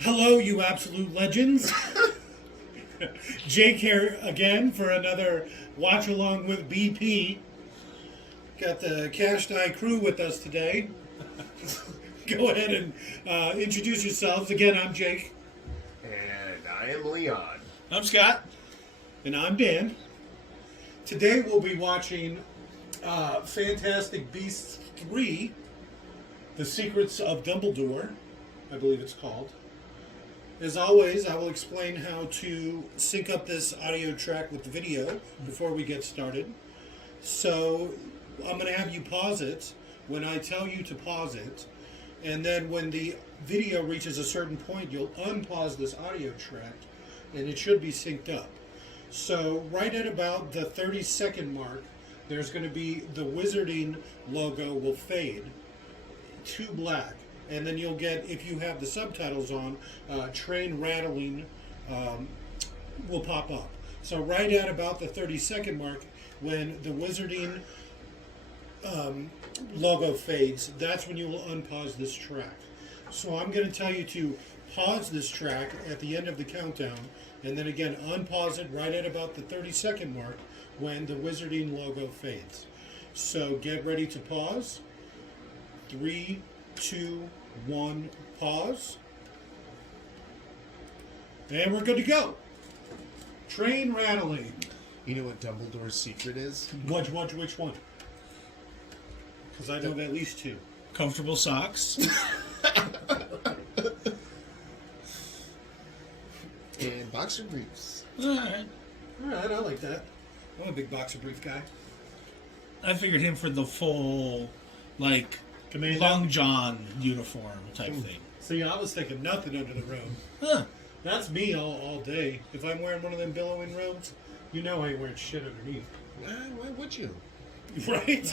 Hello, you absolute legends. Jake here again for another Watch Along with B.P. Got the Cash Die crew with us today. Go ahead and introduce yourselves. Again, I'm Jake. And I am Leon. I'm Scott. And I'm Dan. Today we'll be watching Fantastic Beasts 3, The Secrets of Dumbledore, I believe it's called. As always, I will explain how to sync up this audio track with the video before we get started. So I'm going to have you pause it when I tell you to pause it. And then when the video reaches a certain point, you'll unpause this audio track and it should be synced up. So right at about the 30-second mark, there's going to be the wizarding logo will fade to black. And then you'll get, if you have the subtitles on, train rattling will pop up. So right at about the 30-second mark, when the wizarding logo fades, that's when you will unpause this track. So I'm going to tell you to pause this track at the end of the countdown, and then again unpause it right at about the 30-second mark when the wizarding logo fades. So get ready to pause. 3, 2, 1, pause. And we're good to go. Train rattling. You know what Dumbledore's secret is? Which one? Because I know of at least two. Comfortable socks. And boxer briefs. Alright. Alright, I like that. I'm a big boxer brief guy. I figured him for the full, like, Commando? Long John uniform type thing. See, I was thinking nothing under the robe. Huh. That's me all day. If I'm wearing one of them billowing robes, you know I ain't wearing shit underneath. Why would you? Right?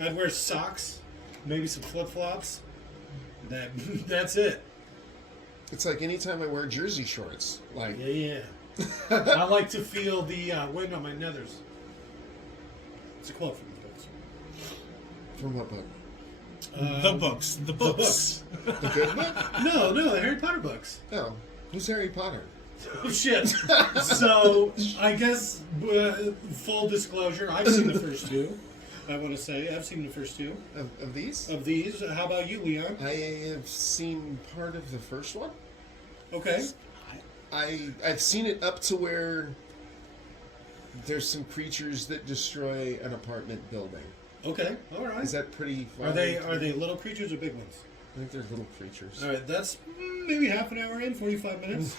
I'd wear socks, maybe some flip-flops. That's it. It's like anytime I wear jersey shorts. Like, Yeah. I like to feel the wind on my nethers. It's a quote from the books. from what book? The books. The books. The good book? No, the Harry Potter books. Oh. Who's Harry Potter? Oh, shit. So, I guess, full disclosure, I've seen the first two. I want to say, I've seen the first two. Of these? Of these. How about you, Leon? I have seen part of the first one. Okay. I've seen it up to where there's some creatures that destroy an apartment building. Okay, all right. Is that pretty far? Are they little creatures or big ones? I think they're little creatures. All right, that's maybe half an hour in, 45 minutes.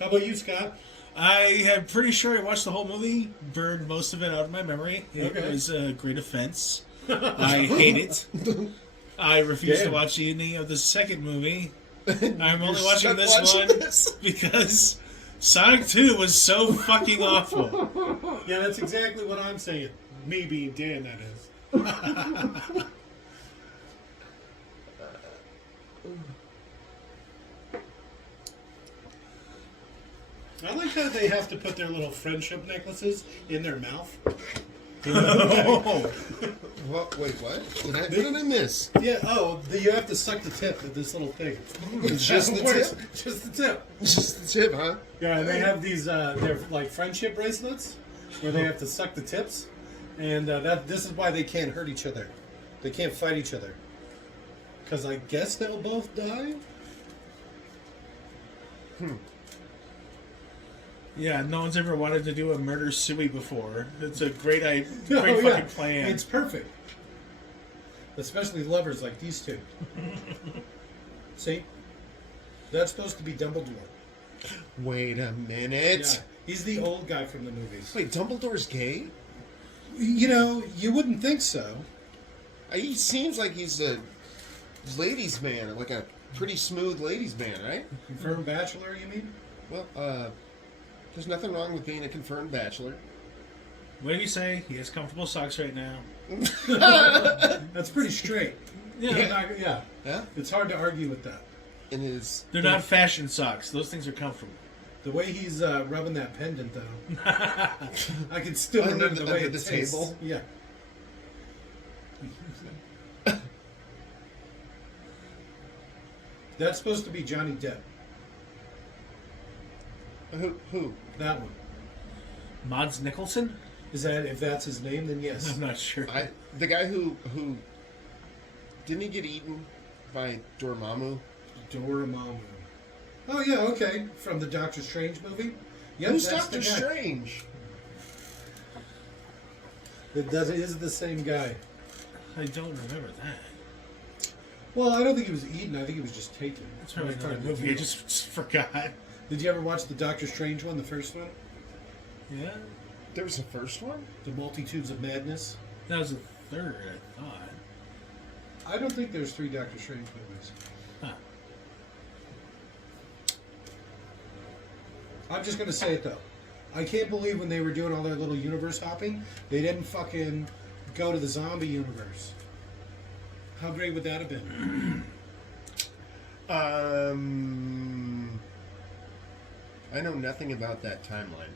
How about you, Scott? I am pretty sure I watched the whole movie, burned most of it out of my memory. It Okay. was a great offense. I hate it. I refuse to watch any of the second movie. I'm only watching this one because Sonic 2 was so fucking awful. Yeah, that's exactly what I'm saying. Me being Dan, that is. I like how they have to put their little friendship necklaces in their mouth. What? Wait, what? What did I miss? Yeah, you have to suck the tip of this little thing. Just the tip? Just the tip. Just the tip, huh? Yeah, and they have these, they're like friendship bracelets where they have to suck the tips. And this is why they can't hurt each other. They can't fight each other. Because I guess they'll both die? Yeah, no one's ever wanted to do a murder suey before. It's a great Oh, fucking yeah. plan. It's perfect. Especially lovers like these two. See? That's supposed to be Dumbledore. Wait a minute. Yeah. He's the old guy from the movies. Wait, Dumbledore's gay? You know, you wouldn't think so. He seems like he's a ladies' man, like a pretty smooth ladies' man, right? Confirmed bachelor, you mean? Well, there's nothing wrong with being a confirmed bachelor. What did he say? He has comfortable socks right now. That's pretty straight. Yeah. Yeah. It's hard to argue with that. In his... They're not fashion socks. Those things are comfortable. The way he's rubbing that pendant, though, I can still Under remember the way the it tastes. table? Yeah. That's supposed to be Johnny Depp. Who? That one. Mads Mikkelsen? Is that, if that's his name, then yes. I'm not sure. The guy who didn't he get eaten by Dormammu? Dormammu. Oh yeah, okay. From the Doctor Strange movie. Yep, Who's that's Doctor the guy. Strange? It is the same guy. I don't remember that. Well, I don't think he was eaten. I think he was just taken. That's probably It was part another of the movie. I deal. just forgot. Did you ever watch the Doctor Strange one, the first one? Yeah? There was a first one? The Multitudes of Madness? That was the third, I thought. I don't think there's 3 Doctor Strange movies. Huh. I'm just going to say it, though. I can't believe when they were doing all their little universe hopping, they didn't fucking go to the zombie universe. How great would that have been? I know nothing about that timeline.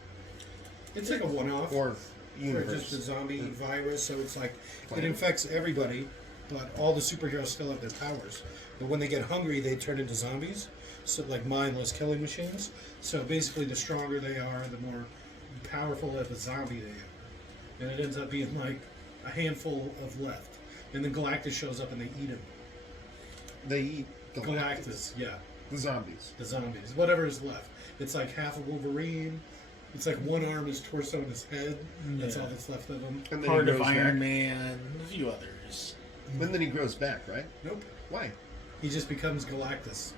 It's like a one-off. Or For universe. just a zombie virus, so it's like it Planet. infects everybody, but all the superheroes still have their powers. But when they get hungry, they turn into zombies, so like mindless killing machines. So basically, the stronger they are, the more powerful of a zombie they are, and it ends up being like a handful of left. And then Galactus shows up and they eat him. They eat Galactus, yeah, the zombies. the zombies, whatever is left. It's like half a Wolverine. It's like one arm, his torso, and his head. That's Yeah. all that's left of him. And then Part he of grows Iron back. Man, a few others. And then he grows back, right? Nope. Why? He just becomes Galactus.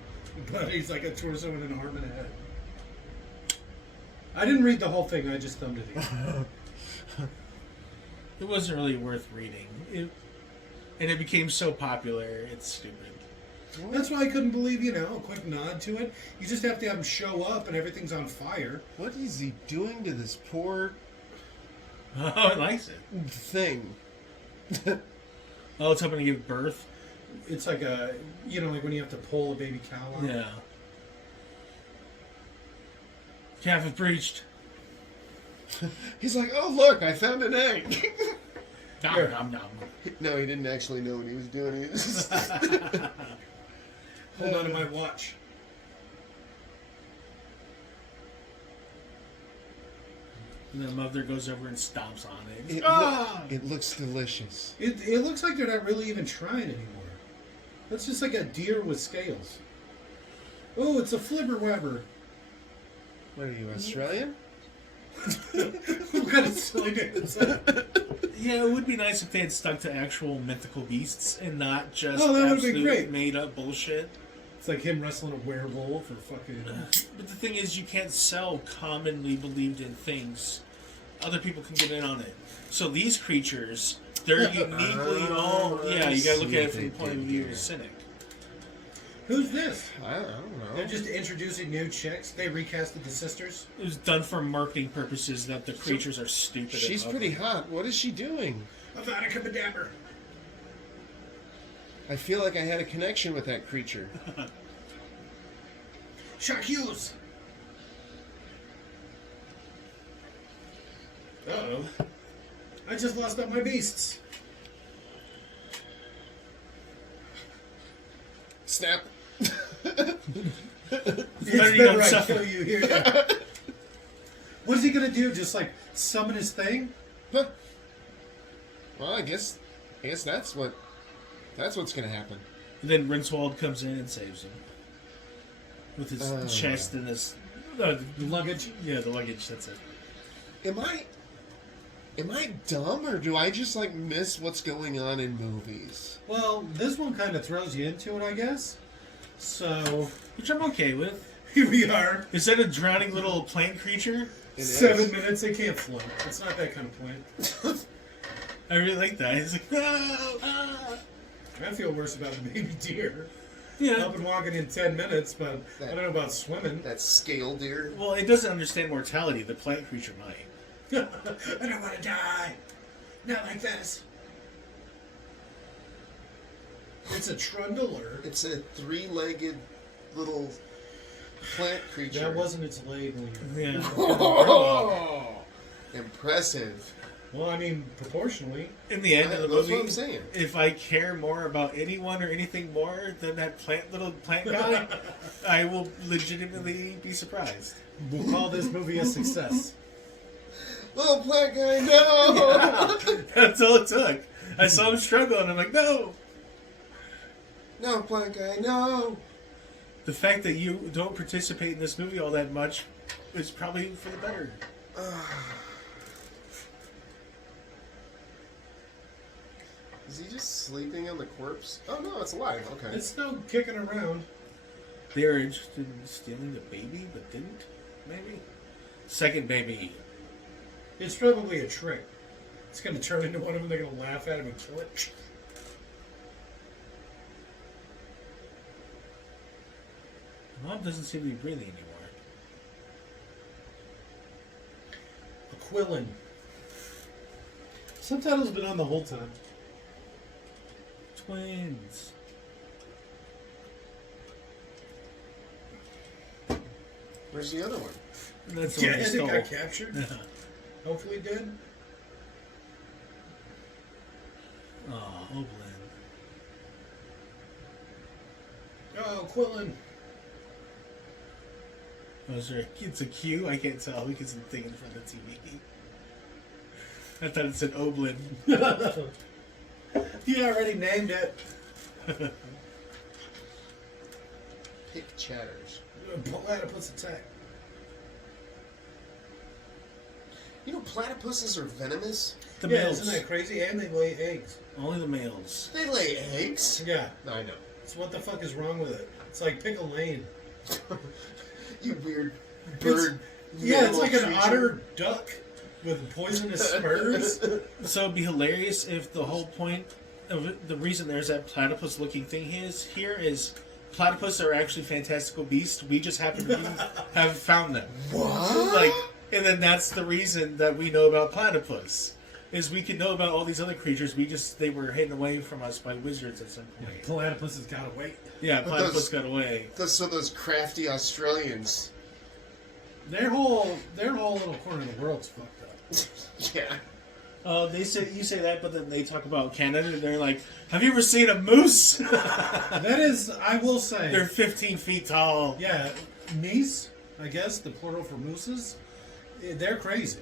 But he's like a torso and an arm and a head. I didn't read the whole thing, I just thumbed it in. It wasn't really worth reading. And it became so popular, it's stupid. That's why I couldn't believe, a quick nod to it. You just have to have him show up and everything's on fire. What is he doing to this poor Oh, it likes it. thing? Oh, it's helping to give birth? It's like like when you have to pull a baby cow out. Yeah. Calf is breached. He's like, oh look, I found an egg. Nom, nom, nom. No, he didn't actually know what he was doing. He was just... Hold on to my watch. And the mother goes over and stomps on it. It looks delicious. It looks like they're not really even trying anymore. That's just like a deer with scales. Oh, it's a flibberwebber. What are you, Australian? What kind of silly name is that? Yeah, it would be nice if they had stuck to actual mythical beasts and not just Oh, that would've been absolute great. made-up bullshit. It's like him wrestling a werewolf or fucking... But the thing is, you can't sell commonly believed in things. Other people can get in on it. So these creatures, they're uniquely all... Yeah, you gotta look at it from the point of view of a cynic. Who's this? I don't know. They're just introducing new chicks. They recasted the sisters. It was done for marketing purposes that the creatures are stupid. She's and pretty ugly. hot. What is she doing? Avada Kedavra. I feel like I had a connection with that creature. Shock Hughes. Uh-oh. I just lost all my beasts. Snap. It's better you don't better I suffer. kill you here. What is he gonna do? Just like summon his thing? Huh. Well, I guess that's what's gonna happen. And then Rinswald comes in and saves him. With his chest and his... Luggage? Yeah, the luggage, that's it. Am I dumb, or do I just like miss what's going on in movies? Well, this one kind of throws you into it, I guess. So, Which I'm okay with. here we are. Is that a drowning little plant creature? It 7 is. minutes, they can't float. It's not that kind of plant. I really like that. It's like, ah. I feel worse about the baby deer. Yeah. I've been walking in 10 minutes, but I don't know about swimming. That scale deer. Well, it doesn't understand mortality. The plant creature might. I don't want to die. Not like this. It's a trundler. It's a three-legged little plant creature. That wasn't its leg when you... Yeah. Oh, impressive. Well, I mean, proportionally. In the end of the That's movie, what I'm saying. if I care more about anyone or anything more than that little plant guy, I will legitimately be surprised. We'll call this movie a success. Little plant guy, no! That's all it took. I saw him struggle, and I'm like, no. No, plant guy, no! The fact that you don't participate in this movie all that much is probably for the better. Is he just sleeping on the corpse? Oh no, it's alive. Okay. It's still kicking around. They were interested in stealing the baby, but didn't, maybe? Second baby. It's probably a trick. It's going to turn into one of them. They're going to laugh at him and kill it. Mom doesn't seem to be breathing anymore. Aquilin. Subtitles been on the whole time. Twins. Where's the other one? And that's the Yeah, one they it stole. got captured. Hopefully did. Oh, Oblin. Oh, Quillen. Oh, is there it's a Q? I can't tell because I'm thinking from the TV. I thought it said Oblin. You already named it. Pick chatters. Platypus attack. You know, platypuses are venomous. The Yeah, males. isn't that crazy? And they lay eggs. Only the males. They lay eggs. Yeah. I know. So what the fuck is wrong with it? It's like Pickle Lane. You weird bird. Yeah, it's mammal like an creature. otter duck with poisonous spurs. So it'd be hilarious if the whole point of it, the reason there's that platypus-looking thing here is platypus are actually fantastical beasts. We just happen to have found them. What? Like, and then that's the reason that we know about platypus. Is we could know about all these other creatures. They were hidden away from us by wizards at some point. Platypus has got away. Yeah, But platypus those- got away. So those crafty Australians. Their whole little corner of the world's fucked up. Yeah. They say you say that, but then they talk about Canada, and they're like, "Have you ever seen a moose? That is, I will say. They're 15 feet tall." Yeah, meese, I guess, the plural for mooses, they're crazy.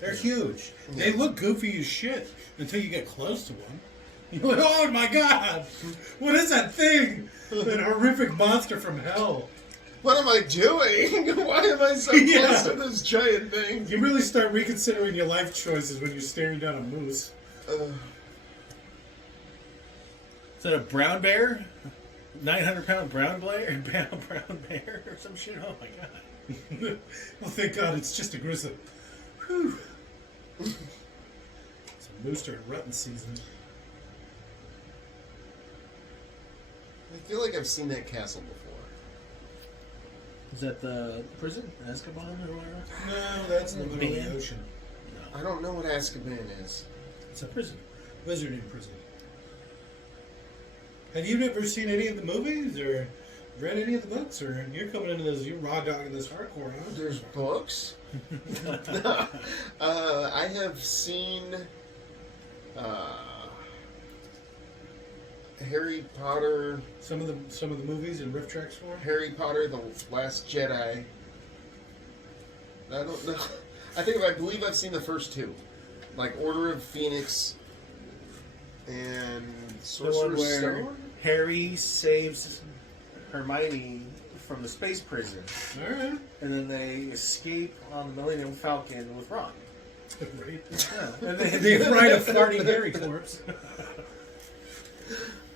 They're huge. They look goofy as shit until you get close to one. You're like, oh my god! What is that thing? That horrific monster from hell. What am I doing? Why am I so close Yeah. to this giant thing? You really start reconsidering your life choices when you're staring down a moose. Is that a brown bear? 900-pound brown bear? Brown bear or some shit? Oh my god. Well, thank God it's just a grizzly. Whew. It's a moose during rutting season. I feel like I've seen that castle before. Is that the prison? Azkaban or whatever? No, that's in the middle of Man. the ocean. I don't know what Azkaban is. It's a prison. Wizarding prison. Have you never seen any of the movies or read any of the books? Or you're coming into this, you're raw dogging this hardcore, huh? There's books? I have seen Harry Potter, Some of the movies and riff tracks for 'em? Harry Potter, The Last Jedi. I don't know. I believe I've seen the first two. Like Order of Phoenix and The one Sorcerer's where Stone? Harry saves Hermione from the space prison, Alright. and then they escape on the Millennium Falcon with Ron. Right. Yeah. And They ride a farting Harry corpse.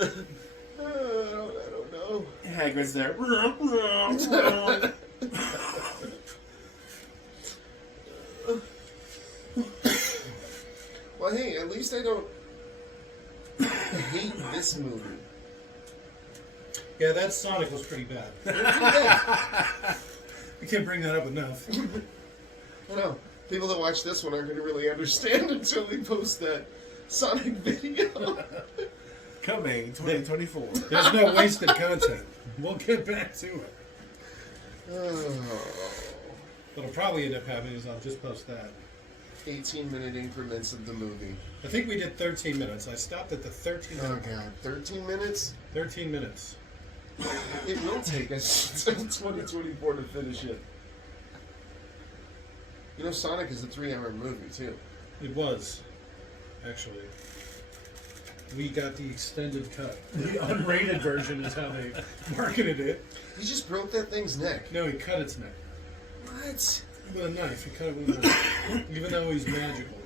I don't know. Hagrid's there. Well, hey, at least I don't hate this movie. Yeah, that Sonic was pretty bad. We can't bring that up enough. I know. People that watch this one aren't going to really understand until we post that Sonic video. Coming 2024. There's no wasted content. We'll get back to it. Oh. What'll probably end up happening is I'll just post that. 18-minute increments of the movie. I think we did 13 minutes. I stopped at the 13 Oh minute. god, 13 minutes? 13 minutes. It will take us until 2024 to finish it. You know, Sonic is a 3-hour movie, too. It was, actually. We got the extended cut. The unrated version is how they marketed it. He just broke that thing's neck. No, he cut its neck. What? With a knife. He cut it with a knife. Even though he's magical.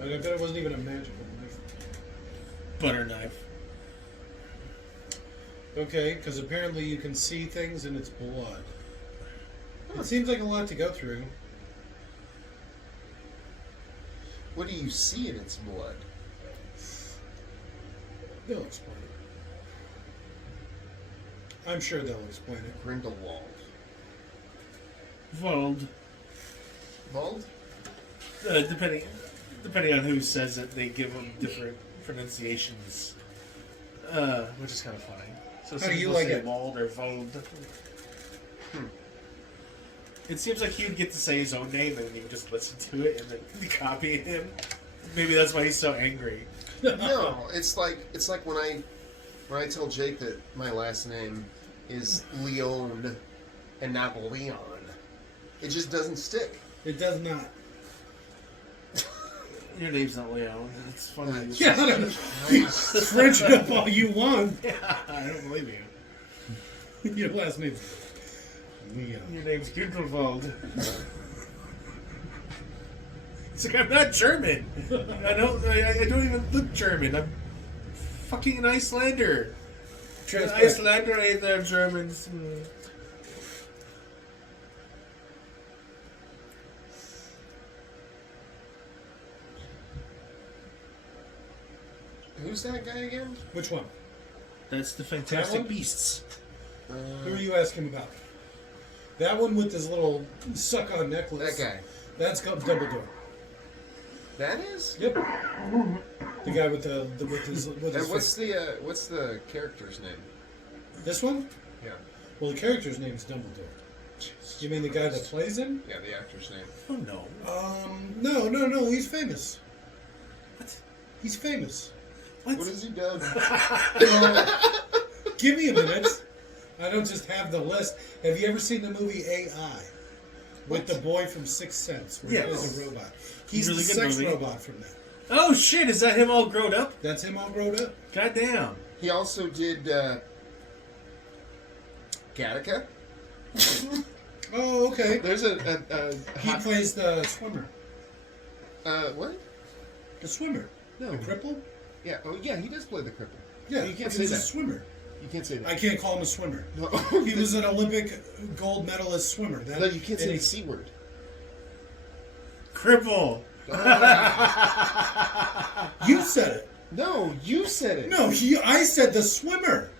I bet it wasn't even a magical knife. Butter knife. Okay, because apparently you can see things in its blood. It seems like a lot to go through. What do you see in its blood? They'll explain it. I'm sure they'll explain it. Grindelwald. Vold. Bald? Depending on who says it, they give them different pronunciations, which is kind of funny. So How do you people like say it? Vold or Vold. It seems like he would get to say his own name, and then you would just listen to it and then copy him. Maybe that's why he's so angry. No, it's like when I tell Jake that my last name is Leon and not Leon. It just doesn't stick. It does not. Your name's not Leon. It's funny. Yeah, I don't know. French it up all you want. I don't believe you. Your last name's Leon. Your name's Grindelwald. It's like, I'm not German. I don't even look German. I'm fucking an Icelander. Icelander ain't there Germans. Who's that guy again? Which one? That's the That one? Fantastic Beasts. Who are you asking about? That one with his little suck-on necklace. That guy. That's called Dumbledore. That is? Yep. The guy with his And face. what's the character's name? This one? Yeah. Well, the character's name is Dumbledore. You mean the guy that plays him? Yeah, the actor's name. Oh no. No. He's famous. What? He's famous. What has he done? Give me a minute. I don't just have the list. Have you ever seen the movie AI? With the boy from Sixth Sense, where he was a robot. He's Really the good sex movie. robot from that. Oh shit! Is that him all grown up? That's him all grown up. Goddamn. He also did Gattaca. Oh, okay. There's a He plays the swimmer. what? The swimmer. No. The cripple? Yeah. Oh, yeah. He does play the cripple. Yeah, You can't he say was a that. swimmer. You can't say that. I can't call him a swimmer. No. He was an Olympic gold medalist swimmer. That, No, you can't say and the C word. Cripple. You said it. No, you said it. No, I said the swimmer.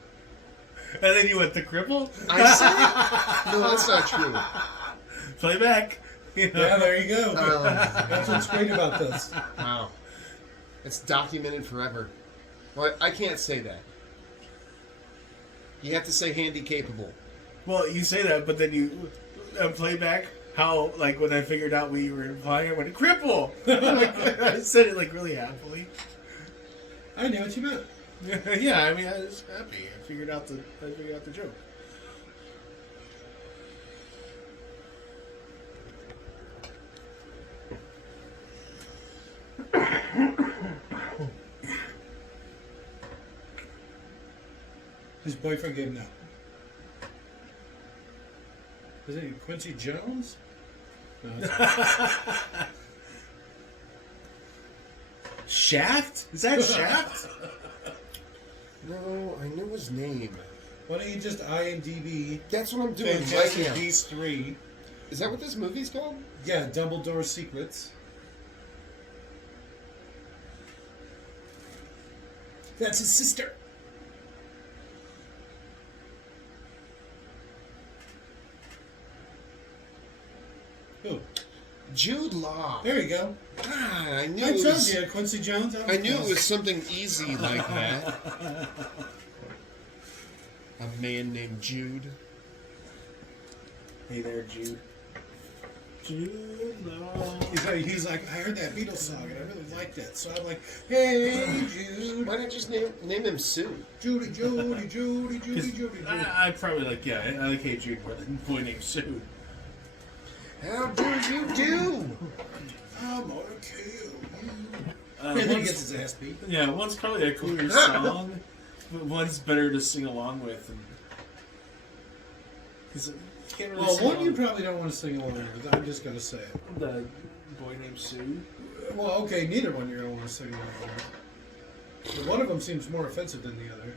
And then you went the cripple. I said it. No, that's not true. Play back. You know? Yeah, there you go. That's what's great about this. Wow. It's documented forever. Well, I can't say that. You have to say handy capable. Well, you say that, but then you play back how, like, when I figured out what you were implying, I went, cripple! I said it, like, really happily. I knew what you meant. Yeah, I mean, I was happy. I figured out the joke. His boyfriend gave him that. Is it Quincy Jones? No, Shaft? Is that Shaft? No, I know his name. why don't you just IMDb That's what I'm doing right Fantastic now. Beasts 3? Is that what this movie's called? Yeah, Dumbledore Secrets. That's his sister. Who? Jude Law. There you go. God, I knew I it told was, you, Quincy Jones. I knew it was something easy like that. A man named Jude. Hey there, Jude. Jude, no. He's like, I heard that Beatles song and I really liked it. So I'm like, hey, Jude. Why not just name him Sue? Judy, Judy, Judy, Judy, Judy. I probably like, I like Hey Jude more than Boy Named Sue. How do you do? I'm gonna kill you. And then he gets his ass beat. Yeah, one's probably a cooler song, but one's better to sing along with. Because you can't really Well, sing one along you probably don't want to sing along with. I'm just gonna say it. The Boy Named Sue. Well, okay, neither one you're gonna want to sing along with. But one of them seems more offensive than the other.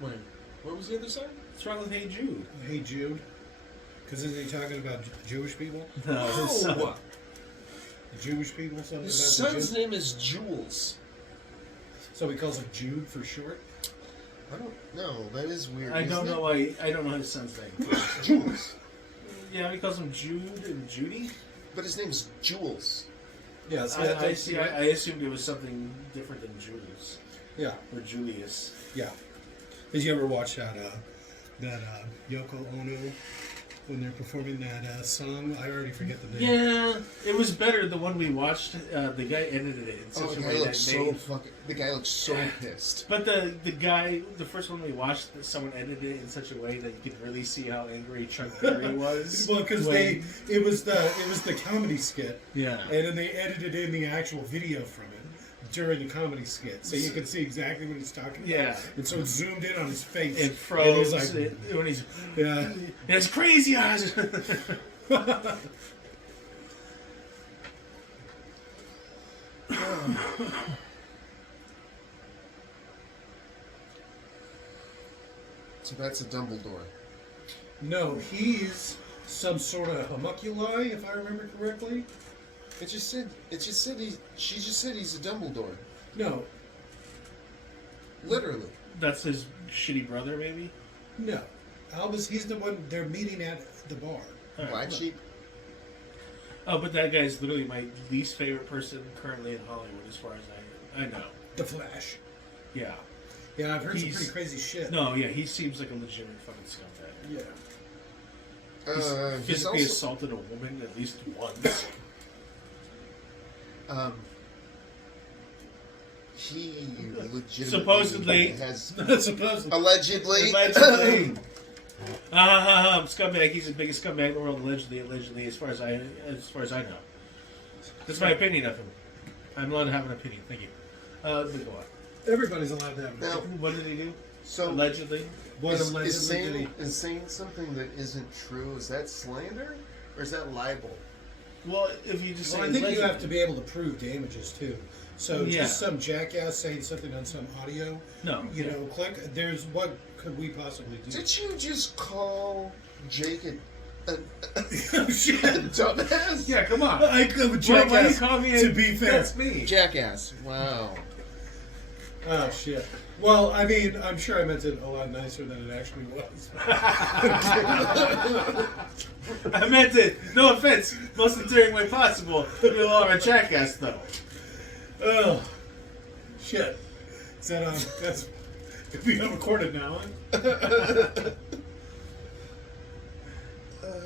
Wait, what was the other song? What's wrong with Hey Jude? Hey, Jude. Because isn't he talking about Jewish people? No, his son. Oh, Jewish people? Something his about son's the Jews? name is Jules. So he calls him Jude for short? I don't know. That is weird. I don't know why. I don't know his son's name. Jules. Yeah, he calls him Jude and Judy. But his name's Jules. Yeah, so I see. I assumed it was something different than Jules Yeah, or Julius. yeah. Did you ever watch that Yoko Ono when they're performing that song? I already forget the name. Yeah, it was better. The one we watched, the guy edited it in Oh, such the a guy way looks that so made. fucking. The guy looks so pissed. But the guy, the first one we watched, someone edited it in such a way that you could really see how angry Chuck Berry was. Well, because it was the comedy skit, Yeah. and then they edited in the actual video from it during the comedy skit, so you could see exactly what he's talking about. Yeah. And so it zoomed in on his face. It froze And he's like, when he's. yeah. It's crazy eyes. So that's a Dumbledore. No, he's some sort of homunculi, if I remember correctly. She just said he's a Dumbledore. No, Literally. That's his shitty brother, maybe. no. Albus, he's the one they're meeting at the bar. All right, Black look. sheep. Oh, but that guy's literally my least favorite person currently in Hollywood, as far as I know. The Flash. Yeah. Yeah, I've heard some He's- pretty crazy shit. No, yeah, he seems like a legitimate fucking scumbag. Yeah. He's He's physically also assaulted a woman at least once. he legitimately Supposedly. has Supposedly. allegedly. Allegedly. Scumbag. He's the biggest scumbag in the world. Allegedly, as far as I know. That's my opinion of him. I'm allowed to have an opinion. Thank you. Let me go on. Everybody's allowed to have Now, What did he do? so Allegedly. What is allegedly did he? saying something that isn't true, is that slander or is that libel? Well, if you just say Well, I think you allegedly. have to be able to prove damages too. So Yeah. just some jackass saying something on some audio, No. you know, click. There's what could we possibly do? Did you just call Jake a Oh, shit. dumbass? Yeah, come on. I could Why do you jackass. call me To be fair, That's me. Jackass. Wow. oh shit. Well, I mean, I'm sure I meant it a lot nicer than it actually was. I meant it. No offense. Most endearing way possible. You're a little of a jackass, though. Oh, shit. Is that on? That's being recorded now. Huh?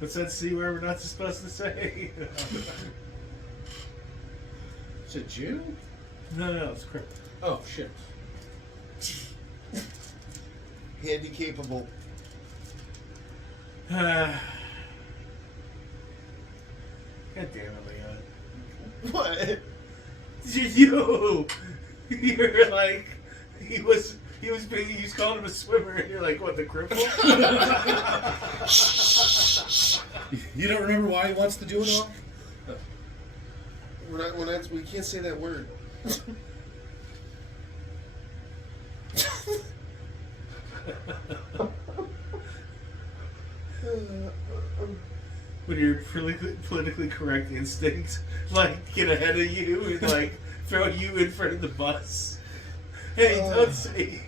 What's that C word we're not supposed to say? Is it Jew? No, it's crip. Oh shit. Handicapable. God damn it, Leon. What? You're like, he was calling him a swimmer, and you're like, what, the cripple? You don't remember why he wants to do it all? We can't say that word. When your politically correct instincts like get ahead of you and like throw you in front of the bus. Hey, don't say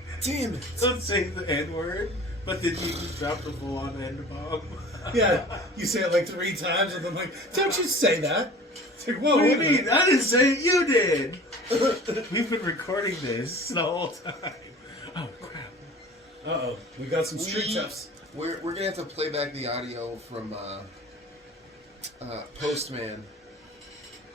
the N word, but then you just drop the full on N bomb. Yeah, you say it like 3 times, and I'm like, don't you say that? It's like, whoa, What do you wait a mean? minute. I didn't say it, you did. We've been recording this the whole time. Oh crap! Uh-oh, we got some street toughs. We're gonna have to play back the audio from Postman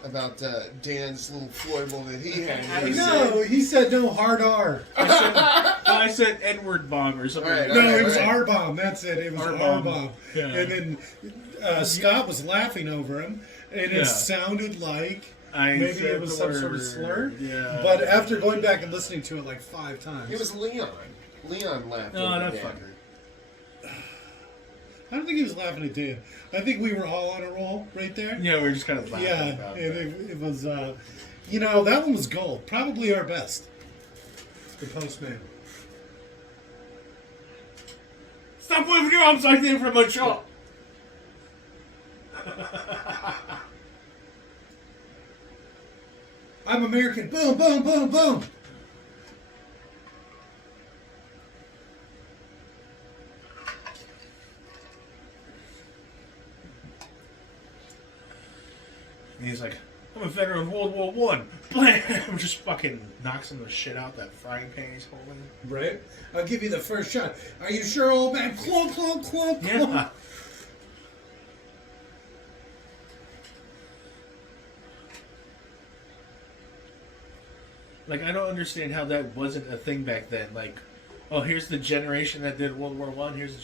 about Dan's little foible that he had. No, he said no hard R. I said Edward bomb or something. Right, like No, that. it was R bomb. That's it. It was R R-bomb. bomb. Yeah. And then Scott was laughing over him, and Yeah. it sounded like I maybe said it was the some sort of word. slur. Yeah. But after going back and listening to it like 5 times, It was Leon. Leon laughed. No, over that Dan. fucker. I don't think he was laughing at Dan. I think we were all on a roll right there. Yeah, we were just kind of laughing Yeah, about and it. it was, you know, that one was gold. Probably our best. The Postman. Stop waving your arms like that from my shop. I'm American. Boom, boom, boom, boom. And he's like, I'm a veteran of World War One. Blam! Just fucking knocks him the shit out that frying pan he's holding. Right? I'll give you the first shot. Are you sure, old man? Clunk, clunk, clunk, clunk. Yeah. Like, I don't understand how that wasn't a thing back then. Like, oh, here's the generation that did World War One. Here's the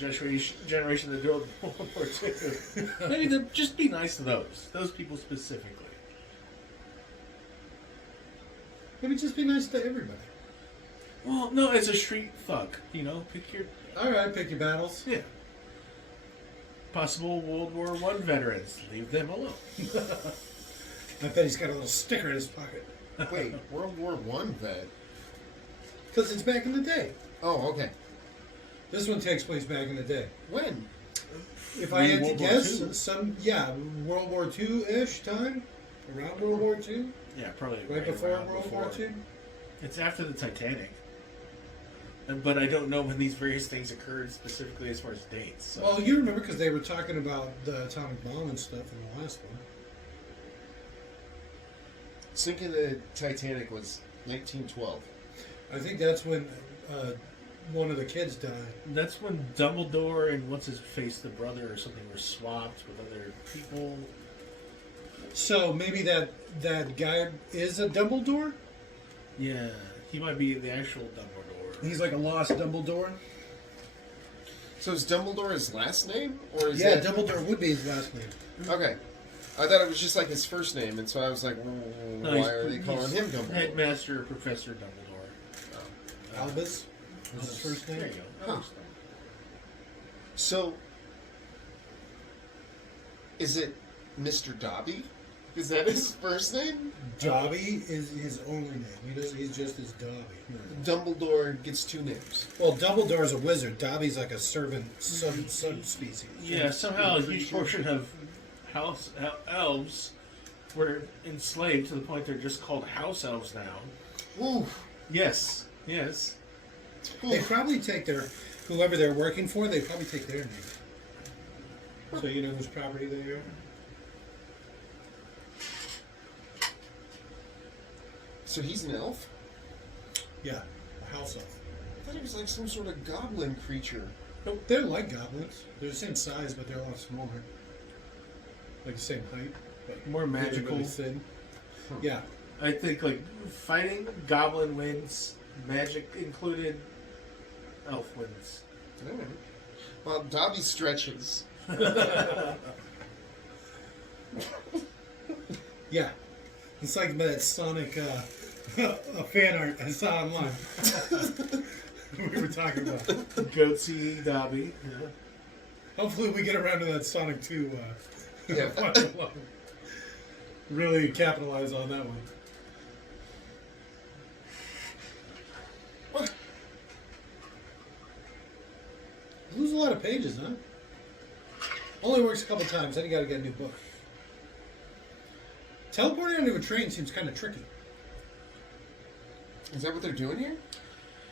generation that did World War Two. Maybe just be nice to those people specifically. Maybe just be nice to everybody. Well, no, it's a street thug. You know, pick your All right, pick your battles. yeah. Possible World War One veterans, leave them alone. I bet he's got a little sticker in his pocket. Wait, World War One vet? Because it's back in the day. Oh, okay. This one takes place back in the day. When? If I had to World War guess, II? World War II-ish time? Around World War II? Yeah, probably Right before around World War II? It's after the Titanic. But I don't know when these various things occurred specifically as far as dates. So. Well, you remember because they were talking about the atomic bomb and stuff in the last one. Sinking the Titanic was 1912. I think that's when one of the kids died. That's when Dumbledore and what's his face, the brother or something, were swapped with other people. So maybe that guy is a Dumbledore? Yeah, he might be the actual Dumbledore. He's like a lost Dumbledore? So is Dumbledore his last name? Or is Yeah, that... Dumbledore would be his last name. Okay. I thought it was just like his first name, and so I was like, No, why are they calling he's him Dumbledore? Headmaster Professor Dumbledore. Albus was his first name? There you go. Huh. So, is it Mr. Dobby? Is that his first name? Dobby is his only name. He's just his Dobby. Dumbledore gets 2 names. Well, Dumbledore's a wizard. Dobby's like a servant subspecies. Yeah, somehow a huge portion of elves were enslaved to the point they're just called house elves now. Ooh. Yes, yes. They probably take whoever they're working for, they probably take their name. So you know whose property they are? So he's an elf? Yeah, a house elf. I thought he was like some sort of goblin creature. No, they're like goblins. They're the same size, but they're a lot smaller. Like the same height. But More magical. really thin. Yeah. I think like fighting, goblin wins, magic included, elf wins. Alright. Well, Dobby stretches. Yeah. It's like that Sonic a fan art I saw online. We were talking about. Goatsy Dobby. Yeah. Hopefully we get around to that Sonic 2 Yeah. really capitalize on that one. What? You lose a lot of pages, huh? Only works a couple times, then you gotta get a new book. Teleporting onto a train seems kind of tricky. Is that what they're doing here?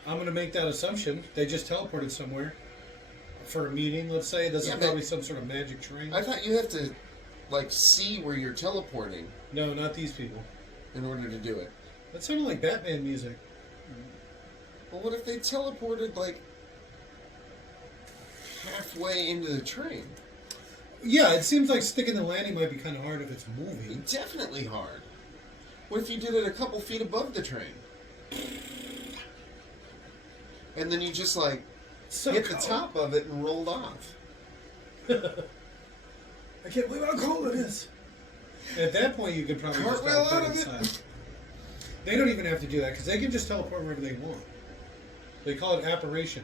I'm gonna make that assumption. They just teleported somewhere. For a meeting, let's say. This Yeah, is but- probably some sort of magic train. I thought you have to, like, see where you're teleporting No, not these people. in order to do it. That sounded like Batman music. Well, what if they teleported, like... halfway into the train. Yeah, it seems like sticking the landing might be kind of hard if it's moving. Definitely hard. What if you did it a couple feet above the train? And then you just like hit the top of it and rolled off. I can't believe how cold it is. At that point, you could probably just Cartwheel teleport out of inside. it. They don't even have to do that because they can just teleport wherever they want. They call it apparition.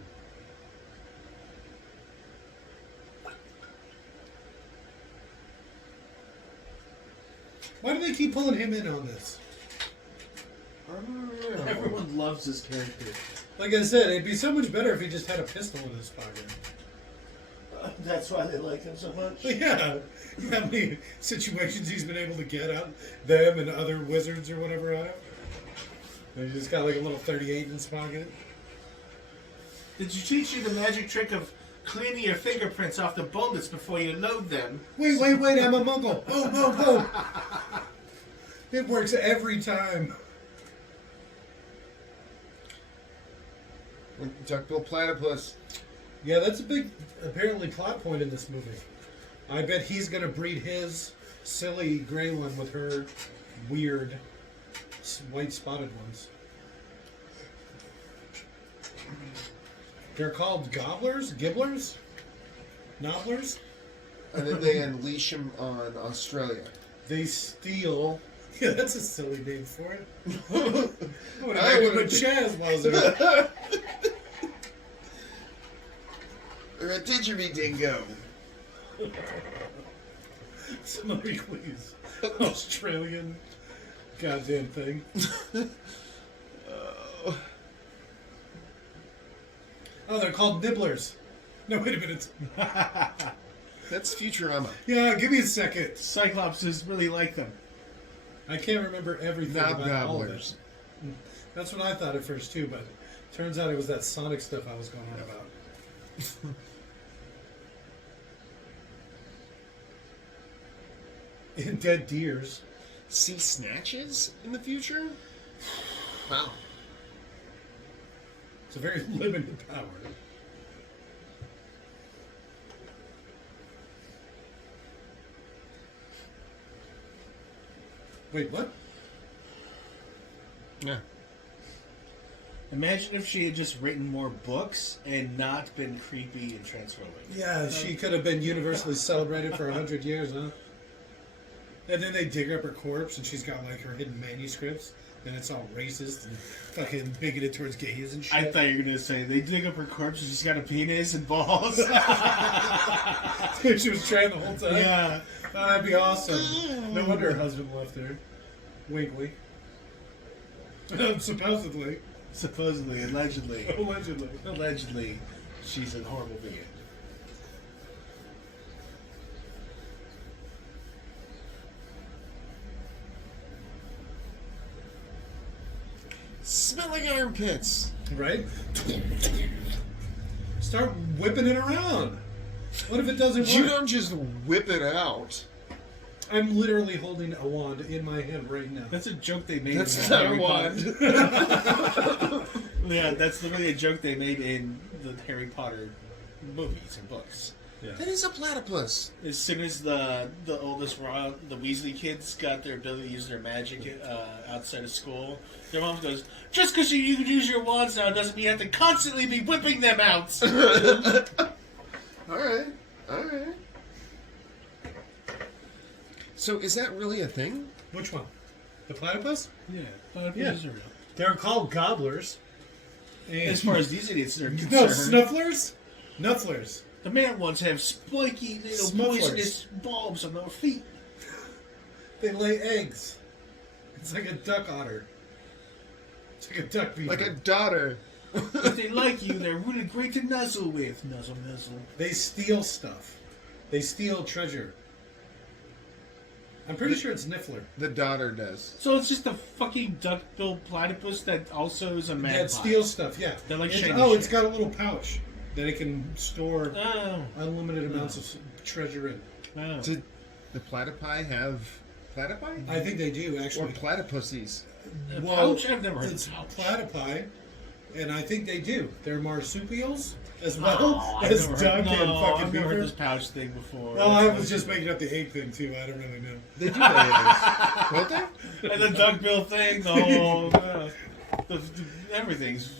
Why do they keep pulling him in on this? I don't know. Everyone loves this character. Like I said, it'd be so much better if he just had a pistol in his pocket. That's why they like him so much. Yeah. How many situations he's been able to get out them and other wizards or whatever out of? And he just got like a little 38 in his pocket. Did you teach you the magic trick of cleaning your fingerprints off the bullets before you load them? Wait, I'm a muggle. Boom, boom, boom. It works every time. Duckbill platypus. Yeah, that's a big, apparently, plot point in this movie. I bet he's going to breed his silly gray one with her weird white spotted ones. They're called gobblers? Gibblers? Nobblers? And then they unleash him on Australia. They steal... Yeah, that's a silly name for it. I would have named him a Chazwazzer. Or a didgeridoo. Somebody please. Australian goddamn thing. Oh, they're called nibblers. No, wait a minute. That's Futurama. Yeah, give me a second. Cyclopses really like them. I can't remember everything about all of it. Gobblers. That's what I thought at first too, but turns out it was that Sonic stuff I was going on about. And dead deers. See snatches in the future? Wow. It's a very limited power. Wait, what? Yeah. Imagine if she had just written more books and not been creepy and transphobic. Yeah, she could have been universally celebrated for 100 years, huh? And then they dig up her corpse and she's got like her hidden manuscripts and it's all racist and fucking bigoted towards gays and shit. I thought you were going to say, they dig up her corpse and she's got a penis and balls. She was trying the whole time. Yeah. Oh, that'd be awesome. No wonder her husband left her. Wink, wink. Supposedly. Supposedly, allegedly. Allegedly. Allegedly, she's a horrible being. Smelling armpits. Right? Start whipping it around. What if it doesn't work? You don't just whip it out. I'm literally holding a wand in my hand right now. That's a joke they made That's in not a Harry wand. Potter. Yeah, that's literally a joke they made in the Harry Potter movies and books. Yeah. That is a platypus. As soon as the oldest the Weasley kids got their ability to use their magic outside of school, their mom goes, "Just because you can use your wands now doesn't mean you have to constantly be whipping them out." All right. So is that really a thing? Which one? The platypus? Yeah, Yeah. are real. They're called gobblers. And As far as these idiots are concerned, no, snufflers? Nufflers. the man ones have spiky little Smufflers. poisonous bulbs on their feet. They lay eggs. It's like a duck otter. It's like a duck beaver. Like a daughter. If they like you, they're really great to nuzzle with. Nuzzle, nuzzle. They steal stuff. They steal treasure. I'm pretty sure it's Niffler. The daughter does. So it's just a fucking duck-billed platypus that also is a magpie. That steals stuff, yeah. They're like It's- shiny it's shit. got a little pouch that it can store Oh. unlimited amounts of treasure in. Oh. Did the platypi have platypi? I think they do, Or actually. platypussies? A Well, pouch? I've never heard it's of pouch. platypi, and I think they do. They're marsupials as well Oh, as duck and fucking I've never heard beaver. this pouch thing before. Well, I was just making up the egg thing too. I don't really know. They do that. Don't they? And the duckbill thing, the whole everything's.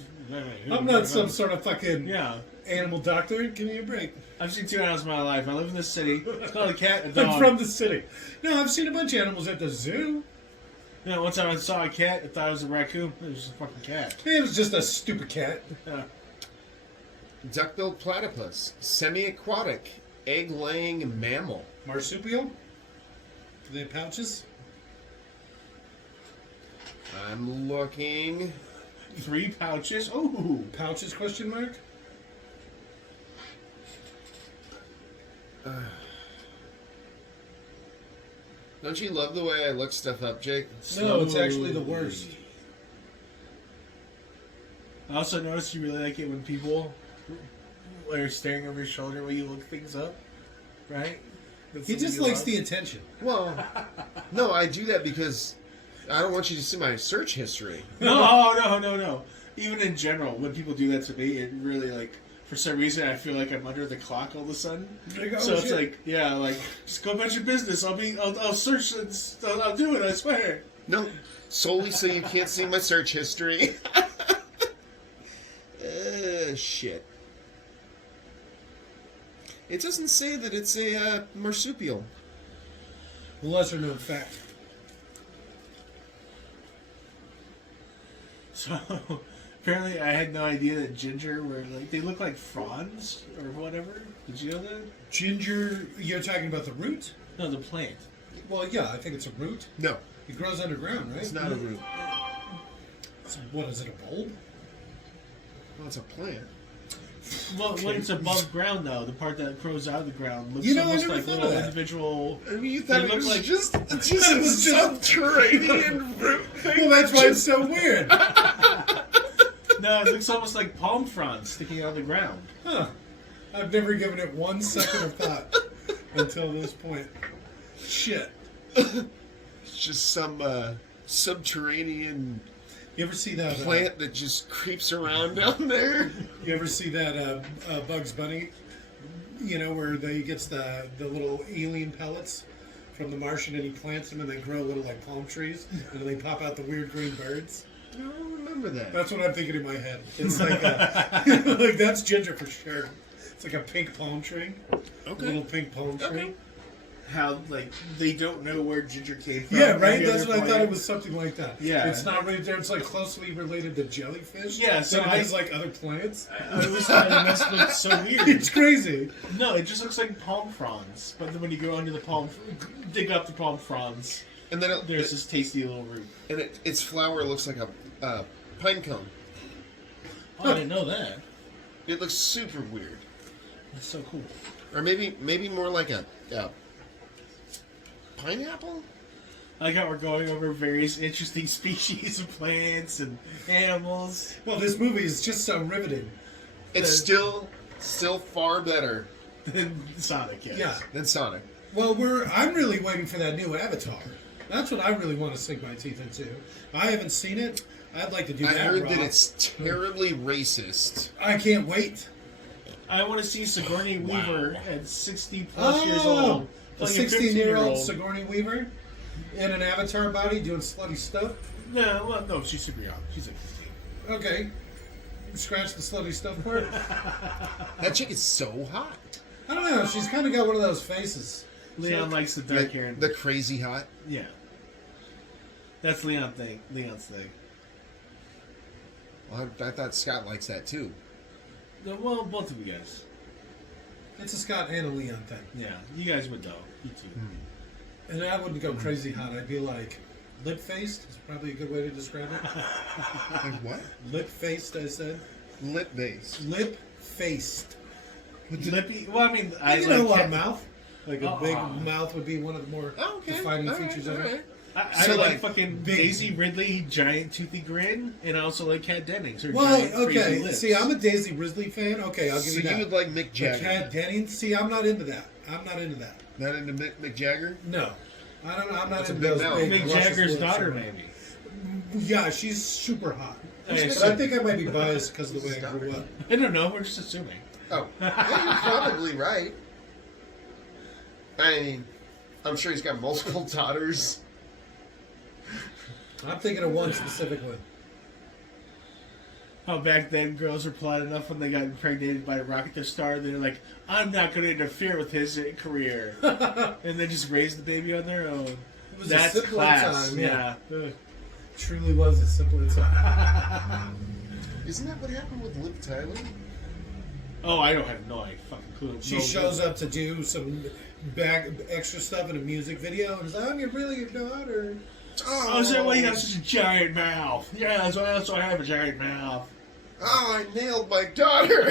I'm not some sort of fucking Yeah. animal doctor. Give me a break. I've seen 2 animals in my life. I live in the city. It's called a cat and a I'm dog. from the city. No, I've seen a bunch of animals at the zoo. You know, one time I saw a cat. I thought it was a raccoon. It was just a fucking cat. It was just a stupid cat. Yeah. Duck-billed platypus, semi-aquatic, egg-laying mammal. Marsupial? Do they have pouches? I'm looking. 3 pouches. Ooh. Pouches? Question mark. Don't you love the way I look stuff up, Jake? No, it's actually the worst. I also noticed you really like it when people are staring over your shoulder while you look things up, right? That's He something just you likes love. the attention. Well, no, I do that because I don't want you to see my search history. No. Even in general, when people do that to me, it really, like, for some reason, I feel like I'm under the clock all of a sudden. Like, oh, So it's shit. like, yeah, like, just go about your business. I'll search and I'll do it, I swear. No, solely so you can't see my search history. Shit. It doesn't say that it's a marsupial. Lesser known fact. So, apparently I had no idea that ginger were, like, they look like fronds or whatever. Did you know that? Ginger, you're talking about the root? No, the plant. Well, yeah, I think it's a root. No, It grows underground, right? it's not a root. What is it, a bulb? Well, it's a plant. Well, when it's above ground, though, the part that grows out of the ground looks You know, I almost never like thought little of that. individual. I mean, you They thought look it was like- just It was just- subterranean root thing. Well, that's why it's so weird. No, it looks almost like palm fronds sticking out of the ground. Huh. I've never given it 1 second of thought until this point. Shit. It's just some subterranean You ever see that plant that just creeps around down there. You ever see that Bugs Bunny? You know, where he gets the little alien pellets from the Martian and he plants them and they grow little like palm trees and then they pop out the weird green birds. I don't remember that. That's what I'm thinking in my head. It's like like that's ginger for sure. It's like a pink palm tree. Okay. A little pink palm tree. Okay. How, like, they don't know where ginger came from. Yeah, right? Every That's other what I thought plant. it was something like that. Yeah. It's not right there. It's like closely related to jellyfish. Yeah, so than it I- is like other plants. I always thought it must look so weird. It's crazy. No, it just looks like palm fronds. But then when you go under the palm, dig up the palm fronds, And then there's this tasty little root. and its flower looks like a pine cone. Oh, I didn't know that. It looks super weird, That's so cool. or maybe more like a pineapple. I like how we're going over various interesting species of plants and animals. Well, this movie is just so riveting. It's still far better Than Sonic, yes. Yeah. than Sonic. Well, I'm really waiting for that new Avatar. That's what I really want to sink my teeth into. I haven't seen it. I'd like to do I that. heard raw. that it's terribly racist. I can't wait. I want to see Sigourney Wow. Weaver at 60 plus years old. A playing 16-year-old 15-year-old. Sigourney Weaver in an Avatar body doing slutty stuff. No, she's super young. She's like 15. Okay. Scratch the slutty stuff part. That chick is so hot. I don't know. She's kind of got one of those faces. Leon likes the dark hair. The crazy hot. Yeah. That's Leon's thing. Well, I thought Scott likes that too. No, well, both of you guys. It's a Scott and a Leon thing. Yeah, you guys would know. You too. And I wouldn't go crazy hot. I'd be like lip-faced. Is probably a good way to describe it. Like what? Lip-faced, I said. Lip base. Lip-faced. Lippy. Well, I mean, I You like know, a lot cat- of mouth. Like a Oh, big oh. mouth would be one of the more Oh, okay. defining All right, features of all it. right. I So, like like, fucking big- Daisy Ridley, giant toothy grin, and I also like Kat Dennings. Her Well, giant, crazy okay. lips. See, I'm a Daisy Ridley fan. Okay, I'll give So you that. you would like Mick But Jagger? Kat Dennings. See, I'm not into that. I'm not into that. Not into Mick Jagger? No, I'm not That's a into big those mouth. big Mick luscious Jagger's lips daughter, or- maybe. Yeah, she's super hot. I But I think I might be biased because of the way I grew up. I don't know. We're just assuming. Oh, yeah, you're probably right. I mean, I'm sure he's got multiple daughters. I'm thinking of one specifically. How back then girls were polite enough when they got impregnated by a rocket star, they're like, I'm not going to interfere with his career. And they just raised the baby on their own. It was That's a simpler class. time, Yeah. Truly was a simpler time. Isn't that what happened with Liv Tyler? Oh, I don't have no fucking clue. She shows up to do some extra stuff in a music video and is like, I'm really your daughter. Oh, is that why you have such a giant mouth? Yeah, that's why I have a giant mouth. Oh, I nailed my daughter!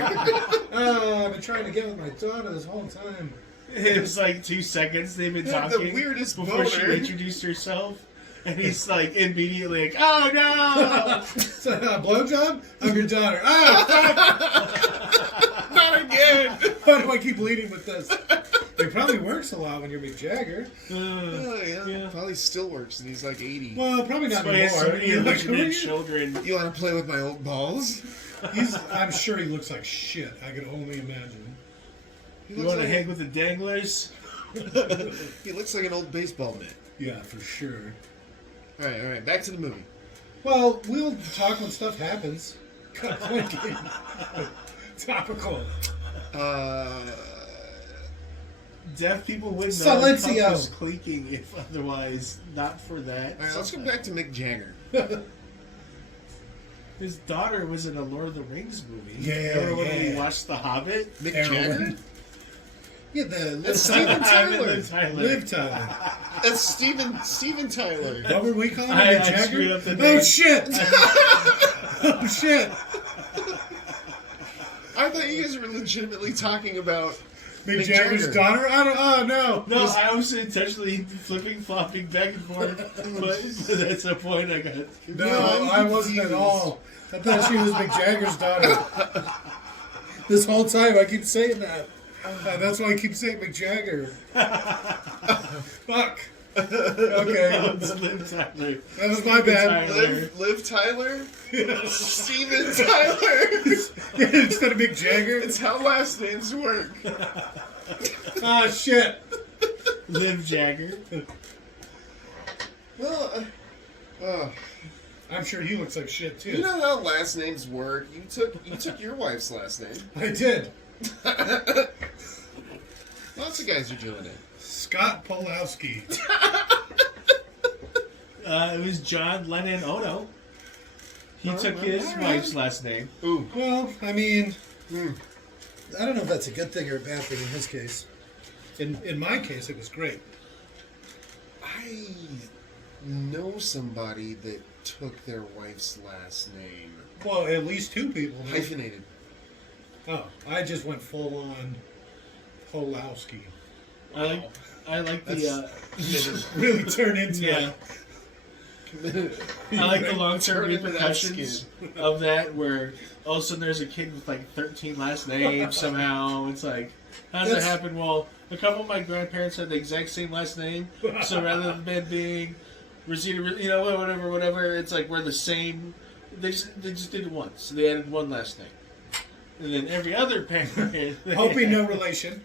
Oh, I've been trying to get with my daughter this whole time. It was like 2 seconds they've been The talking weirdest before she boner. introduced herself. And he's like immediately like, oh no! So, blowjob? I'm your daughter. Oh, fuck! Not again! Why do I keep leading with this? It probably works a lot when you're Mick Jagger. Oh, yeah. Yeah. Probably still works, and he's like 80. Well, probably not That's why he has so anymore. many You're like, illegitimate who are you? children. You want to play with my old balls? I'm sure he looks like shit. I can only imagine. He You looks want to like, hang with the danglers? he looks like an old baseball mitt. Yeah, for sure. All right. Back to the movie. Well, we'll talk when stuff happens. God, point game. Topical. Deaf people wouldn't know Silencio. the cup was clinking if otherwise not for that. All right, let's go back to Mick Jagger. His daughter was in a Lord of the Rings movie. Yeah, Remember when we yeah. watched The Hobbit? Mick Everyone. Jagger? Yeah, the That's Steven Tyler. Liv Tyler. That's Steven Tyler. What were we calling him? I Mick Jagger? screwed up the Oh name. shit! Oh shit! I thought you guys were legitimately talking about Mick Mick Jagger's Jagger. daughter? I don't. Oh no! No, I was intentionally flipping, flopping back and forth, but that's the point I got. No, I wasn't at all. I thought she was Mick Jagger's daughter. This whole time I keep saying that. That's why I keep saying Mick Jagger. Fuck. Okay. Liv Tyler. That was my bad. Tyler. Liv Tyler? Steven Tyler? Instead of Mick Jagger? It's how last names work. Ah, shit. Liv Jagger. Well, I'm sure he looks like shit too. you know how last names work. You took your wife's last name. I did. Lots of guys are doing it. Scott Polowski. It was John Lennon Ono. He took his wife's last name. Ooh. Well, I mean, I don't know if that's a good thing or a bad thing in his case. In my case, it was great. I know somebody that took their wife's last name. Well, at least 2 people. Hyphenated. Oh, I just went full on Polowski. I like the Really turn into yeah. I like the long-term Turn into that repercussions of that, where all of a sudden there's a kid with like 13 last names somehow. It's like, how does that happen? Well, a couple of my grandparents had the exact same last name, so rather than being Rosita, whatever, it's like we're the same. They just did it once. So they added one last name, and then every other parent. hoping no relation.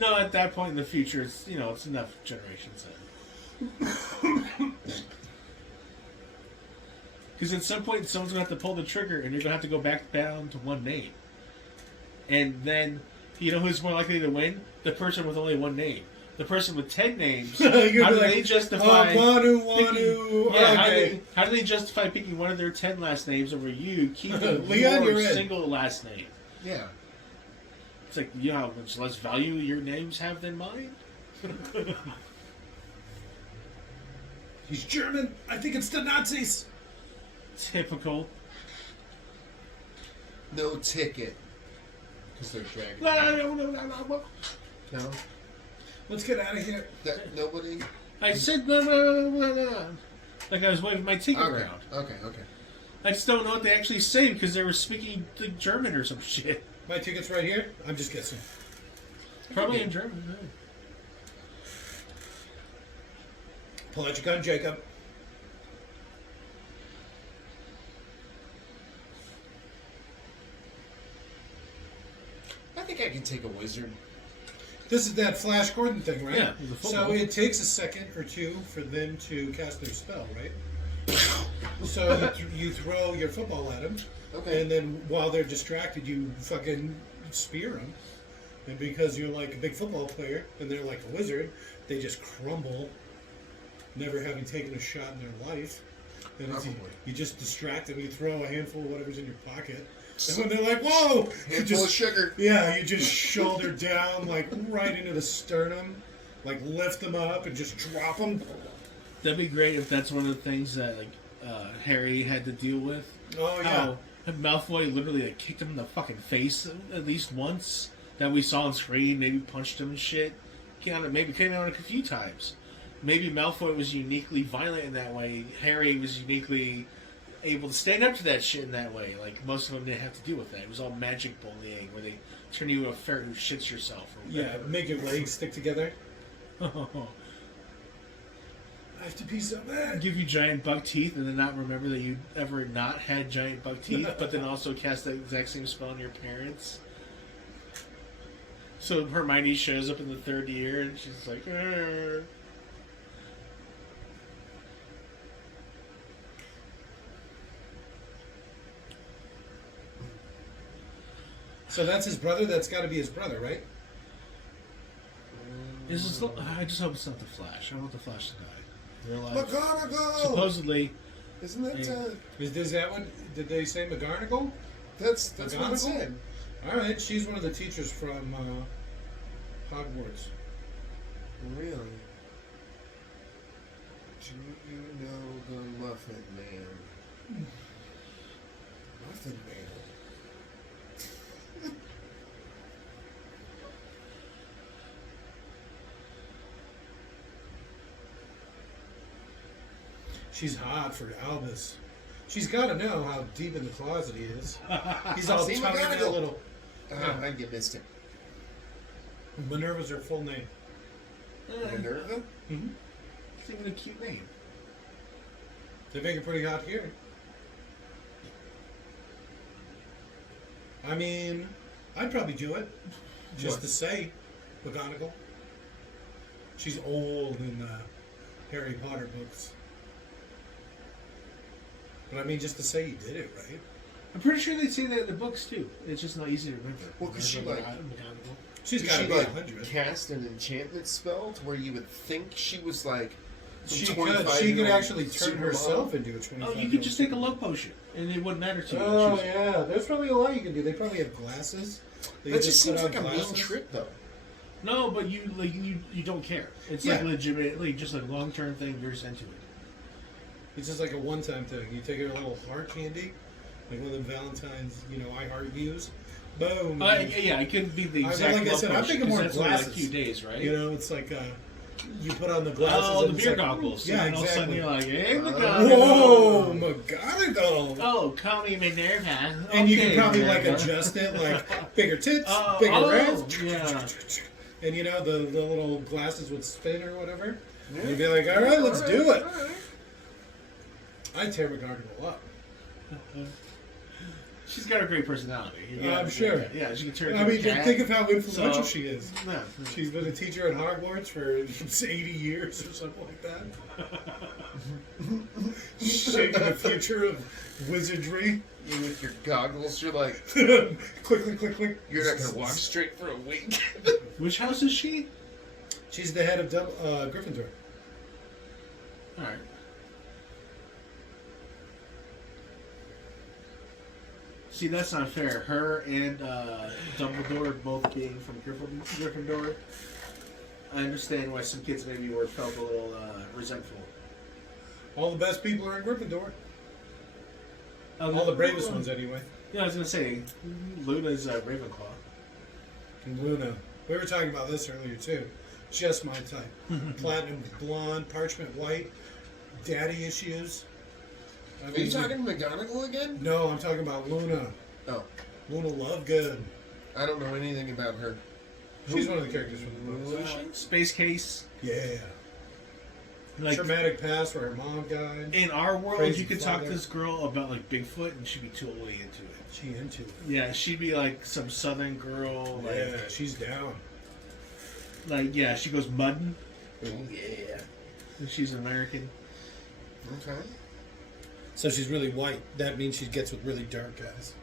No, at that point in the future, it's it's enough generations in. Because at some point, someone's going to have to pull the trigger, and you're going to have to go back down to one name. And then, you know who's more likely to win? The person with only one name. The person with 10 names. How do they justify? Wanu. Yeah, Okay. how do they justify picking one of their 10 last names over you keeping Leon, your you're in. single last name? Yeah. It's like, you know how much less value your names have than mine? He's German. I think it's the Nazis. Typical. No ticket. Because they're dragging. No. No? Let's get out of here. Nobody? I said no. Like I was waving my ticket Okay. around. Okay. I just don't know what they actually say because they were speaking like German or some shit. My ticket's right here. I'm just guessing. Probably in German. Yeah. Pull out your gun, Jacob. think I can take a wizard. This is that Flash Gordon thing, right? Yeah, the football. So it takes a second or two for them to cast their spell, right? So you throw your football at them, Okay. and then while they're distracted, you fucking spear them. And because you're like a big football player, and they're like a wizard, they just crumble, never having taken a shot in their life. And it's, Probably. you just distract them, you throw a handful of whatever's in your pocket, and when they're like, whoa! You Handful just, of sugar. yeah, you just shoulder down, like right into the sternum, like lift them up and just drop them. That'd be great if that's one of the things that like Harry had to deal with. Oh, yeah. How Malfoy literally like, kicked him in the fucking face at least once that we saw on screen. Maybe punched him and shit. Maybe came out a few times. Maybe Malfoy was uniquely violent in that way. Harry was uniquely able to stand up to that shit in that way. Like most of them didn't have to deal with that. It was all magic bullying where they turn you into a ferret who shits yourself. Or Yeah, make your legs stick together. whatever. I have to pee so bad. Give you giant buck teeth and then not remember that you ever not had giant buck teeth, but then also cast the exact same spell on your parents. So Hermione shows up in the third year and she's like, "Arr." So that's his brother? That's got to be his brother, right? I just hope it's not the Flash. I want the Flash to die. They're alive. McGonagall! Supposedly, Isn't that, Is that what? Did they say McGonagall? that's what it McGonagall? said. All right, she's one of the teachers from Hogwarts. Really? Do you know the Muffin Man? Muffin Man. She's hot for Albus. She's got to know how deep in the closet he is. He's all See, tongue in a McGonagall. little. I get missed it. Minerva's her full name. Minerva? Mm-hmm. it's even a cute name. They make it pretty hot here. I mean, I'd probably do it. Just What? to say, McGonagall. She's old in the Harry Potter books. But I mean, just to say you did it, right? I'm pretty sure they say that in the books too. It's just not easy to remember. Well, 'cause she, like- McGonagall. She's Did got to she be like 100. cast an enchantment spell to where you would think she was like some She could 25-year-old actually turn supermodel? herself into a 25. Oh, you could just take a love potion, and it wouldn't matter to you. Oh She was- yeah, there's probably a lot you can do. They probably have glasses. They That could just put seems on like a mean glasses. trick, though. No, but you don't care. It's Yeah. like legitimately just a long term thing. You're just into it. It's just like a one-time thing. You take a little heart candy, like one of them Valentine's, I heart views. Boom. Yeah, it couldn't be the I- exact like I love said, I'm potion, thinking 'cause more that's only like a glasses. few days, right? It's like you put on the glasses. Oh, the and it's beer like, goggles. Yeah, and all of a sudden exactly. you're like, hey, McGonagall. Whoa, McGonagall. Oh, call me Minerva. And you can Okay, probably Minerva. adjust it, like bigger tits, Oh, bigger oh, reds. yeah. And the little glasses would spin or whatever. And you'd be like, all right, let's do it. I'd tear McGonagall up. She's got a great personality. I'm sure. Yeah, she can turn I into a mean, cat. think of how influential So- she is. Yeah. She's been a teacher at Hogwarts for 80 years or something like that. Shaping the future of wizardry. You with your goggles, you're like, Click, click, click, click. you're not gonna walk straight for a week. Which house is she? She's the head of Gryffindor. All right. See, that's not fair. Her and Dumbledore both being from Gryffindor. I understand why some kids maybe felt a little resentful. All the best people are in Gryffindor. Oh, All the bravest ones, anyway. Yeah, I was gonna say, Luna's Ravenclaw. And Luna. We were talking about this earlier, too. Just my type. Platinum blonde, parchment white, daddy issues. I Are you talking McGonagall again? No, I'm talking about Luna. Oh, Luna Lovegood. I don't know anything about her. She's one of the characters from the books. Space Case. Yeah. Like, traumatic past where her mom died. in our world, Crazy you could talk to father. this girl about like Bigfoot, and she'd be totally into it. She into it. Yeah, she'd be like some southern girl. Like, Yeah, she's down. yeah, she goes mudding. Yeah, and she's American. Okay. So she's really white. That means she gets with really dark guys.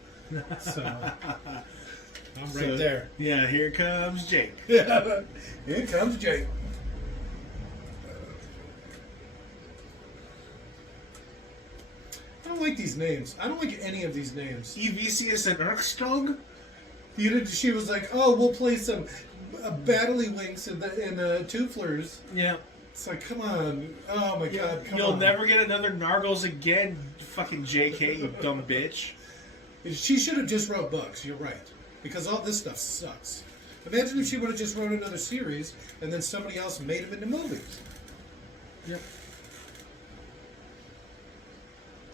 So I'm right there. Yeah, here comes Jake. Yeah. Here comes Jake. I don't like these names. I don't like any of these names. Evesius and Erkstog? She was like, "Oh, we'll play some Battlywinks and Tooflers." Yeah. It's like, come on. Oh my god, come You'll on. never get another Nargles again, fucking JK, you dumb bitch. She should have just wrote books, you're right. Because all this stuff sucks. Imagine if she would have just wrote another series and then somebody else made them into movies. Yep.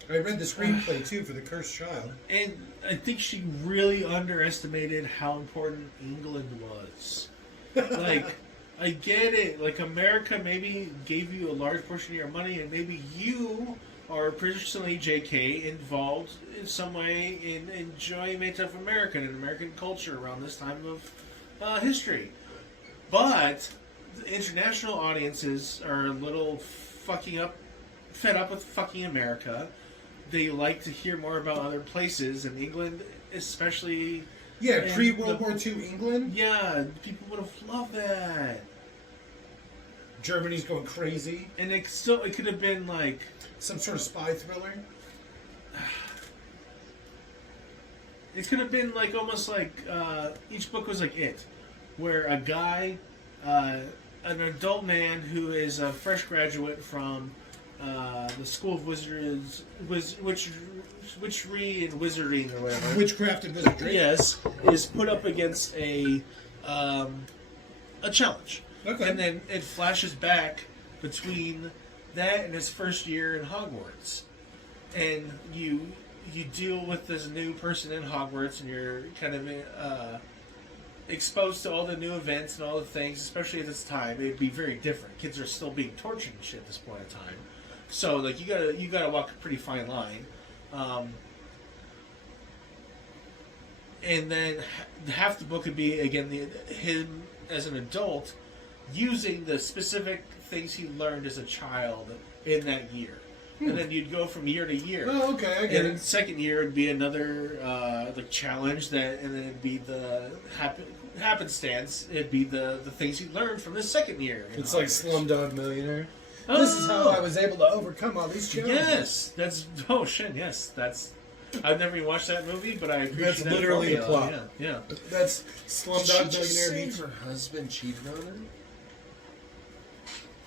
I read the screenplay too for The Cursed Child. And I think she really underestimated how important England was. Like, I get it. Like, America maybe gave you a large portion of your money, and maybe you are personally, JK, involved in some way in enjoyment of America and American culture around this time of history. But the international audiences are a little fed up with fucking America. They like to hear more about other places, and England especially. Yeah, And pre-World War II England. Yeah, people would have loved that. Germany's going crazy. And it could have been like Some sort of spy thriller. it could have been like almost like each book was like it, where a guy, an adult man who is a fresh graduate from the School of Witchery and Wizarding or whatever. Witchcraft and wizardry. Yes, is put up against a challenge. Okay. And then it flashes back between that and his first year in Hogwarts. And you deal with this new person in Hogwarts, and you're kind of exposed to all the new events and all the things, especially at this time. It'd be very different. Kids are still being tortured and shit at this point in time. So like you gotta walk a pretty fine line. And then half the book would be again him as an adult using the specific things he learned as a child in that year. And then you'd go from year to year. Oh, okay, I get And it. the second year it'd be another like challenge and then it'd be the happenstance. It'd be the things he learned from the second year. in It's like Hogwarts. Slumdog Millionaire. This is how I was able to overcome all these challenges. Yes, that's. I've never even watched that movie, but I appreciate That's that literally formula. the plot. Yeah. That's Did Slumdog she just say Millionaire. her husband cheated on her?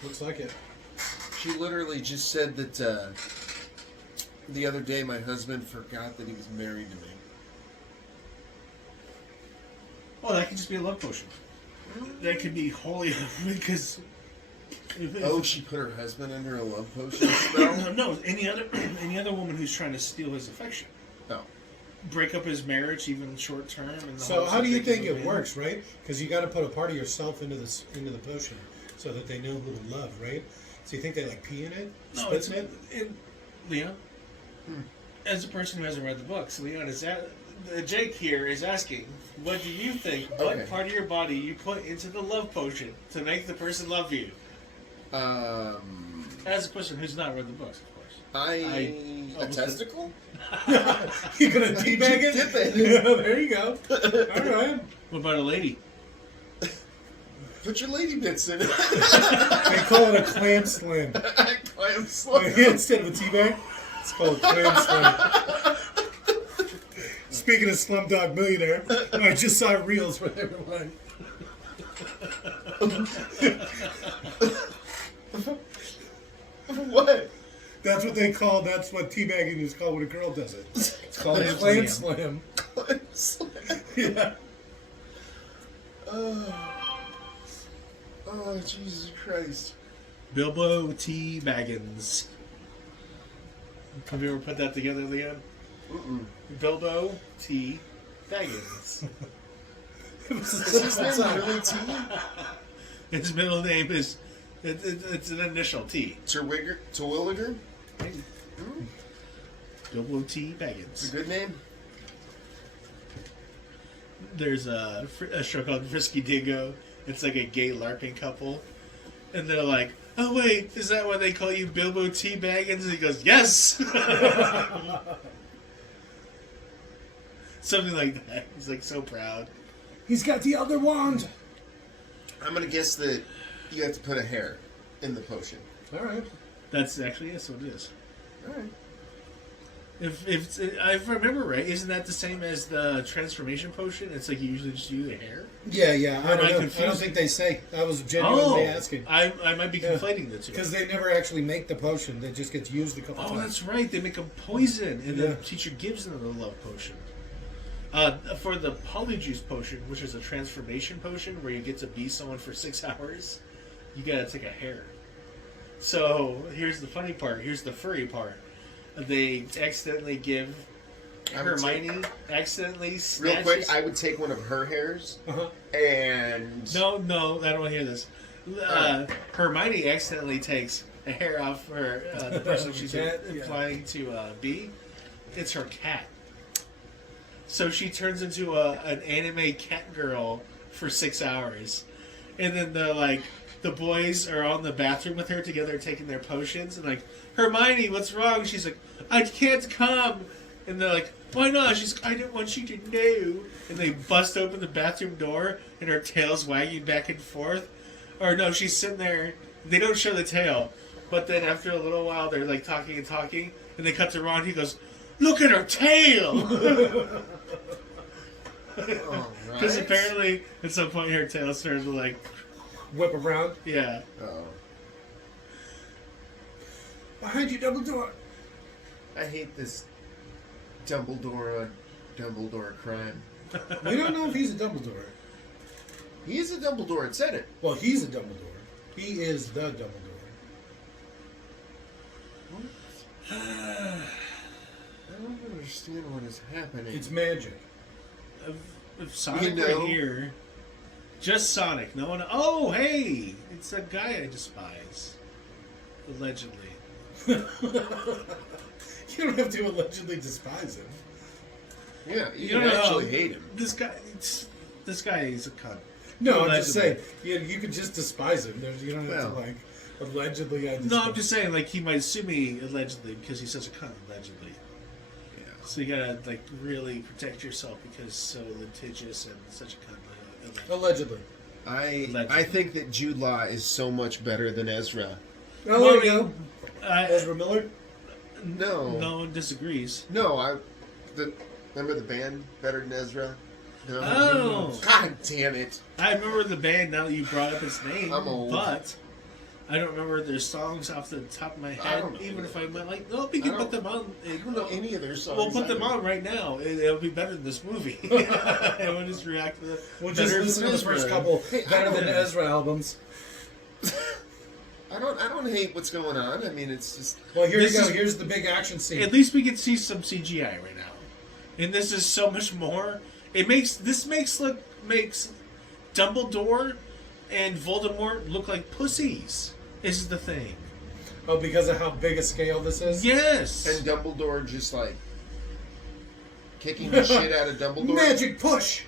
Looks like it. She literally just said that the other day my husband forgot that he was married to me. Oh, that could just be a love potion. That could be holy because. Oh, she put her husband under a love potion spell? No, any other woman who's trying to steal his affection, No. break up his marriage, even short term. And So how do you think it works, right? Because you got to put a part of yourself into the potion so that they know who to love, right? So you think they like pee in it? No, Spit it's in it? Leon. As a person who hasn't read the books, Leon Jake here is asking, what do you think? Okay. What part of your body you put into the love potion to make the person love you? As a person who's not read the books, of course. A testicle? You gonna teabag it? Dip it. Yeah, there you go. All right. What about a lady? Put your lady bits in it. They call it a clam slam. Clam slime. Instead of a teabag, it's called clam slam. Speaking of Slumdog Millionaire, I just saw reels where they were like, What? that's what teabagging is called when a girl does it. It's called a Clam clam slam. Clam slime. Yeah. Oh, Jesus Christ. Bilbo T. Baggins. Have you ever put that together, Leon? Bilbo T. Baggins. Is his name really T? His middle name is It's an initial T. Terwilliger? Bilbo T. It's a Baggins. good name. There's a show called Frisky Dingo. It's like a gay LARPing couple. And they're like, oh wait, is that why they call you Bilbo T. Baggins? And he goes, yes! Something like that. He's like so proud. He's got the other wand. I'm gonna guess that you have to put a hair in the potion. All right. That's actually, yes, what it is. All right. If I remember right, isn't that the same as the transformation potion? It's like you usually just use the hair. Yeah. I Am I don't know. confused? I don't think they say. I was genuinely asking. I might be conflating the two. Because they never actually make the potion. They just get used a couple Oh, times. that's right. They make them poison, and Yeah. the teacher gives them the love potion. For the polyjuice potion, which is a transformation potion where you get to be someone for 6 hours, you gotta take a hair. So here's the funny part. Here's the furry part. They accidentally give Hermione accidentally Real snatches. quick, I would take one of her hairs and No, I don't want to hear this. Hermione accidentally takes a hair off her the person she's Cat, implying to be. It's her cat. So she turns into an anime cat girl for 6 hours, and then the boys are on the bathroom with her together taking their potions, and like, Hermione, what's wrong? She's like, I can't come. And they're like, why not? She's, I don't want you to know. And they bust open the bathroom door, and her tail's wagging back and forth. Or no, she's sitting there. They don't show the tail, but then after a little while, they're like talking, and they cut to Ron. He goes, look at her tail. Because apparently, at some point, her tail started to like Whip around. yeah. oh, Behind you, Dumbledore. I hate this Dumbledore crime. We don't know if he's a Dumbledore. He is a Dumbledore. It said it. Well, he's a Dumbledore. He is the Dumbledore. I don't understand what is happening. It's magic. If Sonic You know- were here, just Sonic. No one. Oh, hey, it's a guy I despise. Allegedly. You don't have to allegedly despise him. Yeah, you You can know, actually hate him. This guy is a cunt. No, I'm just saying. Allegedly. You could just despise him. You don't have to, like, allegedly I despise No, I'm just saying, like, he might sue me allegedly because he's such a cunt, allegedly. Yeah. So you gotta, like, really protect yourself because he's so litigious and such a cunt. Allegedly. I think that Jude Law is so much better than Ezra. Oh, there you go. Ezra Miller? No. No one disagrees. No, remember the band Better Than Ezra? No. Oh! God damn it. I remember the band now that you brought up its name, I'm old. but I don't remember their songs off the top of my head. don't know. Even if I went like, no, we can put them on. I don't know any of their songs. We'll put them either. on right now. It'll be better than this movie. And we'll just react to the. We'll just listen to the first couple Better Than Ezra albums. I don't hate what's going on. I mean, it's just. Well, here you This go. is- Here's the big action scene. At least we can see some CGI right now, and this is so much more. It makes Dumbledore and Voldemort look like pussies. Is the thing. Oh, because of how big a scale this is? Yes. And Dumbledore just like kicking the shit out of Dumbledore. Magic push!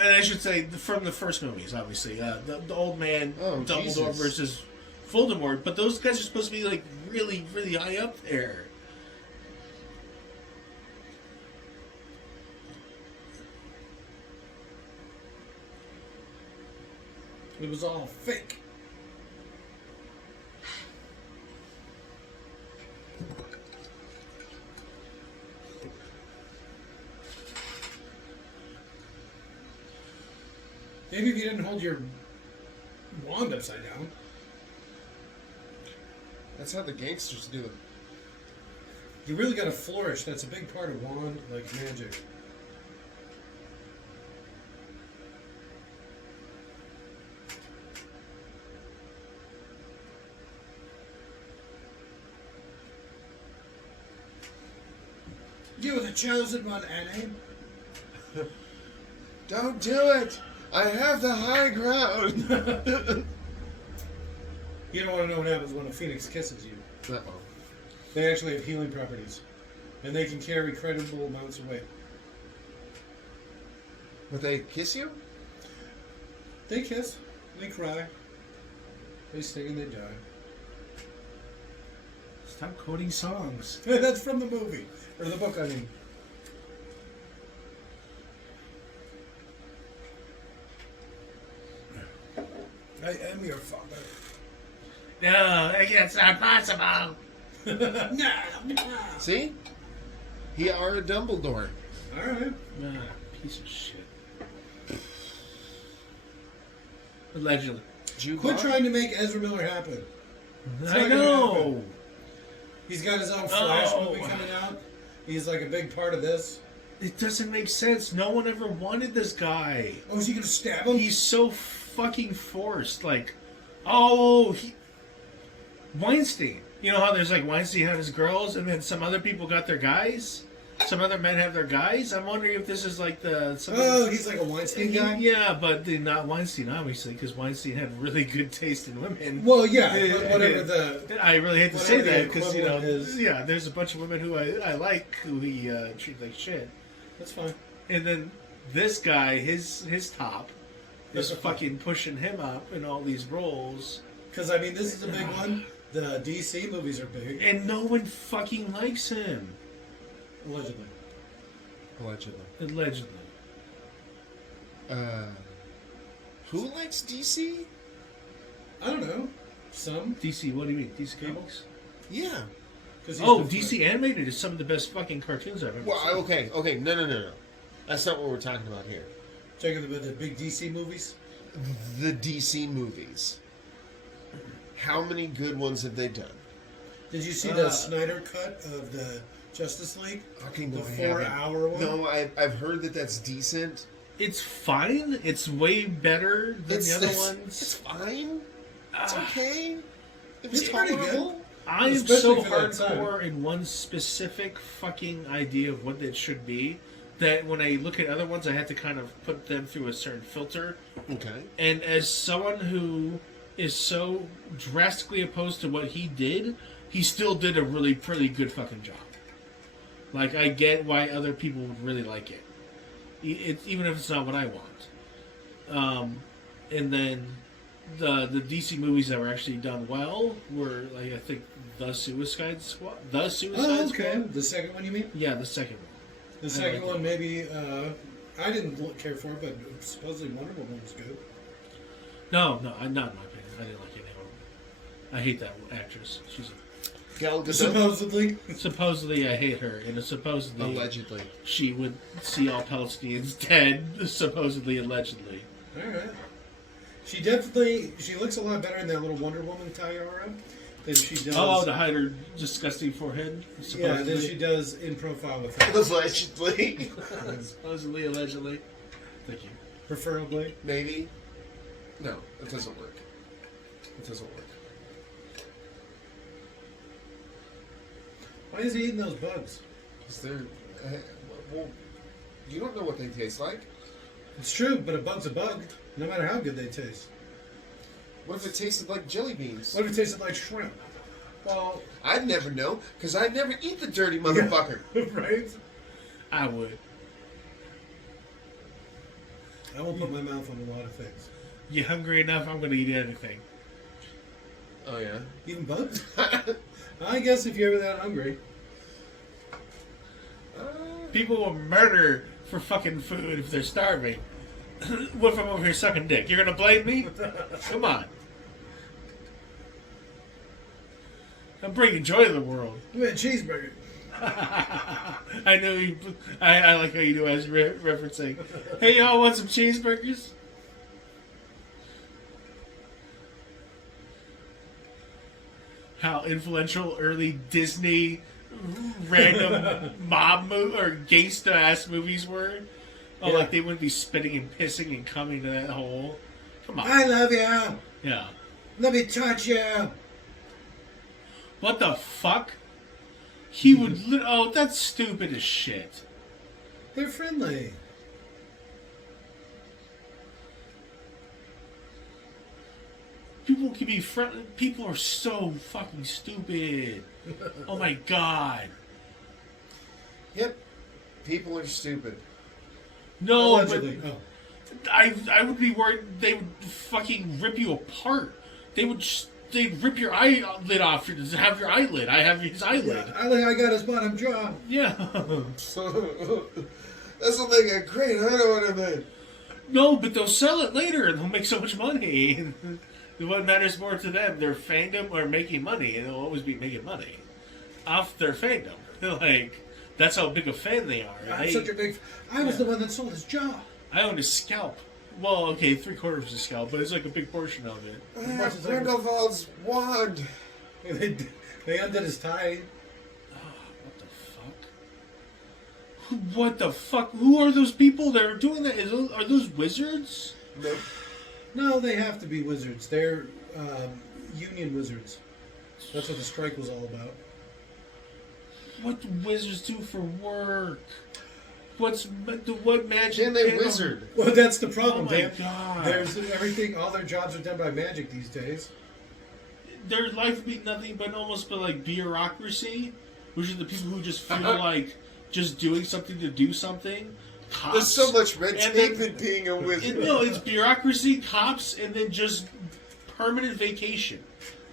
And I should say, from the first movies, obviously. The old man, Oh, Dumbledore Jesus. versus Voldemort. But those guys are supposed to be, like, really, really high up there. It was all fake. Maybe if you didn't hold your wand upside down. That's how the gangsters do it. You really got to flourish. That's a big part of wand, like magic. You're the chosen one, Annie. Don't do it! I have the high ground! You don't want to know what happens when a phoenix kisses you. Uh-oh. They actually have healing properties. And they can carry credible amounts of weight. But they kiss you? They kiss. They cry. They sting and they die. Stop quoting songs. That's from the movie. Or the book, I mean. I am your father. No, it's not possible. No. See? He are a Dumbledore. Alright. Piece of shit. Allegedly. Jude Quit Law? trying to make Ezra Miller happen. It's I not gonna know. happen. He's got his own Flash Oh. movie coming out. He's like a big part of this. It doesn't make sense. No one ever wanted this guy. Oh, is he gonna stab him? He's so fucking forced. Like, Weinstein. You know how there's like Weinstein had his girls, and then some other people got their guys. Some other men have their guys. I'm wondering if this is like he's like a Weinstein guy? Yeah, but not Weinstein, obviously, because Weinstein had really good taste in women. Well, yeah, but whatever the... I really hate to say whatever the that because equivalent is. there's a bunch of women who I like who he treats like shit, That's fine. and then this guy, his top, is fucking pushing him up in all these roles, Because, I mean, this is a big one. The DC movies are big. and no one fucking likes him. Allegedly. Allegedly. Who likes DC? I don't know. Some. DC, what do you mean? DC Comics? Yeah. 'Cause he's Oh, different. DC Animated is some of the best fucking cartoons I've ever Well, seen. okay. No. That's not what we're talking about here. Talking about the big DC movies? The DC movies. How many good ones have they done? Did you see the Snyder cut of the Justice League? Fucking The no, I haven't. 4-hour one? No, I've heard that that's decent. It's fine. It's way better than the other It's ones. fine. It's okay. It's pretty good. tolerable. I am Especially so for that hardcore in one specific fucking idea of what it should be that when I look at other ones, I have to kind of put them through a certain filter. Okay. And as someone who is so drastically opposed to what he did, he still did a really pretty good fucking job. Like, I get why other people would really like it. Even if it's not what I want. And then the DC movies that were actually done well were, like, I think The Suicide Squad. Oh, okay. Squad? The second one, you mean? Yeah, the second one. The second one, maybe. I didn't care for it, but supposedly Wonder Woman was good. No, not in my opinion. I didn't like any of them. I hate that actress. She's Gal Gadot. Supposedly. supposedly I hate her, and supposedly Allegedly. she would see all Palestinians dead. Supposedly, allegedly. Alright. She looks a lot better in that little Wonder Woman tiara than she does. Oh, to hide her disgusting forehead. yeah, Supposedly. than she does in profile with her. Allegedly. Supposedly, allegedly. Thank you. Preferably. Maybe. No, it doesn't work. It doesn't work. Why is he eating those bugs? Is there? Well, you don't know what they taste like. It's true, but a bug's a bug, no matter how good they taste. What if it tasted like jelly beans? What if it tasted like shrimp? Well, I'd never know, because I'd never eat the dirty motherfucker. right? I would. I won't put my mouth on a lot of things. You hungry enough? I'm going to eat anything. Oh, yeah? Even bugs? I guess if you're ever that hungry. People will murder for fucking food if they're starving. What if I'm over here sucking dick? You're going to blame me? Come on. I'm bringing joy to the world. You had a cheeseburger. I know you. I like how you do as referencing. Hey, y'all want some cheeseburgers? How influential early Disney random mob or gangsta ass movies were. Oh, Yeah. like they wouldn't be spitting and pissing and coming to that hole. Come on. I love you. Yeah. Let me touch you. What the fuck? He would. Oh, that's stupid as shit. They're friendly. People can be friendly. People are so fucking stupid. Oh my god. Yep. People are stupid. No, Allegedly. but I would be worried they would fucking rip you apart. They'd rip your eyelid off. Have your eyelid. I have his eyelid. I got his bottom jaw. Yeah. This will make a great ornament. No, but they'll sell it later and they'll make so much money. What matters more to them, their fandom or making money, and they'll always be making money off their fandom. Like, that's how big a fan they are. I'm such a big. I was the one that sold his jaw. I owned a scalp. Well, okay, 3/4 of a scalp, but it's like a big portion of it. Grindelwald's wand. They undid his tie. What the fuck? What the fuck? Who are those people that are doing that? Are those wizards? Nope. No, they have to be wizards. They're union wizards. That's what the strike was all about. What do wizards do for work? What magic? Can they wizard? Well, that's the problem, Oh my Dan. God. There's everything. All their jobs are done by magic these days. Their life would be nothing but almost like bureaucracy, which is the people who just feel like just doing something to do something. Cops, There's so much red and tape then- in being a wizard. No, it's bureaucracy, cops, and then just permanent vacation.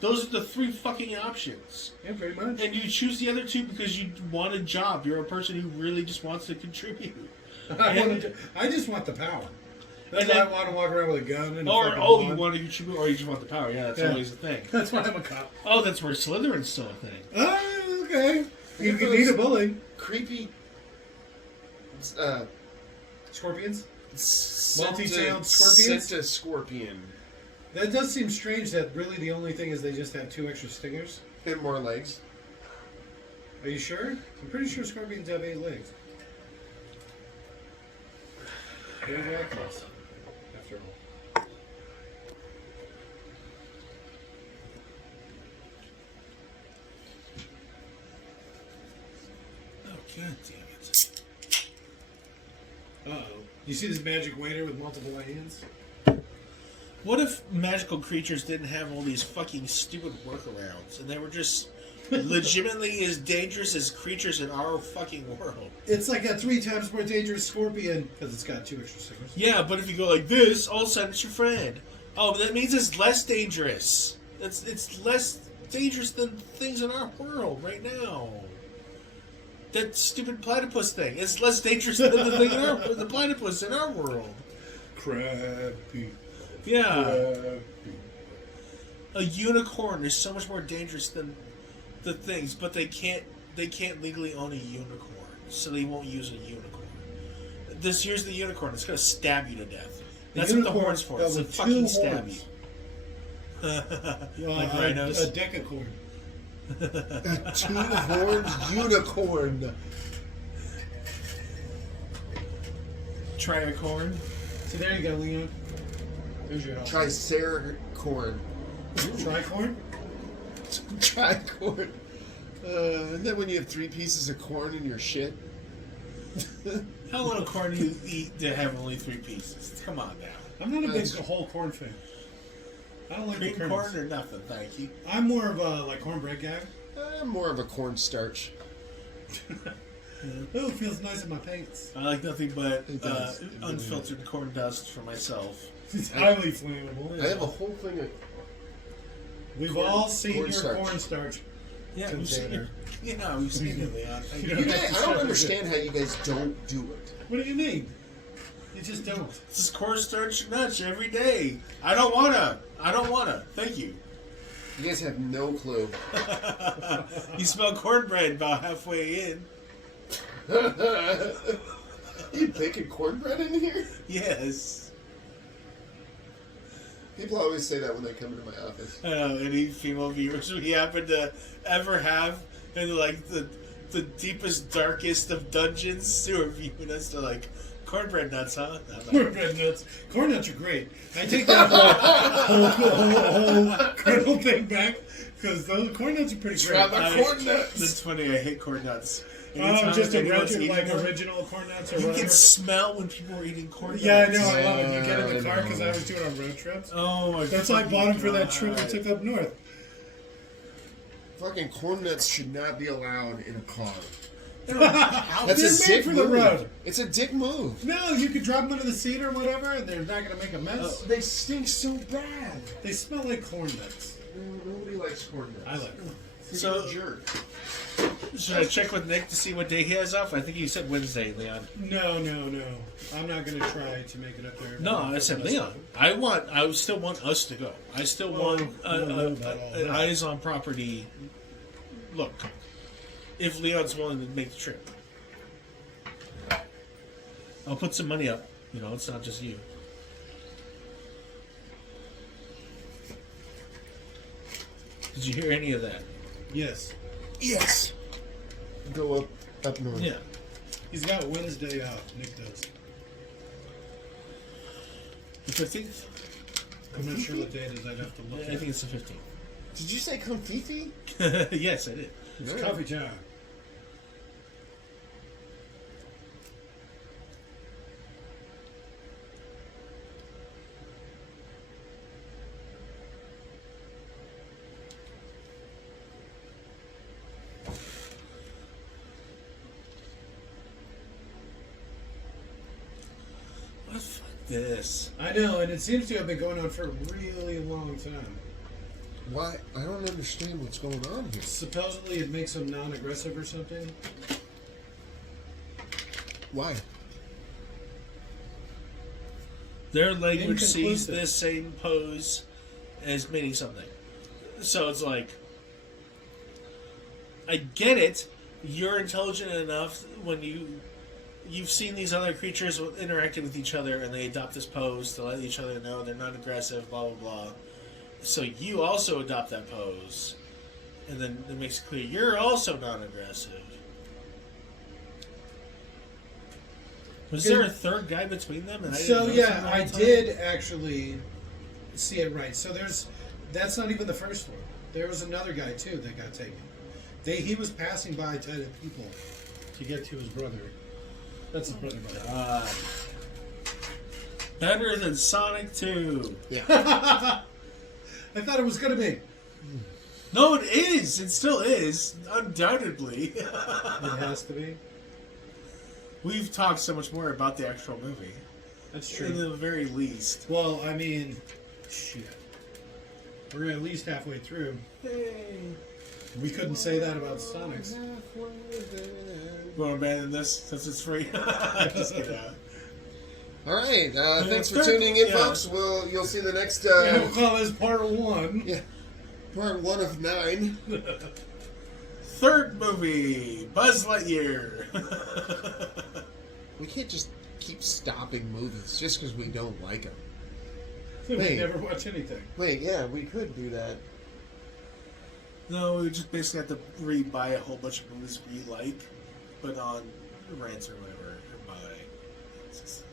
Those are the three fucking options. Yeah, pretty much. And you choose the other two because you want a job. You're a person who really just wants to contribute. I just want the power. That's why I want to walk around with a gun and a fucking You wand. want to contribute, or you just want the power. Yeah, that's Yeah. always the thing. That's why I'm a cop. Oh, that's where Slytherin's still a thing. Oh, okay. You can need a bully. Creepy. Scorpions? Senta- Multi-tailed scorpions? Senta scorpion. That does seem strange that really the only thing is they just have 2 extra stingers. And more legs. Are you sure? I'm pretty sure scorpions have 8 legs. They're arachnids, after all. Oh, god damn it. Uh-oh. You see this magic waiter with multiple hands? What if magical creatures didn't have all these fucking stupid workarounds and they were just legitimately as dangerous as creatures in our fucking world? It's like a 3 times more dangerous scorpion because it's got 2 extra stingers. Yeah, but if you go like this, all of a sudden it's your friend. Oh, but that means it's less dangerous. It's less dangerous than things in our world right now. That stupid platypus thing. It's less dangerous than the thing in the platypus in our world. Crappy. Yeah. A unicorn is so much more dangerous than the things, but they can't legally own a unicorn, so they won't use a unicorn. Here's the unicorn. It's gonna stab you to death. That's what the horn's for. It's to fucking stab you. Like rhinos. A decacorn. A 2-horned unicorn. Triacorn. So there you go, Leon. There's your help. Triceracorn. Tricorn? Tricorn. And then when you have 3 pieces of corn in your shit. How little corn do you eat to have only 3 pieces? Come on now. I'm not a big whole corn fan. I don't like Cream the kernels. corn or nothing, thank you. I'm more of a cornbread guy. I'm more of a cornstarch. Oh, it feels nice in my pants. I like nothing but It does. It really unfiltered corn dust for myself. It's highly flammable. I have a whole thing of We've corn- all seen your cornstarch. cornstarch. Yeah, we've seen it. Container. Yeah, we've seen it, Leon. Thank You you. know, You guys, I don't understand how you guys don't do it. What do you mean? You just don't. This is cornstarch nuts every day. I don't wanna. Thank you. You guys have no clue. You smell cornbread about halfway in. You baking cornbread in here? Yes. People always say that when they come into my office. I don't know any female viewers we happen to ever have in like the deepest, darkest of dungeons who are viewing us. They're like, cornbread nuts, huh? Cornbread nuts. Corn nuts are great. I take that whole kernel thing back because those corn nuts are pretty Try great. my corn nuts. That's funny. I hate corn nuts. Anytime just a anyone's regular, eating like one, original corn nuts or you whatever. can smell when people are eating corn nuts. Yeah, I know. I love it. You get in Yeah, the car I because know. I was doing it on road trips. Oh my god. That's why I bought them for that trip we took up north. Fucking corn nuts should not be allowed in a car. They're That's a made dick for move. the road. It's a dick move. No, you could drop them under the seat or whatever, and they're not gonna make a mess. They stink so bad. They smell like corn nuts. Nobody likes corn nuts. I like them. So- You're a jerk. Should I check with Nick to see what day he has off? I think you said Wednesday, Leon. No. I'm not gonna try to make it up there. No, I said Leon. I still want us to go. I still want I don't know about all an that. eyes on property look. If Leon's willing to make the trip, I'll put some money up. You know, it's not just you. Did you hear any of that? Yes. Yes. Go up north. Yeah. He's got Wednesday off. Nick does. The 15th? I'm not sure what day it is. I'd have to look. I think it's the Did you say Confifi? 15th. Yes, I did. It's coffee time. What the fuck this? I know, and it seems to have been going on for a really long time. Why? I don't understand what's going on here. Supposedly it makes them non-aggressive or something. Why? Their language sees Inconclusive. this same pose as meaning something. So it's like, I get it. You're intelligent enough when you've seen these other creatures interacting with each other, and they adopt this pose to let each other know they're not aggressive. Blah blah blah. So you also adopt that pose, and then it makes it clear you're also non-aggressive. Was there a third guy between them? And I So didn't notice him yeah, the I whole time? did actually see it right. So that's not even the first one. There was another guy too that got taken. He was passing by 10 people to get to his brother. That's his brother. God. Better than Sonic 2. I thought it was gonna be. No, it is. It still is. Undoubtedly. It has to be. We've talked so much more about the actual movie. That's In true. the very least. Well, I mean, shit. We're at least halfway through. We couldn't say that about Sonic's. You want to abandon this since it's free? Just get out. All right. Thanks for Third- tuning in, yeah. folks. You'll see the next We'll call this part 1. yeah, part 1 of 9. Third movie, Buzz Lightyear. We can't just keep stopping movies just because we don't like them. We Hey. never watch anything. Wait, yeah, we could do that. No, we just basically have to re-buy a whole bunch of movies we like, but on rent or whatever, or buy. It's just-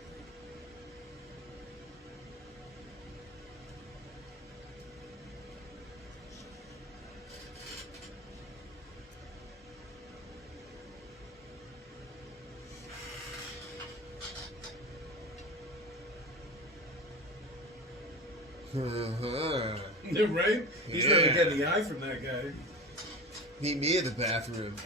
Right? He's really Yeah. getting the eye from that guy. Meet me in the bathroom.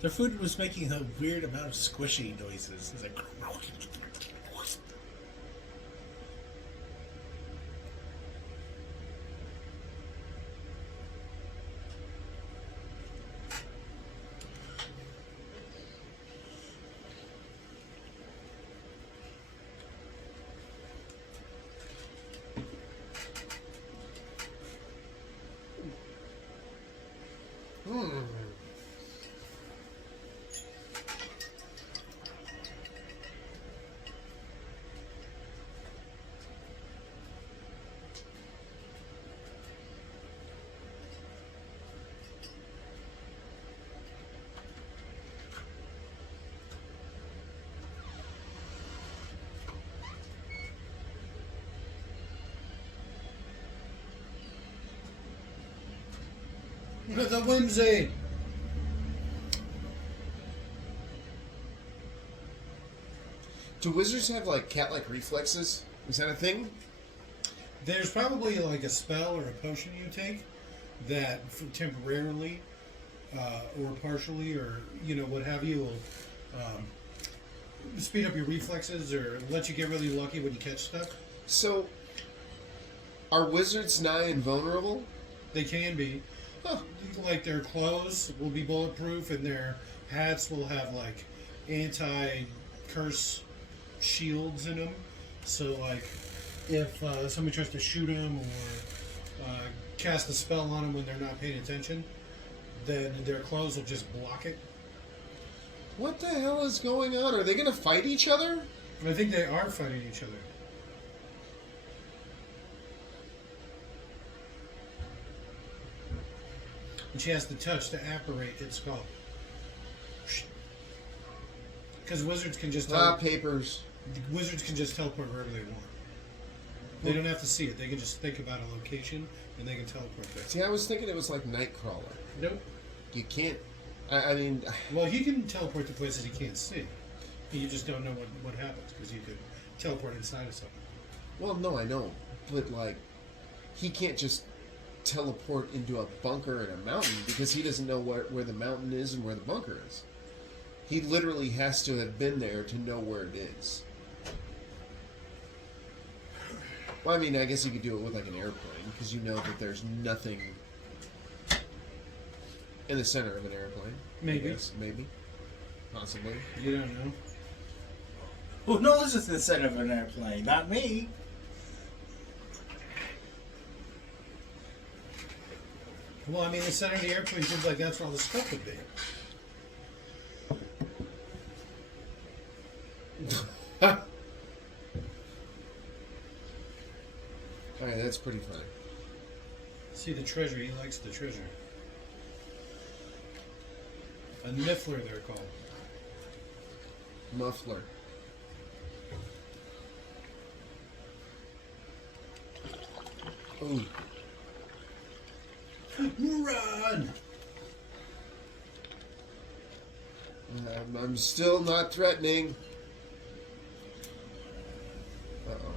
Their food was making a weird amount of squishy noises. It's like. The whimsy. Do wizards have like cat-like reflexes? Is that a thing? There's probably like a spell or a potion you take that temporarily or partially or what have you will speed up your reflexes or let you get really lucky when you catch stuff. So, are wizards nigh invulnerable? They can be. Huh. Like their clothes will be bulletproof and their hats will have like anti-curse shields in them. So like if somebody tries to shoot them or cast a spell on them when they're not paying attention, then their clothes will just block it. What the hell is going on? Are they going to fight each other? I think they are fighting each other. And she has to touch to apparate its skull. Because wizards can just Papers. wizards can just teleport wherever they want. They don't have to see it. They can just think about a location and they can teleport there. See, I was thinking it was like Nightcrawler. Nope. You can't. I mean, Well, he can teleport to places he can't see. You just don't know what happens because you could teleport inside of something. well, no, I know, but like, he can't just teleport into a bunker in a mountain because he doesn't know where the mountain is and where the bunker is. He literally has to have been there to know where it is. Well, I mean, I guess you could do it with like an airplane because you know that there's nothing in the center of an airplane. Maybe. Yes, maybe. Possibly. You don't know. Who knows it's the center of an airplane? Not me. Well, I mean, the center of the airplane seems like that's where all the stuff would be. Alright, that's pretty funny. See the treasure. He likes the treasure. A niffler, they're called. Muffler. Ooh. Run! I'm still not threatening. Uh-oh.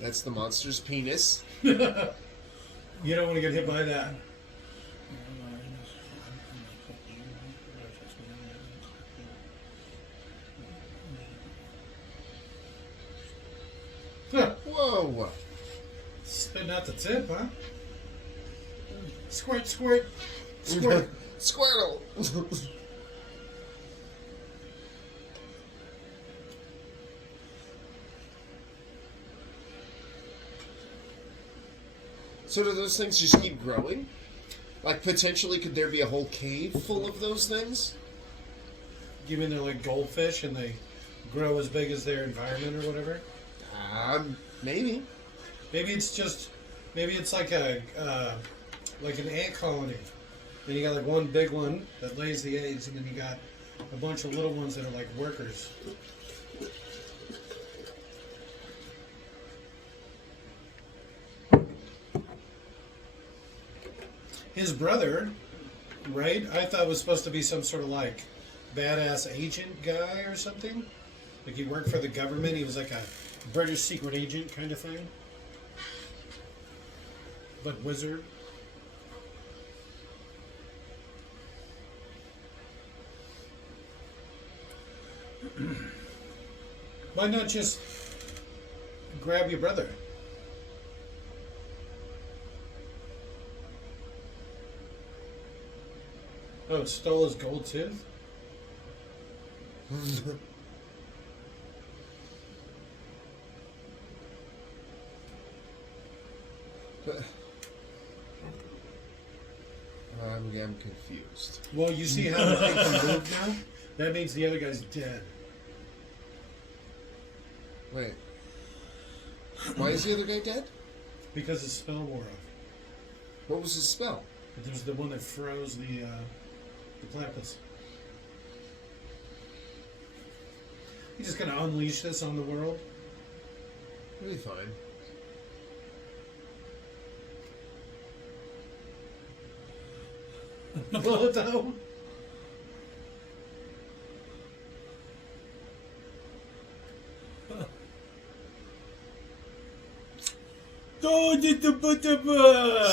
That's the monster's penis. You don't want to get hit by that. Huh. Whoa! Spitting out the tip, huh? Squirt, squirt, squirt. Squirtle! So do those things just keep growing? Like, potentially, could there be a whole cave full of those things? You mean they're like goldfish and they grow as big as their environment or whatever? Maybe. Maybe it's like like an ant colony. Then you got like one big one that lays the eggs, and then you got a bunch of little ones that are like workers. His brother, right? I thought was supposed to be some sort of like badass agent guy or something. Like he worked for the government. He was like a British secret agent kind of thing. But wizard. Why not just grab your brother? Oh, it stole his gold tooth? I'm confused. Well, you see how the thing can move now? That means the other guy's dead. Wait. Why is the other guy dead? Because his spell wore off. What was his spell? It was the one that froze the platypus. He's just gonna unleash this on the world? It'll be fine. What though?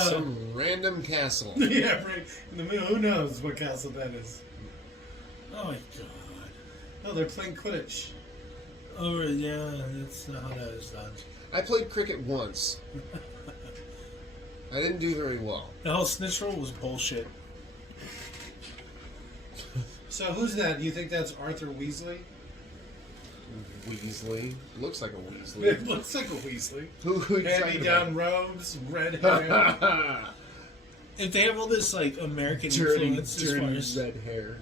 Some random castle. Yeah, right. In the middle, who knows what castle that is? Oh my god. Oh, they're playing Quidditch. Oh yeah, that's not how that is done. I played cricket once. I didn't do very well. The whole snitch roll was bullshit. So who's that? You think that's Arthur Weasley? Weasley. Looks like a Weasley. It looks like a Weasley. Who you Handy talking down about? robes, red hair. If they have all this like American Dirty, influence as far dirty as, red hair.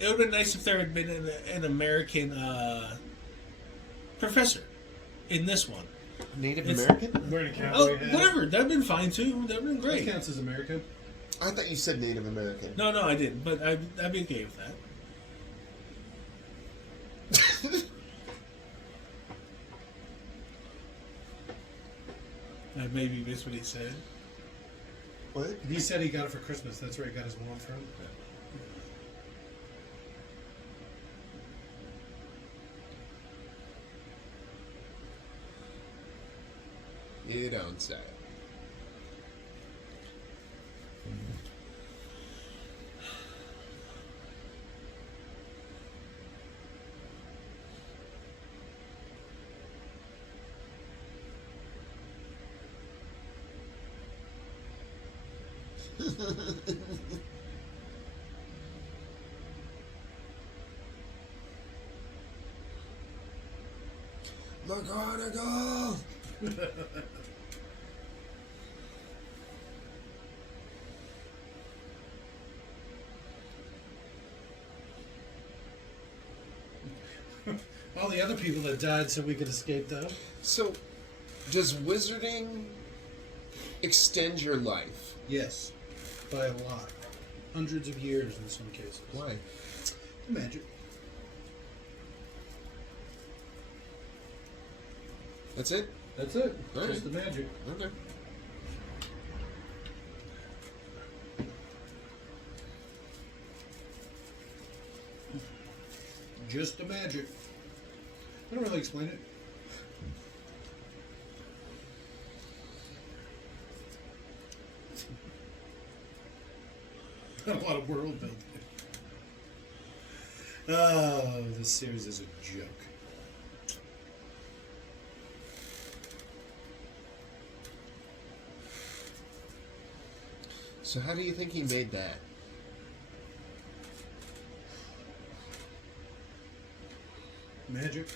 it would have been nice if there had been an American professor in this one. Native It's- American? Wearing a cowboy Oh, hat. whatever. That'd been fine too. That'd been That great. counts as American. I thought you said Native American. No, I didn't. But I'd be okay with that. I maybe missed what he said. What? He said he got it for Christmas. That's where he got his wand from. You don't say. McGonagall! All the other people that died so we could escape them. So, does wizarding extend your life? Yes. By a lot. Hundreds of years in some cases. Why? Magic. That's it? That's it. All Just right. the magic. Okay. Just the magic. I don't really explain it. Not a lot of world building. Oh, this series is a joke. So how do you think he made that? Magic.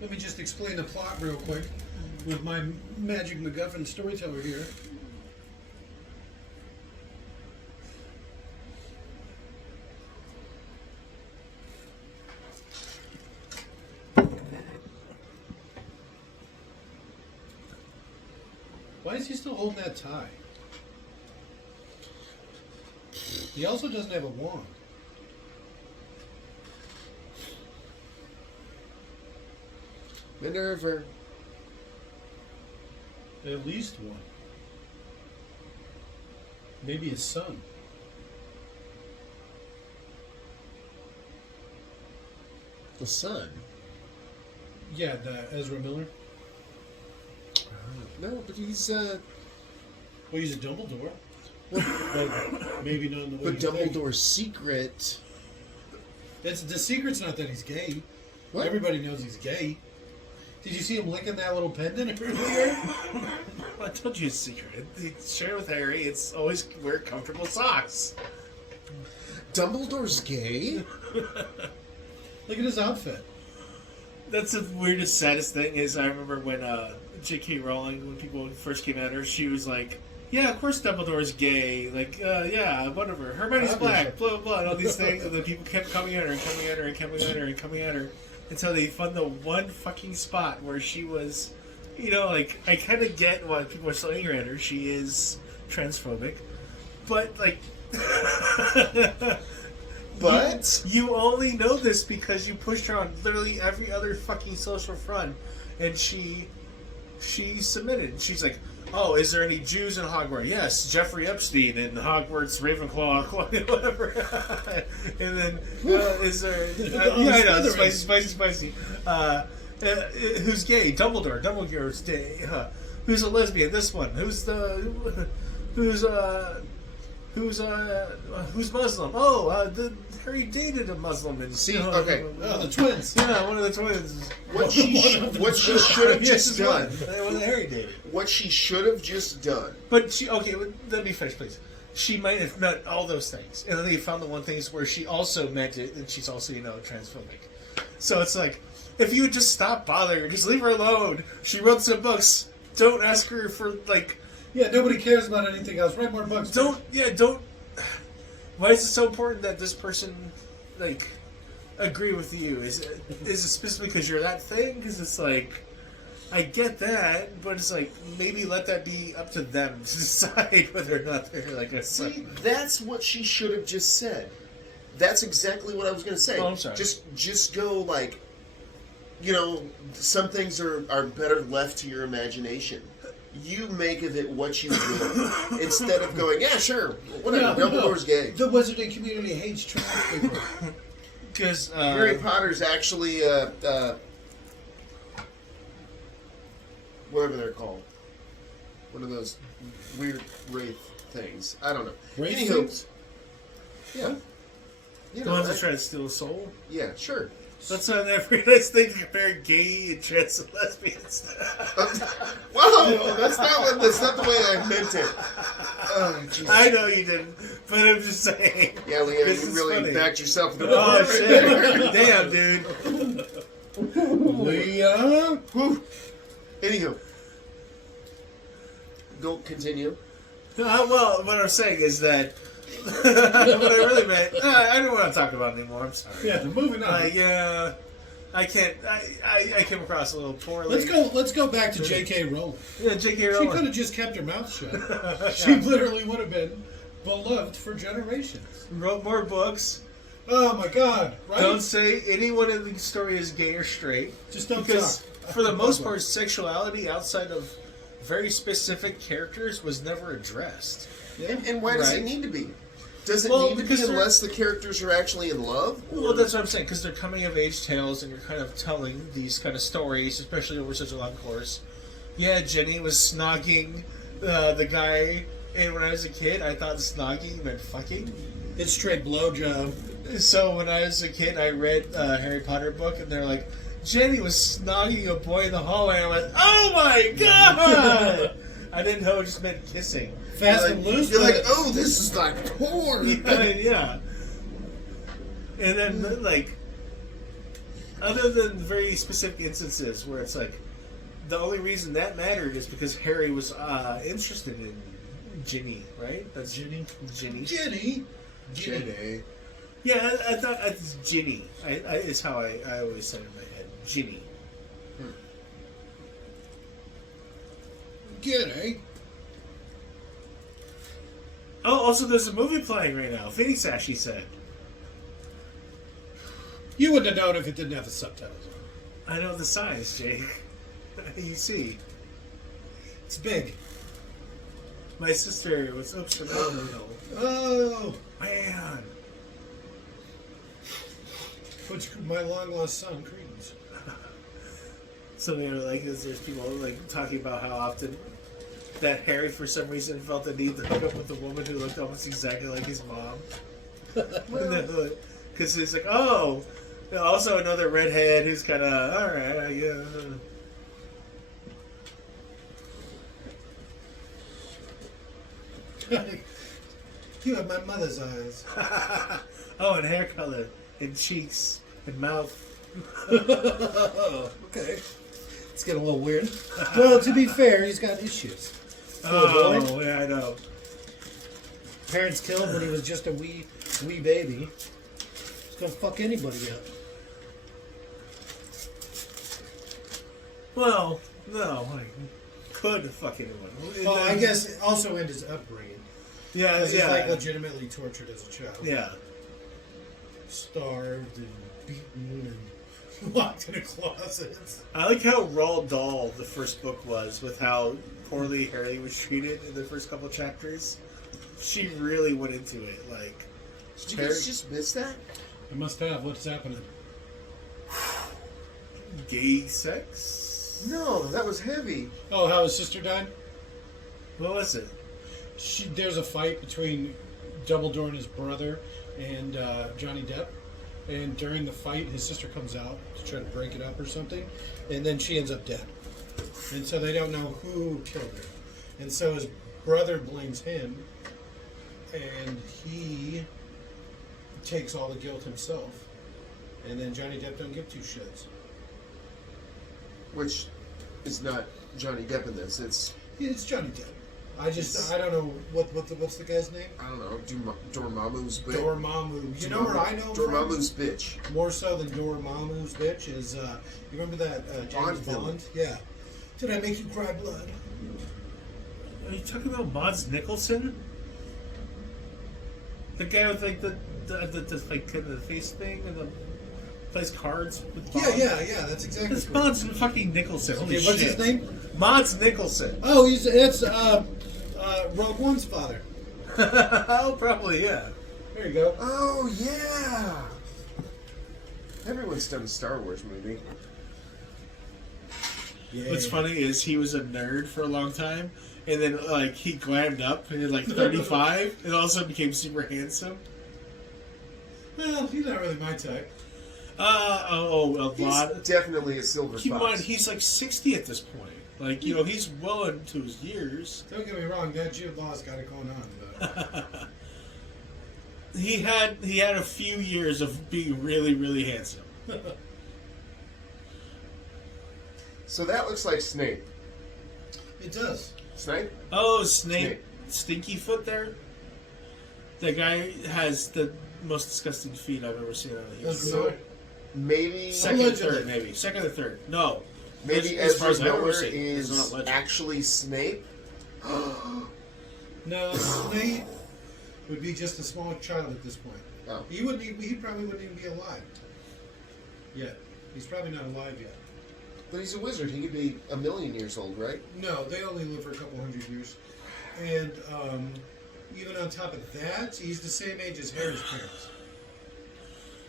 Let me just explain the plot real quick with my magic MacGuffin storyteller here. Why is he still holding that tie? He also doesn't have a wand. Minerva. At least one. Maybe his son. The son? Yeah, the Ezra Miller. No, but he's, Well, he's a Dumbledore. But maybe not in the way but you think. Dumbledore's secret... That's the secret's not that he's gay. What? Everybody knows he's gay. Did you see him licking that little pendant earlier? I told you a secret. Share with Harry. It's always wear comfortable socks. Dumbledore's gay? Look at his outfit. That's the weirdest, saddest thing is I remember when J.K. Rowling, when people first came at her, she was like, yeah, of course Dumbledore's gay. Like, yeah, whatever. Hermione's black, blah, blah, blah, and all these things. And then people kept coming at her and coming at her and coming at her and coming at her. Until they found the one fucking spot where she was, you know, like, I kind of get why people are so angry at her. She is transphobic. But, like, But you only know this because you pushed her on literally every other fucking social front, and she submitted. She's like, "Oh, is there any Jews in Hogwarts?" Yes, Jeffrey Epstein in Hogwarts, Ravenclaw, whatever. And then is there? Yeah, I know, spicy. Who's gay? Dumbledore's gay. Who's a lesbian? This one. Who's Muslim? Oh, Harry dated a Muslim. And see, okay, the twins. Yeah, one of the twins. What she should have just done. One that Harry dated. What she should have just done. But let me finish, please. She might have meant all those things, and then they found the one things where she also meant it, and she's also transphobic. So it's like, if you would just stop bothering her, just leave her alone. She wrote some books. Don't ask her for Yeah, nobody cares about anything else. Write more books. Don't. Why is it so important that this person agree with you? Is it specifically because you're that thing? Because it's like, I get that, but it's like, maybe let that be up to them to decide whether or not they're like a. See, that's what she should have just said. That's exactly what I was going to say. Oh, I'm sorry. Just go some things are better left to your imagination. You make of it what you will, instead of going, yeah, sure, whatever, Dumbledore's gay. The wizarding community hates trans people. Because Harry Potter's actually, whatever they're called. One of those weird wraith things. I don't know. Wraith Anywho, things? Yeah. the ones that try to steal a soul. Yeah, sure. That's not a very nice thing to compare gay and trans and lesbians. Whoa, that's not the way I meant it. Oh, Jesus. I know you didn't, but I'm just saying. Yeah, Leah, This you is really funny. backed yourself in the Oh corner. shit! Damn, dude. Leah? Whew. Anywho, go continue. Well, what I'm saying is that what I really meant. I don't want to talk about it anymore. I'm sorry. Yeah, moving on. Yeah, I can't. I came across a little poorly. Let's go back to J.K. Rowling. Yeah, J.K. She Rowling. could have just kept her mouth shut. She literally would have been beloved for generations. Wrote more books. Oh my God! Right? Don't say anyone in the story is gay or straight. Just don't Because talk. for the most part, sexuality outside of very specific characters was never addressed. And why does it Right. need to be? Does it Well, need to be because they're- unless the characters are actually in love? Well, that's what I'm saying, because they're coming of age tales, and you're kind of telling these kind of stories, especially over such a long course. Yeah, Jenny was snogging the guy, and when I was a kid, I thought snogging meant fucking. It's straight blowjob. So when I was a kid, I read a Harry Potter book, and they're like, Jenny was snogging a boy in the hallway, and I went, oh my god! I didn't know it just meant kissing. Fast and loose. You're like, oh, this is like porn. Yeah. And then, other than very specific instances where it's like, the only reason that mattered is because Harry was interested in Ginny, right? That's Ginny? Jenny. Yeah, I thought it's Ginny. It's how I always said it in my head. Ginny. Jenny. Oh, also there's a movie playing right now. Phoenix Ash, he said. You wouldn't have known if it didn't have the subtitles on. I know the size, Jake. You see. It's big. My sister was Oh. Man. Which my long lost son, Credence. Something there's people talking about how often that Harry, for some reason, felt the need to hook up with a woman who looked almost exactly like his mom. Because he's like, oh, also another redhead who's kind of, all right, yeah. You have my mother's eyes. Oh, and hair color, and cheeks, and mouth. Okay. It's getting a little weird. Well, to be fair, he's got issues. Oh, yeah, I know. Parents killed him when he was just a wee baby. He's gonna fuck anybody up. Well, no, could fuck anyone. Well, I guess also in his upbringing. Yeah, Because yeah. he's like legitimately tortured as a child. Yeah. Starved and beaten and locked in a closet. I like how Roald Dahl the first book was, with how poorly Harry was treated in the first couple chapters. She really went into it. Like, Did you guys just miss that? I must have. What's happening? gay sex? No, that was heavy. Oh, how his sister died? What was it? There's a fight between Dumbledore and his brother and Johnny Depp. And during the fight, his sister comes out to try to break it up or something. And then she ends up dead. And so they don't know who killed her. And so his brother blames him. And he takes all the guilt himself. And then Johnny Depp don't give two shits. Which is not Johnny Depp in this. It's Johnny Depp. I don't know what's the guy's name? I don't know, Dormammu's bitch. Dormammu. You know where I know him Dormammu's from? bitch. More so than Dormammu's bitch is, you remember that James Bond? Yeah. Did I make you cry blood? Are you talking about Mads Mikkelsen? The guy with like the face thing and the plays cards with Bond? Yeah, that's exactly It's correct. Mads fucking Mikkelsen. Holy Okay, what's shit. his name? Mads Mikkelsen. Oh, it's Rogue One's father. Oh, probably, yeah. There you go. Oh, yeah! Everyone's done a Star Wars movie. Yeah. What's funny is he was a nerd for a long time, and then like he glammed up and like 35, and all of a sudden became super handsome. Well, he's not really my type. A He's lot. definitely a silver Keep in fox. mind, he's like 60 at this point. Like, you know, he's well into his years. Don't get me wrong, that Jude Law's got it going on, but He had a few years of being really, really handsome. So that looks like Snape. it does. Snape? Oh, Snape. Stinky Foot there? That guy has the most disgusting feet I've ever seen on a human. So maybe Second, Allegedly. third, maybe. Second or third. No. maybe As far Ezra as I've ever Miller seen, it's not is legend. actually Snape. No, Snape would be just a small child at this point. Oh. He probably wouldn't even be alive yet. He's probably not alive yet. But he's a wizard. He could be 1,000,000 years old, right? No, they only live for a couple hundred years. And even on top of that, he's the same age as Harry's parents.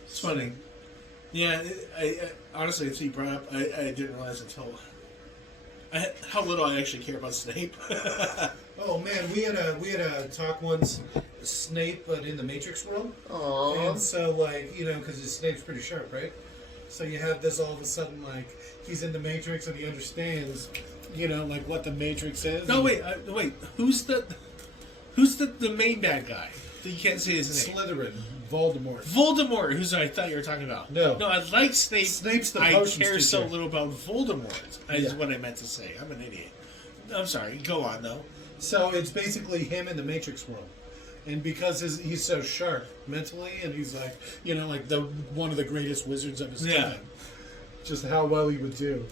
It's funny. Yeah, I honestly, if you brought up, I didn't realize until how little I actually care about Snape. Oh man, we had a talk once, Snape, but in the Matrix world. Aww. And so like because Snape's pretty sharp, right? So you have this all of a sudden like he's in the Matrix and he understands, like what the Matrix is. No, wait. Who's the main bad guy? You can't say his name. Slytherin, Voldemort. Voldemort, who's I thought you were talking about. No. I like Snape. Snape's the I potions care so teacher. little about Voldemort. Is Yeah. what I meant to say. I'm an idiot. I'm sorry. Go on though. So it's basically him in the Matrix world. And because he's so sharp mentally, and he's like, like one of the greatest wizards of his Yeah. time. Just how well he would do.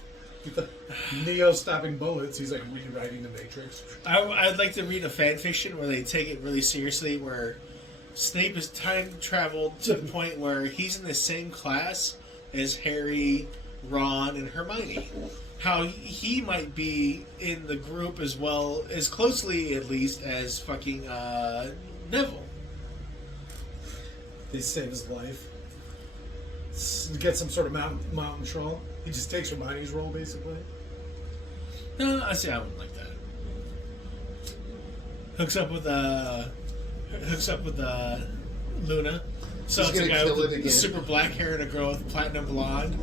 Neo stopping bullets, he's like rewriting the Matrix. I'd like to read a fan fiction where they take it really seriously, where Snape has time traveled to the point where he's in the same class as Harry, Ron, and Hermione. How he might be in the group as well, as closely at least as fucking Neville. They save his life. Get some sort of mountain troll. He just takes Hermione's role, basically. No, I see. I wouldn't like that. Hooks up with Luna. So He's it's a gonna guy kill with it again. super black hair and a girl with platinum blonde.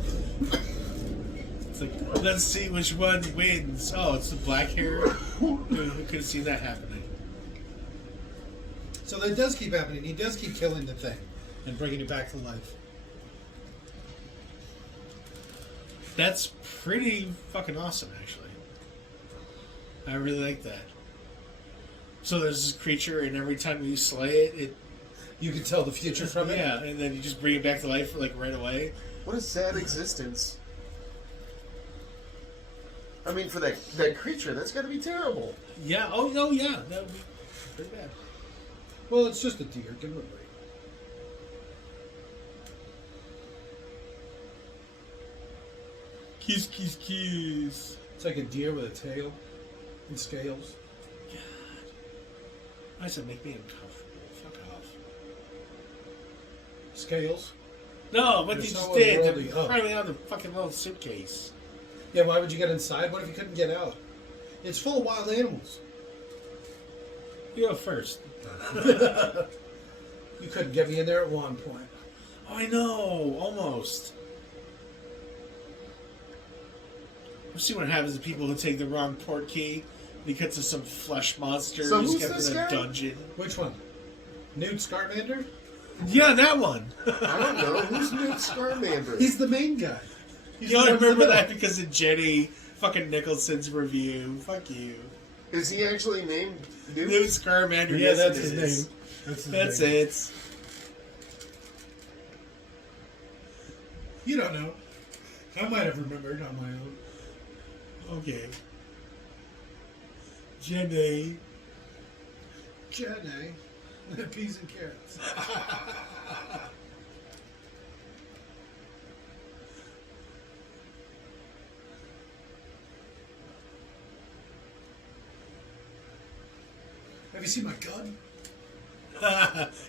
It's like, let's see which one wins. Oh, it's the black hair. Who could have seen that happening? So that does keep happening. He does keep killing the thing and bringing it back to life. That's pretty fucking awesome, actually. I really like that. So there's this creature, and every time you slay it, You can tell the future from it. yeah, and then you just bring it back to life like right away. What a sad existence. I mean, for that creature, that's got to be terrible. Yeah. Oh yeah. That would be pretty bad. Well, it's just a deer. Give him a break. Kiss, kiss, kiss. It's like a deer with a tail and scales. I said make me uncomfortable. Fuck off. Scales? No, what You're you so just did. unworldly. They're climbing out of the fucking little suitcase. Yeah, why would you get inside? What if you couldn't get out? It's full of wild animals. You go first. You couldn't get me in there at one point. Oh, I know. Almost. We'll see what happens to people who take the wrong port key because of some flesh monster So who's who's kept this in a guy? dungeon. Which one? Newt Scarmander? Yeah, that one. I don't know. Who's Newt Scarmander? He's the main guy. He's You the only one in the remember middle. that because of Jenny fucking Nicholson's review. Fuck you. Is he actually named Newt? Newt Scarmander. Yeah, yes, that's it his is. name. That's his That's name. it. You don't know. I might have remembered on my own. Okay. Jenny. Jenny. Peas and carrots. Have you seen my gun?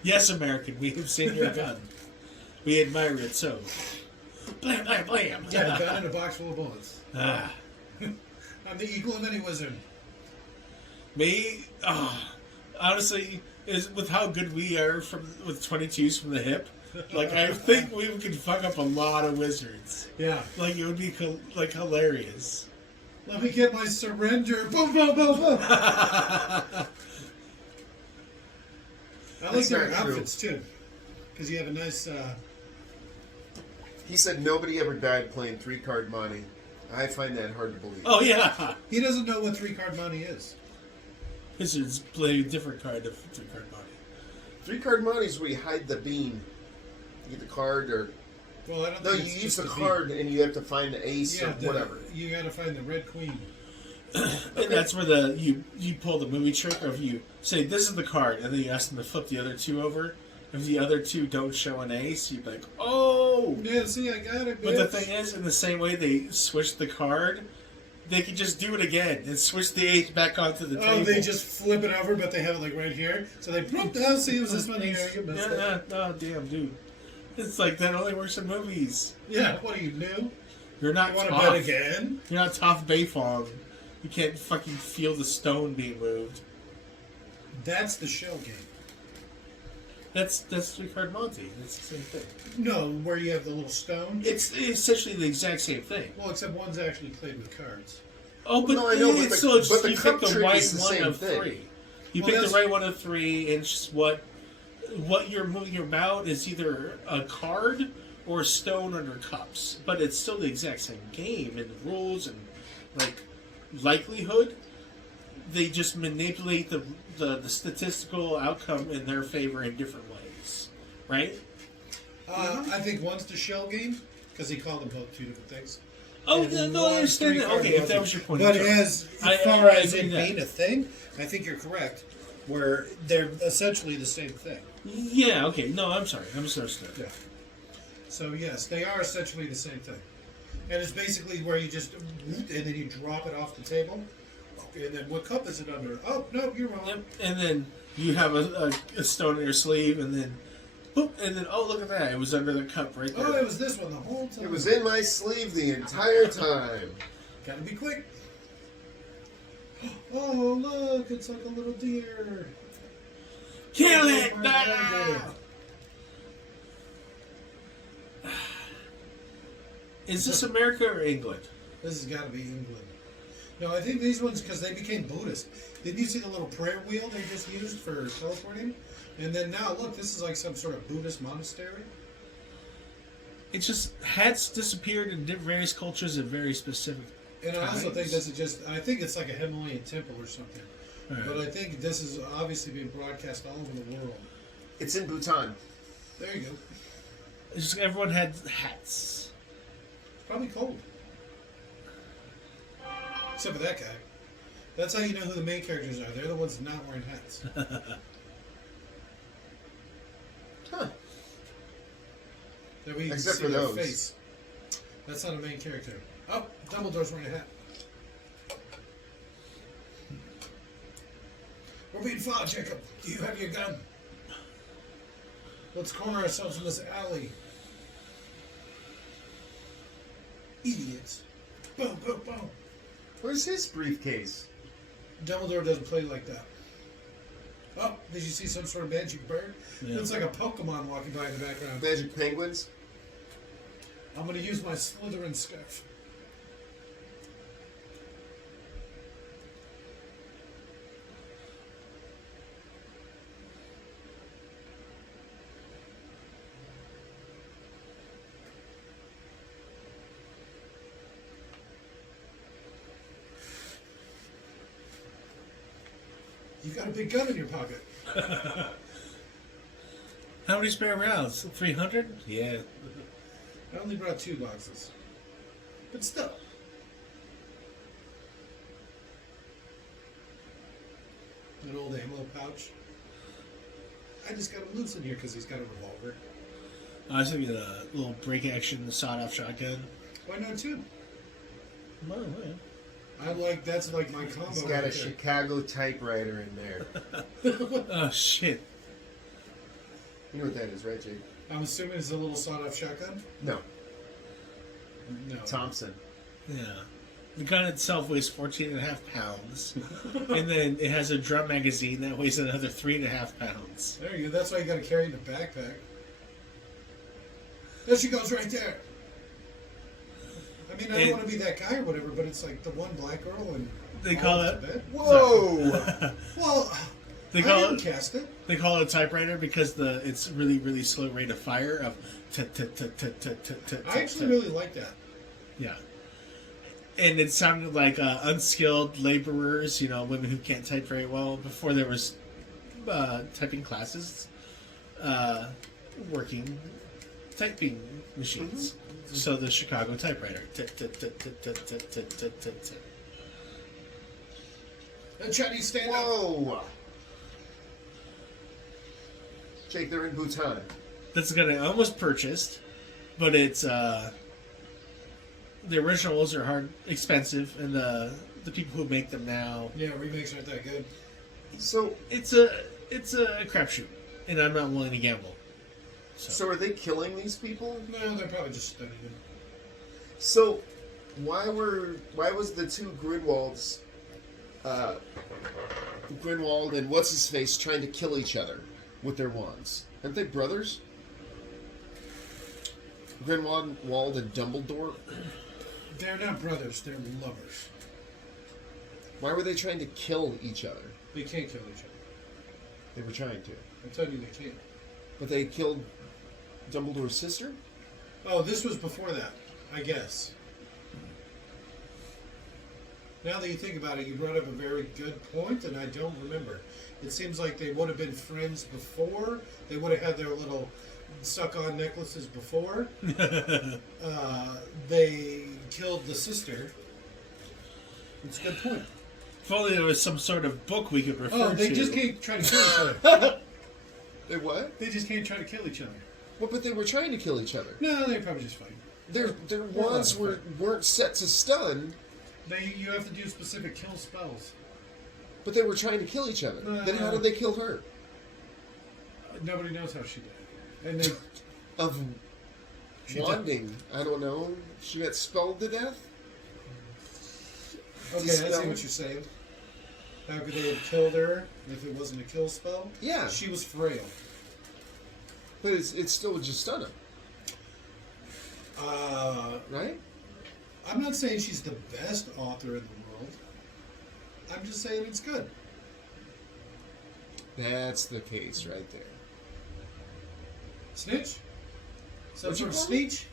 Yes, American, we have seen your gun. We admire it so. Blam, blam, blam. Yeah, a gun in a box full of bullets. Ah. I'm the equal of any wizard. Me, honestly, is with how good we are with 22s from the hip. Like I think we could fuck up a lot of wizards. Yeah. Like it would be like hilarious. Let me get my surrender. Boom, boom, boom, boom. I like That's their not true. outfits too, because you have a nice. He said nobody ever died playing 3-card Monty. I find that hard to believe. Oh yeah, He doesn't know what 3-card money is. wizards play a different kind of 3-card money. 3-card Monty is where you hide the bean. You get the card, or Well, I don't. no, think you it's use just the a beat. card and you have to find the ace or Yeah, whatever. You got to find the red queen. And that's where you pull the movie trick of you say this is the card, and then you ask them to flip the other two over. If the other two don't show an ace, you'd be like, oh. Yeah, see, I got it. But the bitch. thing is, in the same way they switch the card, they could just do it again and switch the ace back onto the table. Oh, they just flip it over, but they have it like right here. So they bloop down. See, it was this one here. You missed it. Yeah, oh damn, dude. It's like that only works in movies. Yeah, what are you new? You're not You want to Toph. bet again? You're not Toph Bayfong. You can't fucking feel the stone being moved. That's the shell game. That's 3-card Monty. It's the same thing. No, where you have the little stone. It's essentially the exact same thing. Well, except one's actually played with cards. Oh, but No, I know, but it's the- still just but the you cup pick the trick right is the one same of thing. 3. You Well, pick the that's- right one of 3, and just what you're moving about is either a card or a stone under cups. But it's still the exact same game and the rules and like likelihood. They just manipulate the statistical outcome in their favor in different ways, right? I think one's the shell game because he called them both two different things. Oh, And no, I one's understand that. 3-card Okay, if Monty. that was your point. But sure. as I far as agree it that. being a thing, I think you're correct. Where they're essentially the same thing. Yeah, okay. No, I'm sorry. I'm so sorry. Yeah. So yes, they are essentially the same thing. And it's basically where you just and then you drop it off the table. And then what cup is it under? Oh no, you're wrong. Yep. And then you have a stone in your sleeve, and then boop, and then oh look at that, it was under the cup right there. Oh, it was this one the whole time. It was in my sleeve the entire time. Gotta be quick. Oh look, it's like a little deer. Kill Oh, it! my No! God. Is this America or England? This has got to be England. No, I think these ones because they became Buddhist. Didn't you see the little prayer wheel they just used for teleporting? And then now look, this is like some sort of Buddhist monastery. It's just hats disappeared in various cultures at very specific. And I also think times. this is just, I think it's like a Himalayan temple or something. Right. But I think this is obviously being broadcast all over the world. It's in Bhutan. There you go. It's just everyone had hats. It's probably cold. Except for that guy. That's how you know who the main characters are. They're the ones not wearing hats. That we Except see for their those. face. That's not a main character. Oh, Dumbledore's wearing a hat. We're being followed, Jacob. Do you have your gun? Let's corner ourselves in this alley. Idiots. Boom, boom, boom. Where's his briefcase? Dumbledore doesn't play like that. Oh, did you see some sort of magic bird? Yeah. Looks like a Pokemon walking by in the background. Magic penguins? I'm going to use my Slytherin scarf. You got a big gun in your pocket. How many spare rounds? 300? Yeah. I only brought 2 boxes. But still. An old ammo pouch. I just got him loose in here because he's got a revolver. I was thinking a little break action sawed-off shotgun. Why not 2? Oh, yeah. That's like my combo. He's got right a there. Chicago typewriter in there. Oh, shit. You know what that is, right, Jake? I'm assuming it's a little sawed-off shotgun. No. No. Thompson. Yeah. The gun itself weighs 14.5 pounds. And then it has a drum magazine that weighs another 3.5 pounds. There you go. That's why you got to carry it in a backpack. There she goes, right there. I mean, I don't And- want to be that guy or whatever, but it's like the one black girl and They call all it- to bed. Whoa! Well, They I call didn't it cast it. they call it a typewriter because it's really, really slow rate of fire of I actually really like that. yeah. And it sounded like unskilled laborers, women who can't type very well before there was typing classes, working typing machines. So the Chicago typewriter. And Chinese stand up. Whoa! Jake, they're in Bhutan. That's gonna almost purchased, but it's the originals are expensive, and the people who make them now, Yeah, remakes aren't that good. So, it's a crapshoot, and I'm not willing to gamble. so are they killing these people? No, they're probably just studying them. So, why was the 2 Grinwalds, Grinwald and what's his face trying to kill each other with their wands? Aren't they brothers? Grinwald and Dumbledore. They're not brothers, they're lovers. Why were they trying to kill each other? They can't kill each other. They were trying to, I'm telling you, they can't. but they killed Dumbledore's sister. Oh, this was before that, I guess. Now that you think about it, you brought up a very good point, and I don't remember. It seems like they would have been friends before. They would have had their little suck-on necklaces before. They killed the sister. It's a good point. If only there was some sort of book we could refer Oh, to. they just can't try to kill each other. They what? They just can't try to kill each other. Well, but they were trying to kill each other. No, they're probably just fighting. Their wands weren't set to stun, You have to do specific kill spells. but they were trying to kill each other. Then how did they kill her? Nobody knows how she did. And they Of She wanding. I don't know. She got spelled to death? Okay, I see what you're saying. How could they have killed her if it wasn't a kill spell? Yeah. She was frail. But it's still just stun him, right? I'm not saying she's the best author in the world. I'm just saying it's good. That's the case right there. Snitch? Some What'd you sort of call speech?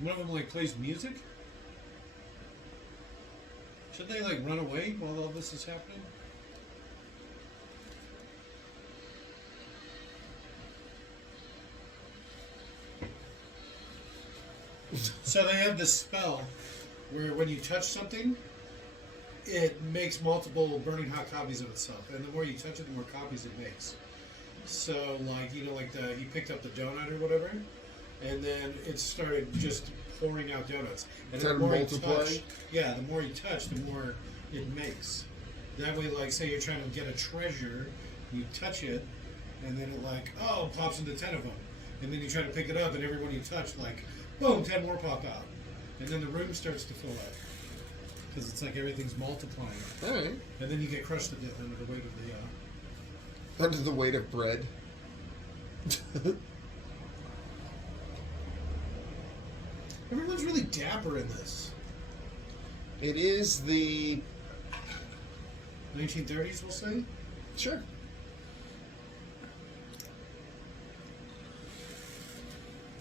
One of them like plays music? Should they like run away while all this is happening? So they have this spell where when you touch something, it makes multiple burning hot copies of itself. And the more you touch it, the more copies it makes. So, like, you know, like he picked up the donut or whatever, and then it started just pouring out donuts. And Trying the to more multiply? the more you touch, the more it makes. That way, like, say you're trying to get a treasure, you touch it, and then it like, oh, pops into 10 of them. And then you try to pick it up, and every one you touch, like, boom, 10 more pop out. And then the room starts to fill up. Because it's like everything's multiplying. All right. And then you get crushed to death under the weight of the... Under the weight of bread. Everyone's really dapper in this. It is the... 1930s, we'll say? Sure.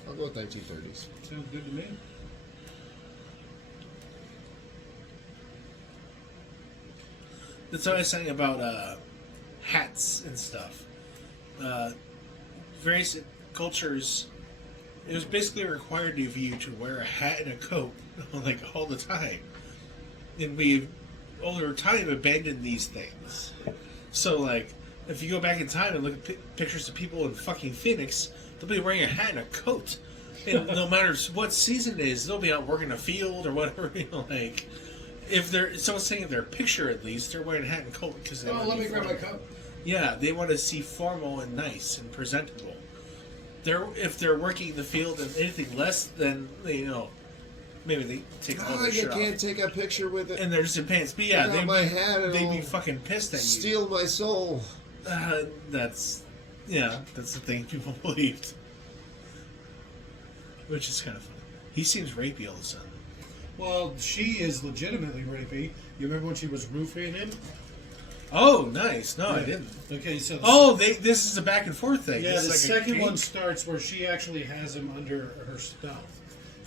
I'll go with 1930s. Sounds good to me. That's what I was saying about hats and stuff. Various cultures, it was basically required of you to wear a hat and a coat, like, all the time. And we've, over time, abandoned these things. So, like, if you go back in time and look at pictures of people in fucking Phoenix, they'll be wearing a hat and a coat. And no matter what season it is, they'll be out working a field or whatever, you know, like... If they're someone's saying in their picture, at least they're wearing a hat and coat because they let me grab my coat. Yeah, they want to see formal and nice and presentable. If they're working in the field and anything less, then they, you know, maybe they take all their You shirt can't off take a picture with it. and they're just in pants. But yeah, Without my hat and they'd all. be fucking pissed at you. Steal my soul. That's the thing people believed, which is kind of funny. He seems rapey all of a sudden. Well, she is legitimately rapey. You remember when she was roofing him? Oh, nice. No, I didn't. Okay, so... This is a back and forth thing. Yeah, This the is like a second game. one starts where she actually has him under her stuff.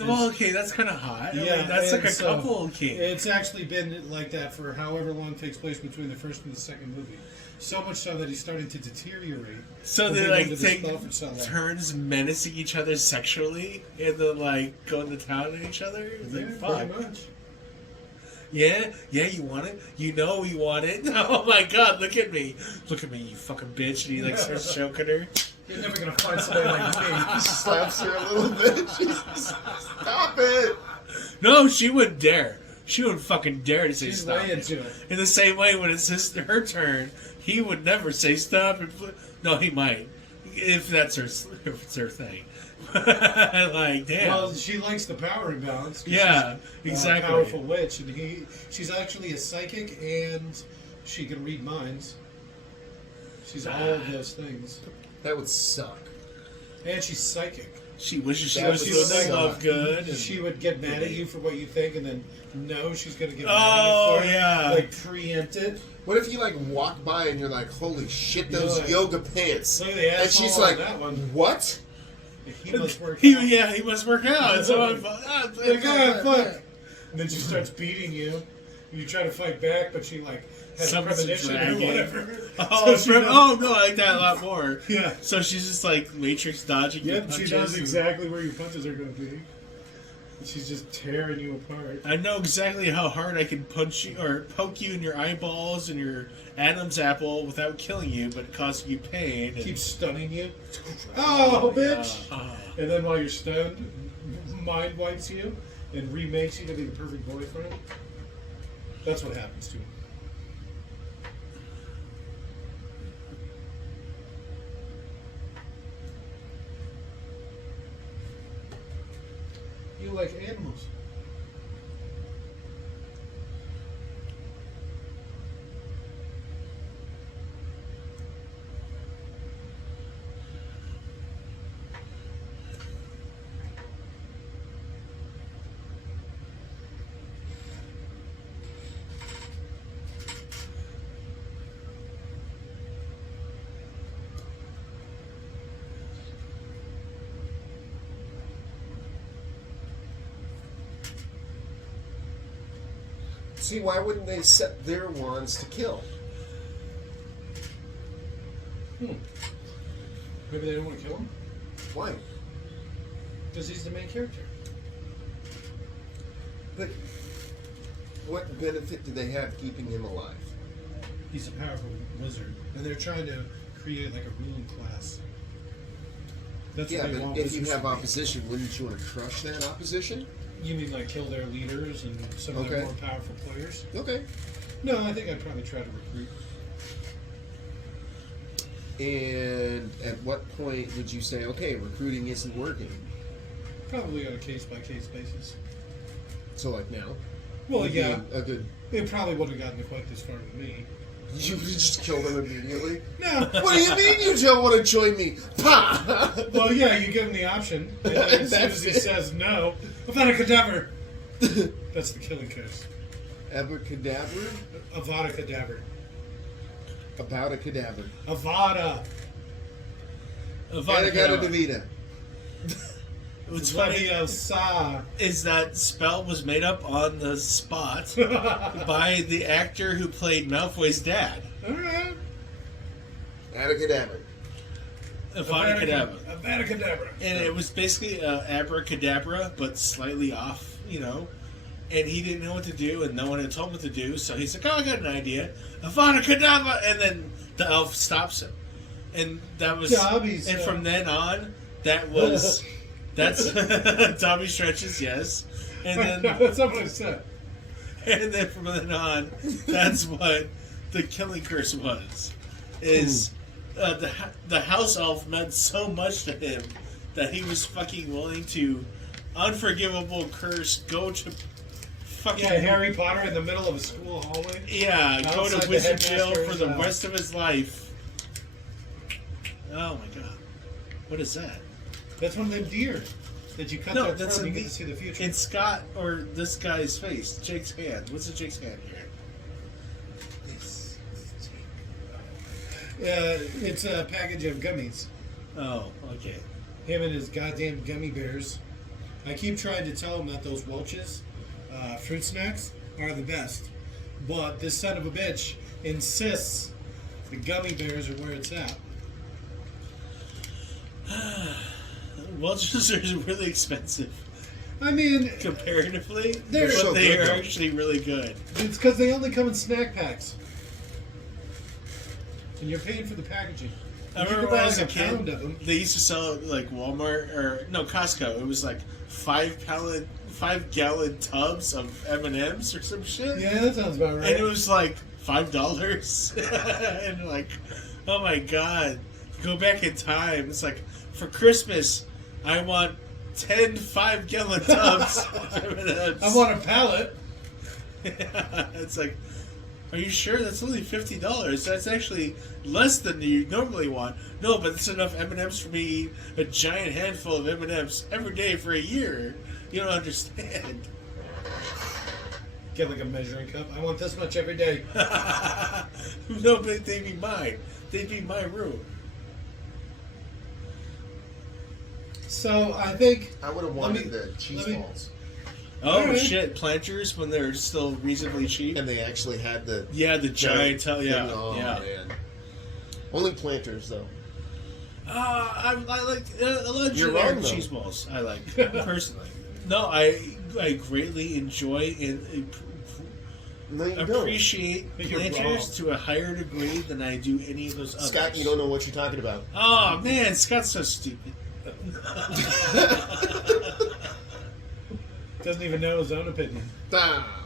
Oh, okay, that's kind of hot. Yeah, I mean, that's like and a so couple king. It's actually been like that for however long takes place between the first and the second movie. So much so that he's starting to deteriorate. So from they being like under the take spell for so long. turns menacing each other sexually, and then like going to town on each other. It's Yeah, like, fuck. pretty much. Yeah, you want it. You know we want it. Oh my god, look at me, you fucking bitch. And he like starts choking her. You're never gonna find somebody like me. Slaps her a little bit. Stop it. No, she wouldn't dare. She wouldn't fucking dare to say She's stop. way into it. In the same way, when it's her turn, he would never say stop. No, he might, if it's her thing. Like, damn. Well, she likes the power imbalance. 'Cause Yeah, she's exactly. A powerful witch, and she's actually a psychic, and she can read minds. She's all of those things, That would suck. and she's psychic. She wishes she That was would doing suck. love good. and- She would get mad at you for what you think, and then know she's gonna get Oh, mad at you for yeah. it, like preempt it. What if you like walk by and you're like, holy shit, those You're like, yoga pants? look at the And she's asshole on like, that one. what? He must work. He out. must work out. And so I'm Like, ah, fuck. And then she starts beating you. You try to fight back, but she like has a Someone's premonition or dragging. whatever. Oh, So she knows- no, I like that a lot more. Yeah. So she's just like Matrix dodging your Yep, punches. she knows and- exactly where your punches are going to be. And she's just tearing you apart. I know exactly how hard I can punch you or poke you in your eyeballs and your Adam's apple without killing you, but causing you pain. And, Keep stunning you. Oh, bitch! Oh. And then while you're stunned, mind wipes you and remakes you to be the perfect boyfriend. That's what happens to him. You like animals. See, why wouldn't they set their wands to kill? Maybe they don't want to kill him? Why? Because he's the main character. But what benefit do they have keeping him alive? He's a powerful wizard. And they're trying to create like a ruling class. That's Yeah, what they but want if you wizards have to be. opposition, wouldn't you want to crush that opposition? You mean like kill their leaders and some of their more powerful players? Okay. No, I think I'd probably try to recruit. And at what point would you say, okay, recruiting isn't working? Probably on a case-by-case basis. So, like now? Well, would be yeah. A good... It probably would have gotten quite this far with me. You would just kill them immediately? No. What do you mean you don't want to join me? Pa! Well, yeah, you give him the option. And then as soon as he says no, Avada Kedavra. That's the killing curse. Abracadabra? Avada Kedavra. About a cadaver. Avada. Avada Kedavra. What's funny Leviosa. is that spell was made up on the spot by the actor who played Malfoy's dad. Alright. Abracadabra. Avada Kedavra. Avada Kedavra. And it was basically abracadabra, but slightly off, And he didn't know what to do, and no one had told him what to do, so he's like, oh, I got an idea. Avada Kedavra! And then the elf stops him. And that was... Dobby's, and from then on, that's... Dobby stretches, yes. And then... That's not what I said. And then from then on, that's what the killing curse was. Is the house elf meant so much to him that he was fucking willing to unforgivable curse go to fucking Harry Potter in the middle of a school hallway. go Outside to the wizard jail for headmaster's the house. rest of his life. Oh my god, what is that? That's one of them deer that you cut No, their that's throat and you a- get to see the future. In Scott or this guy's face, Jake's hand. What's the Jake's hand here? It's a package of gummies. Oh, okay. Him and his goddamn gummy bears. I keep trying to tell him that those Welch's fruit snacks are the best. But this son of a bitch insists the gummy bears are where it's at. Welch's are really expensive I mean, comparatively, They're but so they good, are though. actually really good. it's because they only come in snack packs. And you're paying for the packaging. I You remember could when I buy was a like pound kid, of them. they used to sell it like Walmart or no Costco. It was like 5-gallon tubs of M&Ms or some shit, Yeah, that sounds about right. and it was like $5. And like, oh my god, go back in time. It's like for Christmas, I want 10 5-gallon tubs of M&Ms. I want a pallet. It's like, are you sure that's only $50? That's actually less than you normally want. No, but it's enough M&Ms for me to eat a giant handful of M&Ms every day for a year. You don't understand. Get like a measuring cup. I want this much every day. No, but they'd be mine. They'd be my room. So I think I would have Let wanted me- the cheese let me- balls. Oh Alright. shit, Planters when they're still reasonably cheap. And they actually had the Yeah, the giant. thing. Yeah, Oh, yeah. man. Only planters, though. I like a lot of You're generic wrong, though. cheese balls. I like personally. No, I greatly enjoy and No, you don't. appreciate You're Planters wrong. to a higher degree than I do any of those others. Scott, you don't know what you're talking about. Oh man, Scott's so stupid. doesn't even know his own opinion. Ah.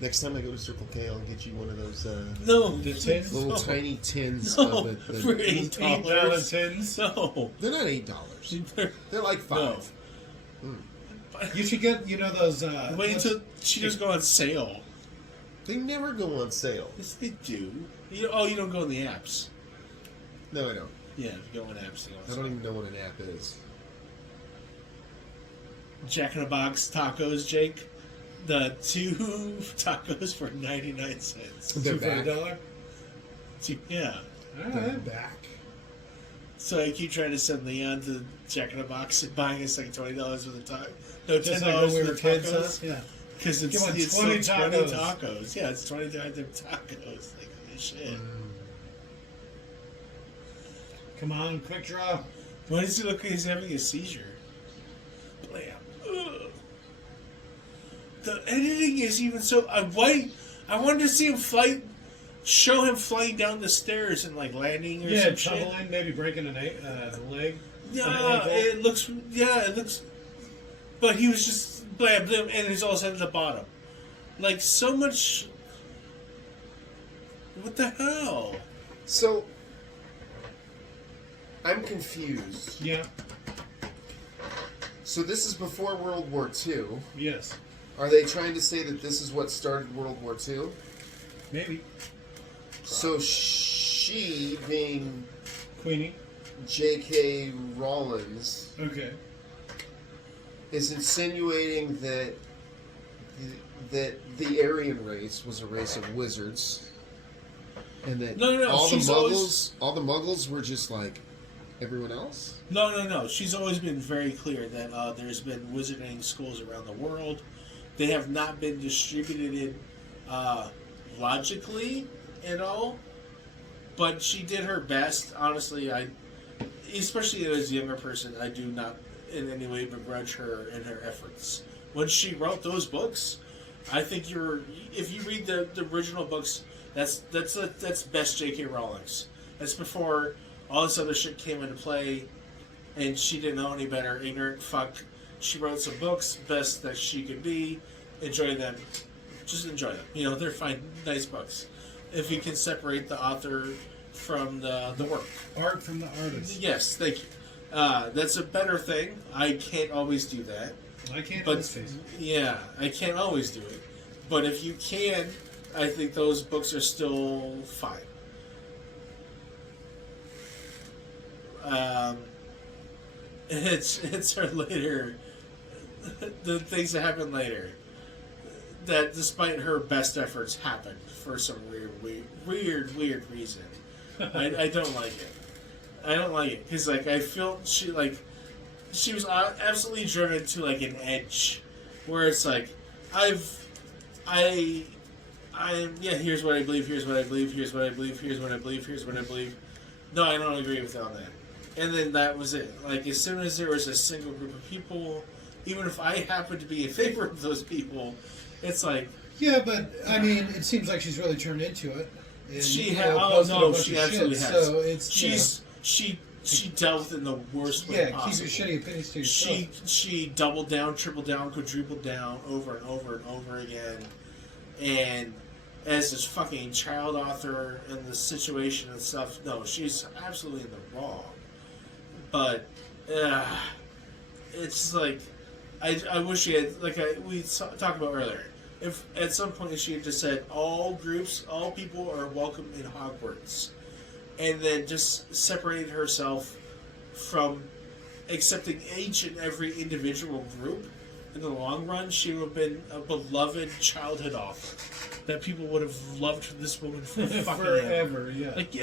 Next time I go to Circle K, I'll get you one of those No, The tins? little No. tiny tins No, of the for $8. $8 tins. No, They're not $8. They're like No. $5. You should get, those. Wait until she just go on sale. They never go on sale. Yes, they do. You don't go on the apps. No, I don't. Yeah, if you go on apps, they go on I sale. don't even know what an app is. Jack in the Box tacos, Jake. The 2 tacos for 99 cents. They're $2 for back. $1. Yeah. All They're right. back. So I keep trying to send Leon to Jack in the Box and buying us like $20 worth of tacos. No, $10 Just like when we worth were of kids, huh? tacos. Yeah. Because it's Give 'em it's 20 so 20 tacos. tacos. Yeah, it's 20 goddamn tacos. Like, holy shit. Come on, quick draw. Why does he look like he's having a seizure? Blam. Ugh. The editing is even so. I wanted to see him fight show him flying down the stairs and like landing or some shit. tumbling, maybe breaking a leg. Yeah, it looks. But he was just blam blam, and he's all at the bottom. Like so much. What the hell? So, I'm confused. Yeah. So this is before World War II. Yes. Are they trying to say that this is what started World War II? Maybe. So she, being Queenie. J.K. Rowling's, Okay. is insinuating that the Aryan race was a race of wizards, and that No. all the She's Muggles were just like everyone else. No. She's always been very clear that there's been wizarding schools around the world. They have not been distributed logically at all. But she did her best. Honestly, especially as a younger person, I do not in any way begrudge her in her efforts. When she wrote those books, I think if you read the original books, that's best J.K. Rowling's. That's before all this other shit came into play, and she didn't know any better. Ignorant fuck. She wrote some books, best that she could be. Enjoy them. Just enjoy them. You know, they're fine, nice books. If you can separate the author from the work. Art from the artist. Yes, thank you. That's a better thing. I can't always do that. I can't But face it. yeah, I can't always do it. But if you can, I think those books are still fine. It's her later, the things that happen later, that despite her best efforts happened for some weird reason. I don't like it. I don't like it because like I feel she was absolutely driven to like an edge, where it's like I'm here's what I believe, here's what I believe, here's what I believe, here's what I believe, here's what I believe. No, I don't agree with all that. And then that was it. Like as soon as there was a single group of people, even if I happen to be in favor of those people, it's like Yeah, but I mean, it seems like she's really turned into it. And, she you has. know, Oh posted a no, bunch she of absolutely shit, has. So it's she delved in the worst way yeah, possible. keep your shitty opinions to yourself. She doubled down, tripled down, quadrupled down over and over and over again. And as this fucking child author and the situation and stuff, no, she's absolutely in the wrong. But it's like I wish she had we talked about earlier. If at some point she had just said all groups, all people are welcome in Hogwarts, and then just separated herself from accepting each and every individual group, in the long run, she would have been a beloved childhood author that people would have loved this woman for fucking forever. Yeah, like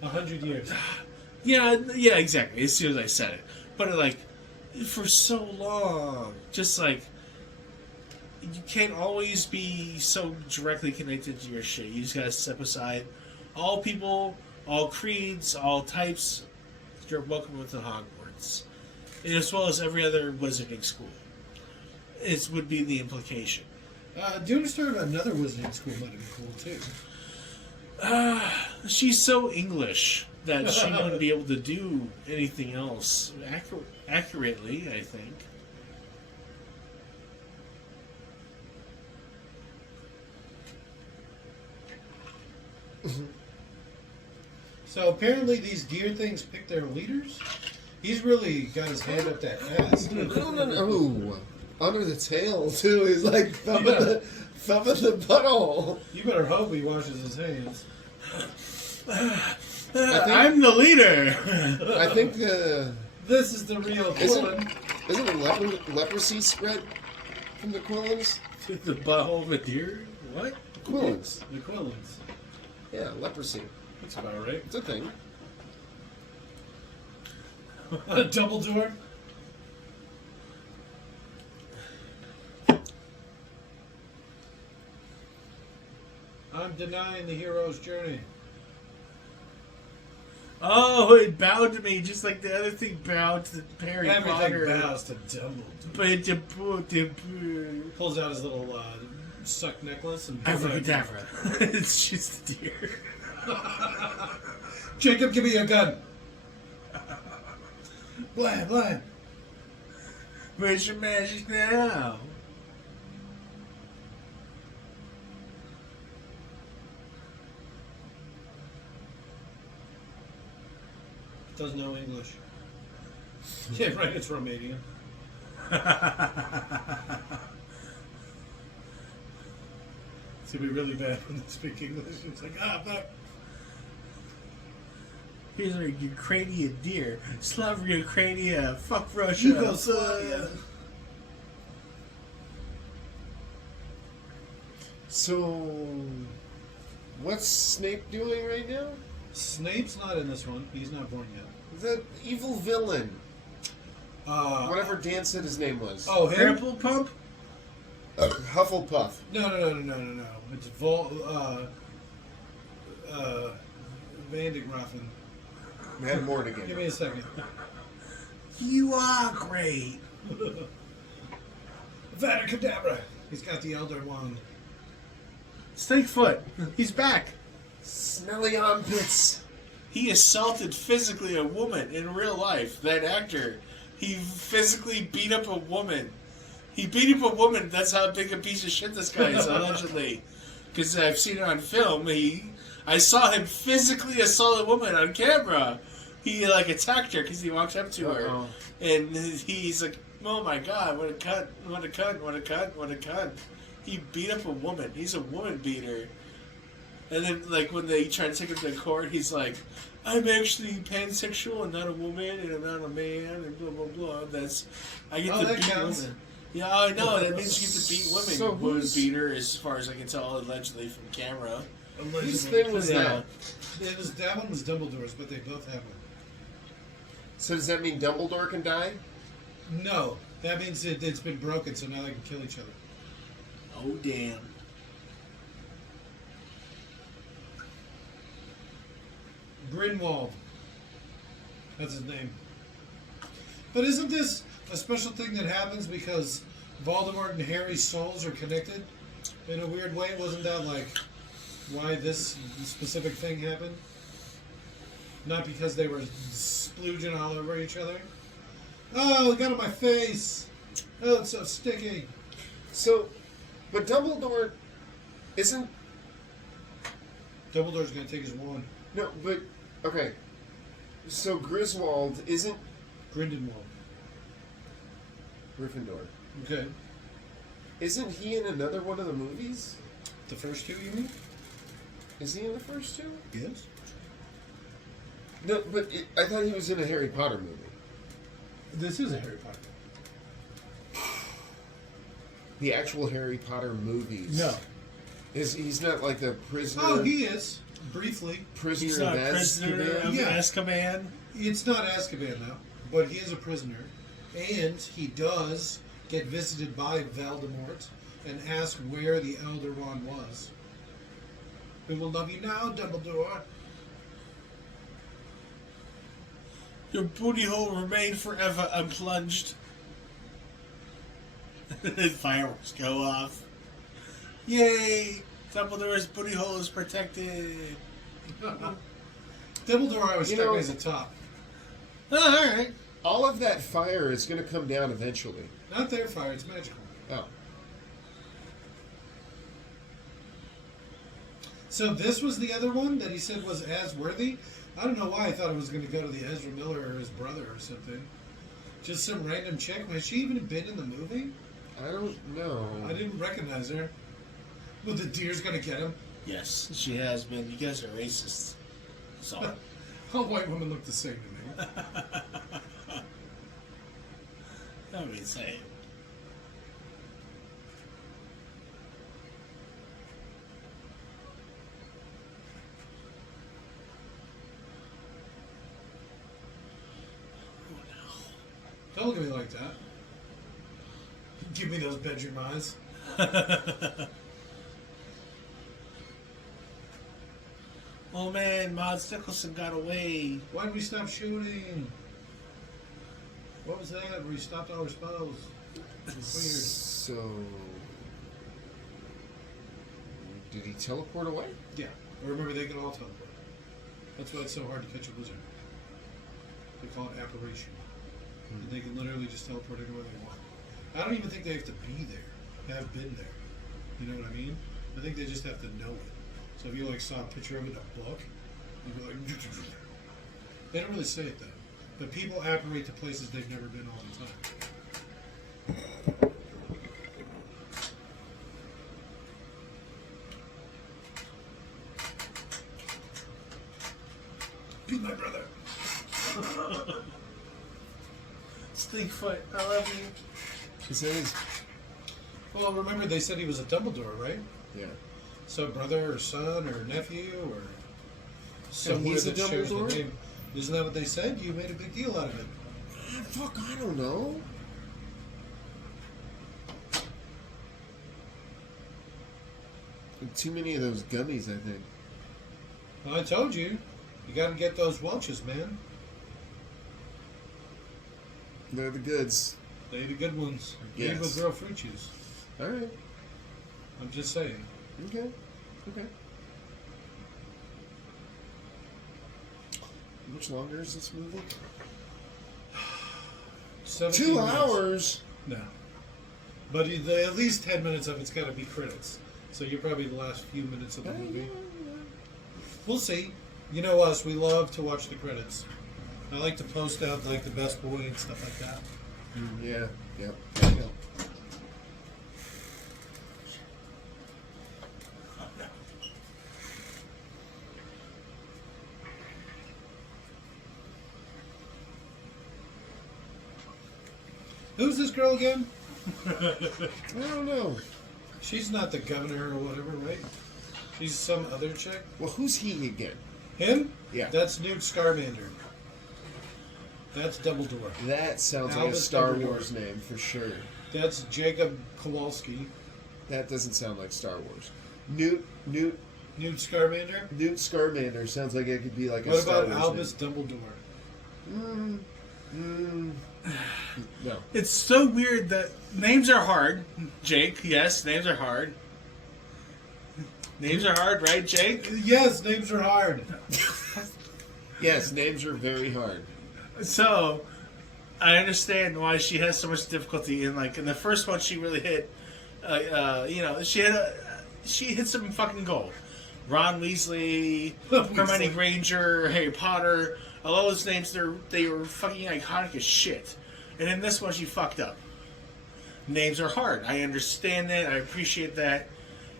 100 years. Yeah, exactly. As soon as I said it, but like for so long, just like you can't always be so directly connected to your shit. You just gotta step aside. All people, all creeds, all types, you're welcome within Hogwarts, and as well as every other wizarding school. It would be the implication. Doing to start another wizarding school might have been cool too. She's so English that she wouldn't be able to do anything else accurately, I think. So apparently these deer things pick their leaders. He's really got his hand up that ass. No. Under the tail too. He's like thumbing the butthole. You better hope he washes his hands. I'm the leader. I think This is the real Quillen. isn't leprosy spread from the Quillens? The butthole of a deer? What? Quillens. The Quillens. Yeah, leprosy. That's about right. It's a thing. Dumbledore. I'm denying the hero's journey. Oh, it bowed to me just like the other thing bowed to Harry Everything Potter. bows to Dumbledore. But Pulls out his little suck necklace and Abracadabra. It shoots the deer. Jacob, give me your gun. Blah, blah. Where's your magic now? Doesn't know English. Yeah, right, it's Romanian. It's gonna be really bad when they speak English. It's like, fuck. Here's our Ukrainian deer. Slav Ukraine. Fuck Russia. Yugoslavia. So, what's Snape doing right now? Snape's not in this one. He's not born yet. The evil villain. Whatever Dan said his name was. Oh, him? Grapple pump? Hufflepuff. No. It's Vandegraffen. Mad Mortigan. Give me a second. You are great. Vandegadabra. He's got the Elder Wand. Snakefoot. He's back. Smelly armpits. He assaulted physically a woman in real life. That actor. He physically beat up a woman. He beat up a woman. That's how big a piece of shit this guy is, allegedly. Because I've seen it on film. I saw him physically assault a woman on camera. He attacked her because he walked up to her, and he's like, "Oh my god, what a cunt! What a cunt! What a cunt! What a cunt!" He beat up a woman. He's a woman beater. And then, when they try to take him to court, he's like, "I'm actually pansexual and not a woman, and I'm not a man, and blah blah blah." I get to that beat counts. women. Yeah, I know. That means you get to beat women. So Woman beater, as far as I can tell, allegedly from camera. Whose thing was that? That one was Dumbledore's, but they both have one. So does that mean Dumbledore can die? No, that means it's been broken, so now they can kill each other. Oh damn! Grinwald. That's his name. But isn't this a special thing that happens because Voldemort and Harry's souls are connected in a weird way? Wasn't that why this specific thing happened? Not because they were splooging all over each other? Oh, it got on my face! Oh, it's so sticky! So, but Dumbledore isn't... Dumbledore's gonna take his wand. No, but... Okay. So Griswold isn't... Grindelwald. Gryffindor. Okay. Isn't he in another one of the movies? The first two, you mean? Is he in the first two? Yes. No, but I thought he was in a Harry Potter movie. This is a Harry Potter. The actual Harry Potter movies. No. He's not like the prisoner... Oh, he is. Briefly. Prisoner He's of not a prisoner Azkaban? of Yeah. Azkaban. It's not Azkaban now, but he is a prisoner, and he does get visited by Voldemort and ask where the Elder Wand was. We will love you now, Dumbledore. Your booty hole remain forever unplunged. Fireworks go off. Yay! Dumbledore's booty hole is protected. Dumbledore I was You struck know- as a top. Oh, alright. All of that fire is going to come down eventually. Not their fire, it's magical. Oh. So this was the other one that he said was as worthy? I don't know why I thought it was going to go to the Ezra Miller or his brother or something. Just some random chick. Has she even been in the movie? I don't know. I didn't recognize her. Well, the deer's going to get him. Yes, she has been. You guys are racist. So. All white women look the same to me. I'm insane. Don't look at me like that. Give me those bedroom eyes. Oh man, Mads Mikkelsen got away. Why did we stop shooting? What was that? We stopped all our spells. It's weird. So... Did he teleport away? Yeah. I remember they can all teleport. That's why it's so hard to catch a wizard. They call it apparition. And they can literally just teleport anywhere they want. I don't even think they have to be there. Have been there. You know what I mean? I think they just have to know it. So if you like saw a picture of it in a book, you'd be like, they don't really say it though. But people apparate to places they've never been all the time. Be my brother. Stinkfoot, I love you. He says, Well, remember they said he was a Dumbledore, right? yeah. So brother or son or nephew or somewhere he's a that shares the Dumbledore? name. Isn't that what they said? You made a big deal out of it. Fuck, I don't know. Too many of those gummies, I think. Well, I told you. You got to get those Welch's, man. They're the goods. They're the good ones. Yes. Made with real fruit juice. All right. I'm just saying. Okay. Okay. How much longer is this movie? 17 2 minutes. hours. No. But at least 10 minutes of it's got to be credits. So you're probably the last few minutes of the movie. We'll see. You know us, we love to watch the credits. I like to post out like the best boy and stuff like that. Yeah. Yep. There you go. Who's this girl again? I don't know. She's not the governor or whatever, right? She's some other chick. Well, who's he again? Him? Yeah. That's Newt Scamander. That's Dumbledore. That sounds like a Albus Star Dumbledore. Wars name for sure. That's Jacob Kowalski. That doesn't sound like Star Wars. Newt Newt Scamander? Scamander sounds like it could be like a What Star about Wars Albus Dumbledore? No. It's so weird that names are hard, Jake. Yes, names are hard. Names are hard, right, Jake? Yes, names are hard. Yes, names are very hard. So, I understand why she has so much difficulty in in the first one. She really hit, she hit some fucking gold. Ron Weasley, Hermione Granger, Harry Potter, all those names they were fucking iconic as shit. And in this one, she fucked up. Names are hard. I understand that. I appreciate that.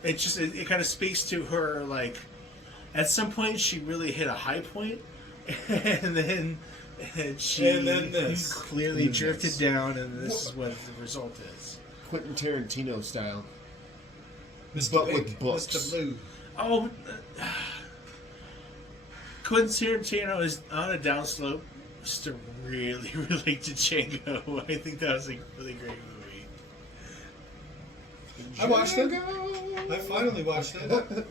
It just it kind of speaks to her at some point she really hit a high point, and then this. clearly drifted down, and this is what the result is. Quentin Tarantino style. Mr. But Pink, with books. Mr. Blue. Oh, Quentin Tarantino is on a downslope. Just to really relate to Django. I think that was a really great movie. I watched it. I finally watched it.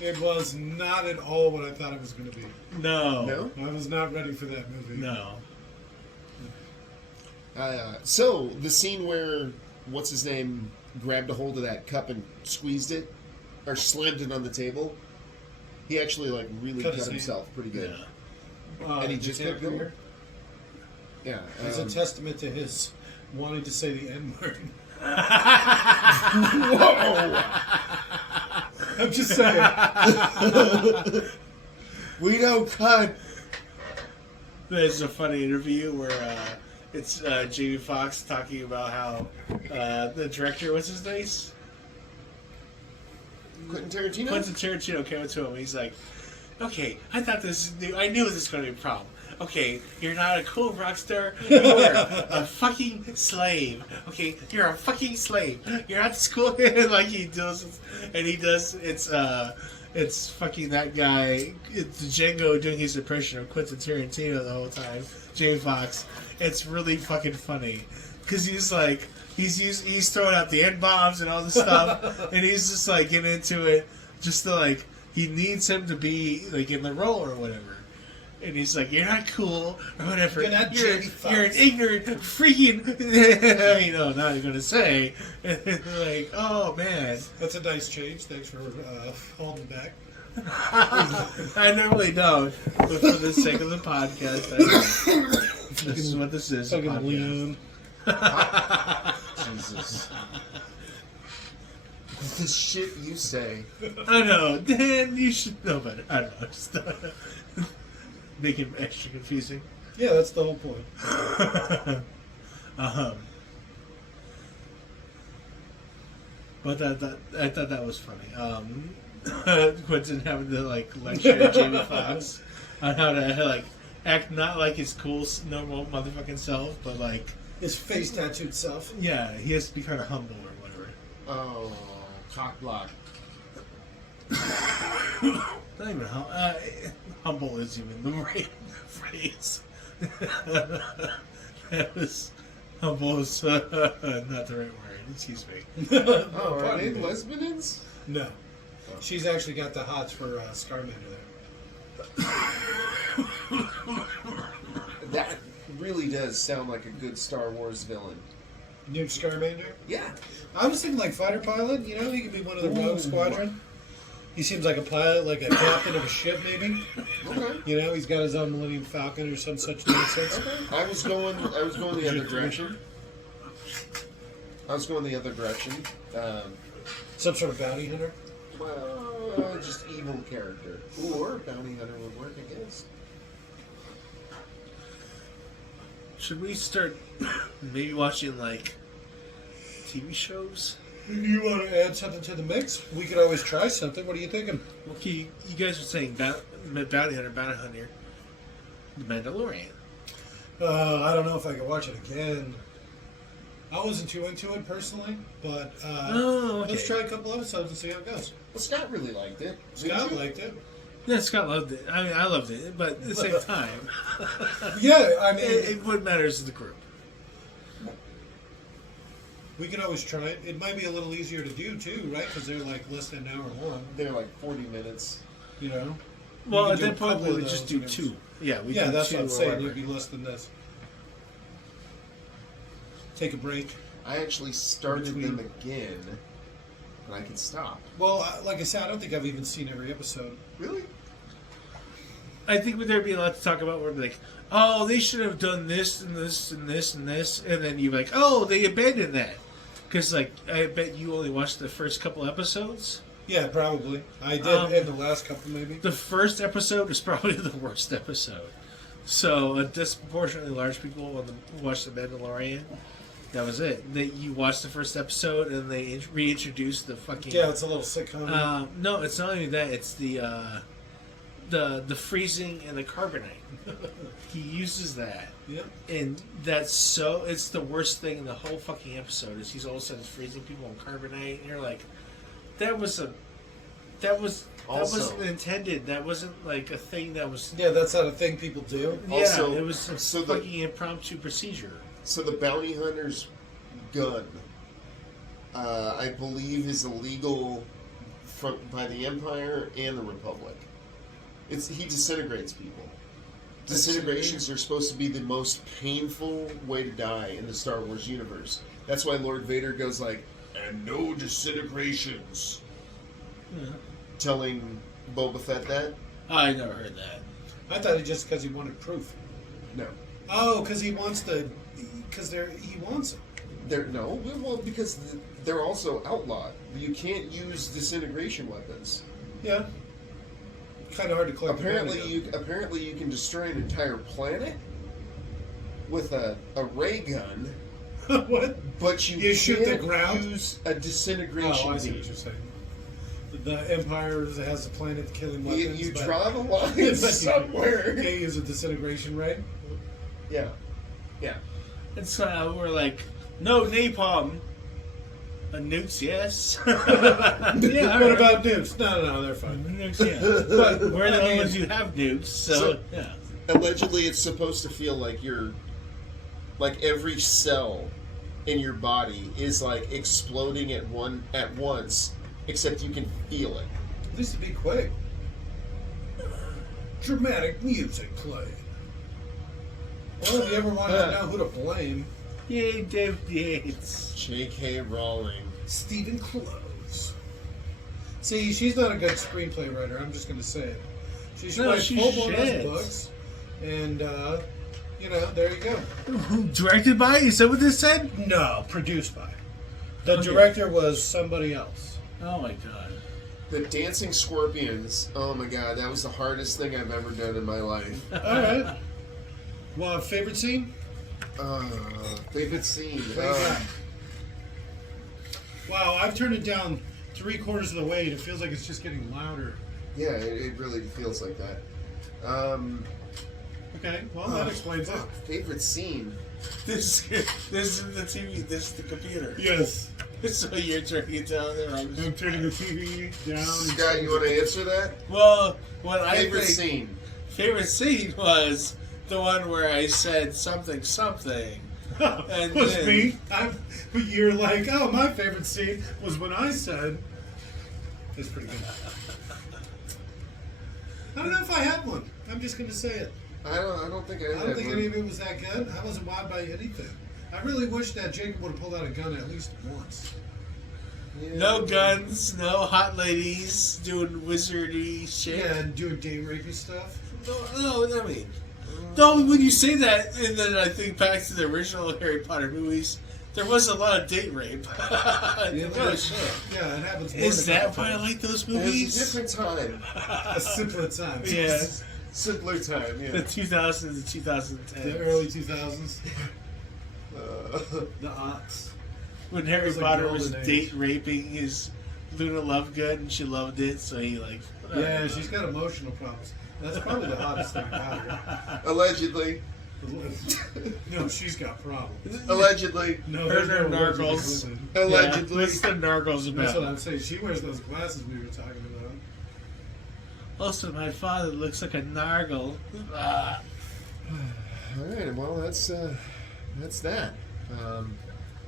It was not at all what I thought it was going to be. No. No? I was not ready for that movie. No. So, the scene where, what's his name, grabbed a hold of that cup and squeezed it, or slammed it on the table, he actually, really Cut cut his hand. himself pretty good. Yeah. And he just kept going. career. Yeah. It's a testament to his wanting to say the N-word. Whoa! I'm just saying. We don't cut. There's a funny interview where it's Jamie Foxx talking about how the director, what's his name? Quentin Tarantino? Quentin Tarantino came up to him and he's like, okay, I thought this is new. I knew this was going to be a problem. Okay, you're not a cool rock star. You're a fucking slave. Okay, you're a fucking slave. You're not cool. He does, and he does. It's fucking that guy. It's Django doing his impression of Quentin Tarantino the whole time. Jamie Foxx. It's really fucking funny because he's he's throwing out the N-bombs and all this stuff, and he's just getting into it, just to he needs him to be in the role or whatever. And he's like, "You're not cool, or whatever. You're not Jamie Foxx. You're an ignorant freaking." Not even gonna say. Like, oh man, That's a nice change. Thanks for holding back. I normally don't, but for the sake of the podcast, this is what this is. a Fucking podcast. Leon. Jesus. The shit you say. I know, Dan. You should know better. I don't know. Just make it extra confusing. Yeah, that's the whole point. But I thought that was funny. Quentin having to like lecture Jamie Foxx on how to like act not like his cool normal motherfucking self, but like His face tattooed self. yeah, he has to be kind of humble or whatever. Oh, cock block. Not even humble is even the right phrase. That was humble is not the right word. Excuse me. Oh, are they lesbians? No. She's actually got the hots for Scarmander there. That really does sound like a good Star Wars villain. Newt Scarmander? Yeah. I was thinking like fighter pilot, you know, he could be one of the Rogue Squadron. He seems like a pilot, like a captain of a ship, maybe. Okay. You know, he's got his own Millennium Falcon or some such nonsense. I was going the other direction. Some sort of bounty hunter. Well, just evil character. Or bounty hunter would work, I guess. Should we start maybe watching like TV shows? You want to add something to the mix? We could always try something. What are you thinking? Okay, you guys were saying bounty hunter, The Mandalorian. I don't know if I could watch it again. I wasn't too into it personally, but let's try a couple episodes and see how it goes. Well, Scott really liked it. Scott liked it. Yeah, Scott loved it. I mean, I loved it, but at the same time, Yeah, I mean, what matters is the group. we could always try it. It might be a little easier to do too, right? Because they're like less than an hour long. They're like 40 minutes. You know. Well, We at could do that point, a we couple would of just those, do you know. two. Yeah, we Yeah, do that's two what I'm or saying. whatever. It'd be less than this. Take a break. I actually started Between- them again, but I can stop. Well, like I said, I don't think I've even seen every episode. Really? I think there'd be a lot to talk about. Where it'd be like, oh, they should have done this and this and this and this, and then you're like, oh, they abandoned that. Because like, I bet you only watched the first couple episodes. Yeah, probably. I did in the last couple, maybe. The first episode is probably the worst episode. So a disproportionately large people want to watch The Mandalorian. That was it. You watched the first episode and they reintroduced the fucking. Yeah, it's a little sitcom. No, it's not only that. It's the freezing and the carbonite. He uses that. Yep. And that's so. It's the worst thing in the whole fucking episode. Is he's all of a sudden freezing people on carbonite, and you're like, that wasn't intended. That wasn't like a thing that was. Yeah, that's not a thing people do. Yeah, Also, it was a so fucking impromptu procedure. So the bounty hunter's gun, I believe, is illegal by the Empire and the Republic. He disintegrates people. Disintegrations are supposed to be the most painful way to die in the Star Wars universe. That's why Lord Vader goes like, "And no disintegrations," telling Boba Fett that. I never heard that. I thought it just because he wanted proof. No, Oh, because he wants the. Because he wants them. because they're also outlawed. You can't use disintegration weapons. Yeah. Kind of hard to collect. Apparently, you can destroy an entire planet with a ray gun, What? but You shoot the can't ground? use a disintegration Oh, I see beam. what you're saying. The Empire has a planet killing weapons. You but- draw the line but somewhere. You can't use a disintegration ray. Yeah. It's we're like, no napalm. Nukes, yes. Yeah, what alright. about nukes? No, they're fine. Nukes? Yeah, but we're the I only mean- ones who have nukes, so So- yeah. Allegedly, it's supposed to feel like every cell in your body is like exploding at once, except you can feel it. At least it'd be quick. dramatic music playing. Well, if you ever wanted to know who to blame, Yay, Dave Yates. J.K. Rowling. Stephen Close. See, she's not a good screenplay writer. I'm just going to say it. She should write full-blown shit. books, and there you go. Who directed by? Is that what this said? No, produced by. The Okay. director was somebody else. Oh my god. The Dancing Scorpions. Oh my god, that was the hardest thing I've ever done in my life. All right. Well, favorite scene? Favorite scene. What do you got? Wow, I've turned it down 3/4 of the way, and it feels like it's just getting louder. Yeah, it really feels like that. Okay, well, that explains it. Favorite scene. This is the TV. This is the computer. Yes. So you're turning it down there. I'm turning the TV down. Scott, you want to answer that? Well, what I Favorite think scene. favorite scene was the one where I said something. And was then- me. You're like, oh, my favorite scene was when I said. It's pretty good. I don't know if I have one. I'm just going to say it. I don't think I I don't think any of it was that good. I wasn't wowed by anything. I really wish that Jacob would have pulled out a gun at least once. No guns, no hot ladies doing wizardy shit. Yeah, and doing date rapey stuff. No, I mean, no. When you say that, and then I think back to the original Harry Potter movies, there was a lot of date rape. No shit. Yeah, it happens. More Is than that half why I the time. like those It was movies? a different time. A simpler time. Yeah, Simpler time, the yeah. 2000s to 2010. The early 2000s. Uh, The aughts. When Harry was like Potter golden was age. date raping his Luna Lovegood, and she loved it, so he like. Yeah, she's got emotional problems. That's probably the hottest thing about her. allegedly. No, she's got problems. Allegedly. No, Her there's and her no words nargles. with women. Allegedly. Yeah, what's the nargles That's what about? I'm saying. She wears those glasses we were talking about. Also, my father looks like a nargle. Ah. All right. Well, that's that.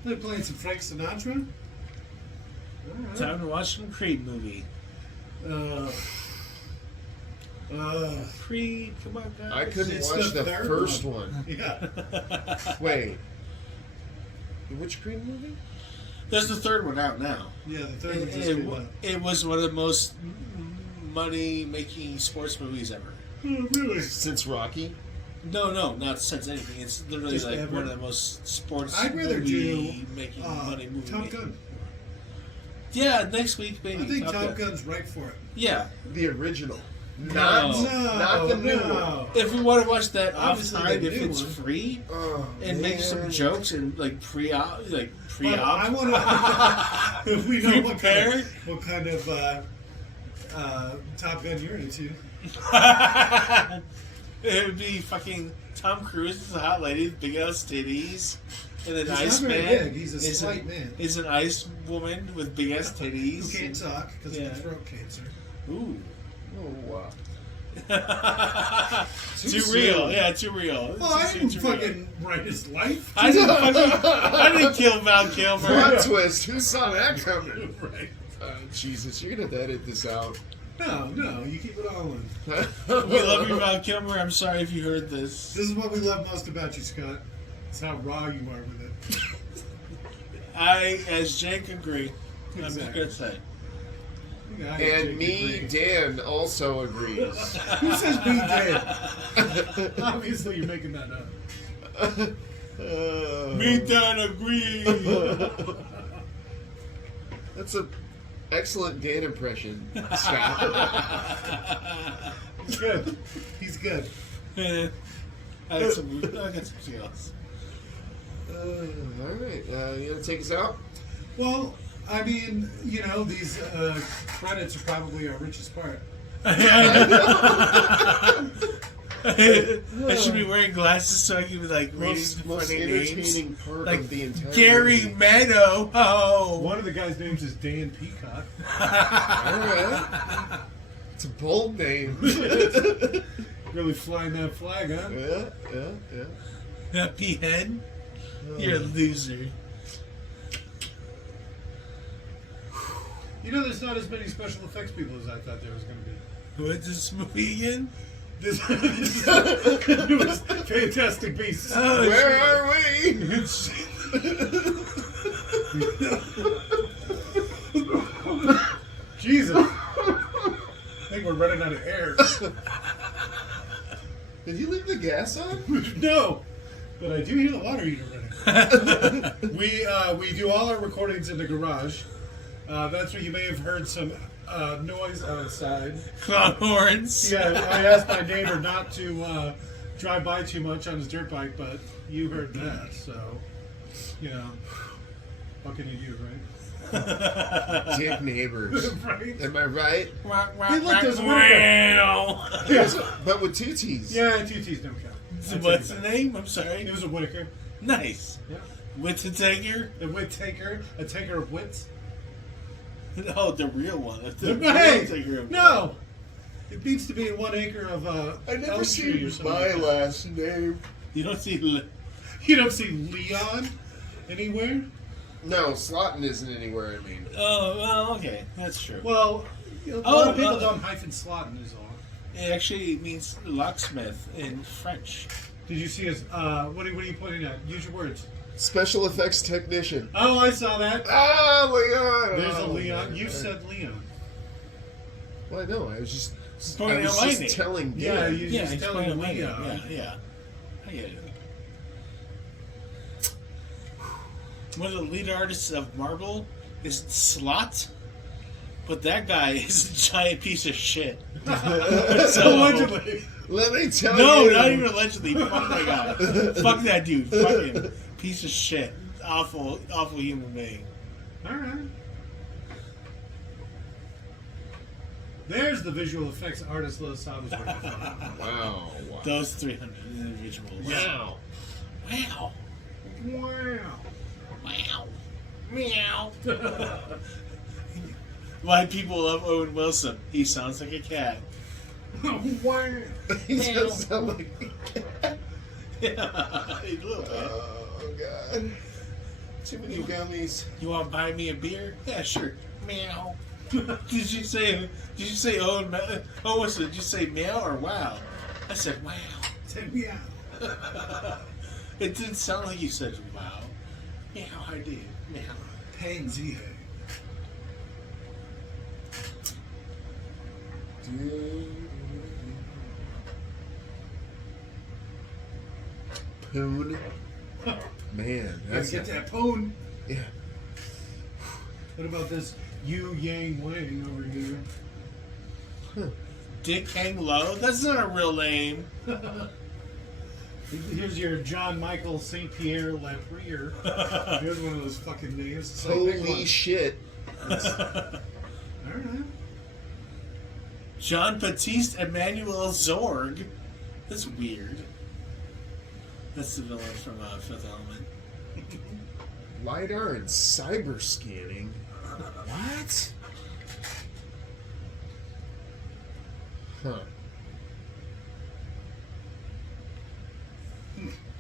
They're playing some Frank Sinatra. All right. Time to watch some Creed movie. Creed, come on, guys. I couldn't It's watch the the third first one. one. Yeah. Wait. Which Creed movie? There's the third one out now. Yeah, the third one just It, came out. it was one of the most money-making sports movies ever. Oh, really? Since Rocky. No, not since anything. It's literally Just like ever? one of the most sports I'd rather do making money movie. Top Gun. Yeah, next week maybe. I think Top Top Gun. Gun's right for it. Yeah, The original. No. Not the new one. no. if we want to watch that off Obviously time, the if new it's one. free, Oh, and make some man. jokes and like pre-op, But I want to. If we know Pre-prepare? what kind of Top Gun you're into. It would be fucking Tom Cruise is a hot lady with big ass titties, and then He's not very Iceman big. He's a is slight man. is an ice woman with big ass titties. Who can't talk because Yeah. of throat cancer. Ooh. Oh, wow. Too soon. real, yeah, too real. Well, I Too didn't real. fucking write his life. I didn't kill Val Kilmer. Plot twist. Who saw that coming? Right. Jesus, you're going to have to edit this out. No, you keep it all in. We love you, Val Kilmer. I'm sorry if you heard this. This is what we love most about you, Scott. It's how raw you are with it. I, as Jake, agree. I'm just Exactly. gonna say. Yeah, I And take me, agree. Dan, also agrees. Who says me, Dan? Obviously, you're making that up. Me Dan agree. That's an excellent Dan impression, Scott. He's good. He's good. I got something else. All right, you gonna take us out? Well, I mean, these credits are probably our richest part. I should be wearing glasses so I can be like reading Most funny names. entertaining part Like of the entire Gary movie. Meadow. Oh. One of the guys' names is Dan Peacock. All right. It's a bold name. Really flying that flag, huh? Yeah. That peahead. You're a loser. There's not as many special effects people as I thought there was going to be. What's this movie again? This is the newest Fantastic Beasts. Oh, Where are we? Jesus. I think we're running out of air. Did you leave the gas on? No, but I do hear the water heater running. We do all our recordings in the garage. That's where you may have heard some noise outside. clown horns. Yeah, I asked my neighbor not to drive by too much on his dirt bike, but you heard that, so you know, what can you do, right? Dick neighbors. Right? Am I right? Hey, look, there's a Whitaker. But with two T's. Yeah, two T's don't count. I'd What's take the that. name? I'm sorry. It was a Whitaker. Nice. Yeah. With the taker? A wit taker, a taker of wits. Oh, the real one. The Hey, real taker of no, it needs to be in 1 acre of I never elm tree seen or something my like that. last name. You don't see. You don't see Leon anywhere. No, Slotin isn't anywhere, I mean. Oh, well, okay. That's true. Well, a lot of people don't hyphen Slotin is all. It actually means locksmith in French. Did you see his? What are you pointing at? Use your words. Special effects technician. Oh, I saw that. Ah, Leon! There's a Oh, Leon. man. You said Leon. Well, I know. I was just. Pointing I was out my just name. telling Dan. Yeah, you Yeah, just he's telling playing my name. Leon. Yeah. I get it. One of the lead artists of Marvel is Slot, but that guy is a giant piece of shit. So, Allegedly. Let me tell no, you. not even allegedly. Fuck that guy. Fuck that dude. Fuck him. Piece of shit. Awful human being. All right. There's the visual effects artist Losab was working for. Wow. Those 300 individuals. Wow. Wow. Wow. Wow. Meow. Why people love Owen Wilson? He sounds like a cat. Wow. He does sound like. Yeah, a little bit. Oh, God. Too many gummies. You want to buy me a beer? Yeah, sure. Meow. Did you say Owen? Oh, what's it? Did you say meow or wow? I said wow. Say meow. It didn't sound like you said wow. Meow, I did. Meow. Pansy. Poon. Man, Gotta that's get that pone. yeah. What about this Yu Yang Wang over here? Dick Hang Low? That's not a real name. Here's your John Michael St. Pierre Lapriere. Here's one of those fucking names. It's like, pick Holy one. shit. All right. Jean Baptiste Emmanuel Zorg. That's weird. That's the villain from Fifth Element. LiDAR and cyber scanning. What? Huh.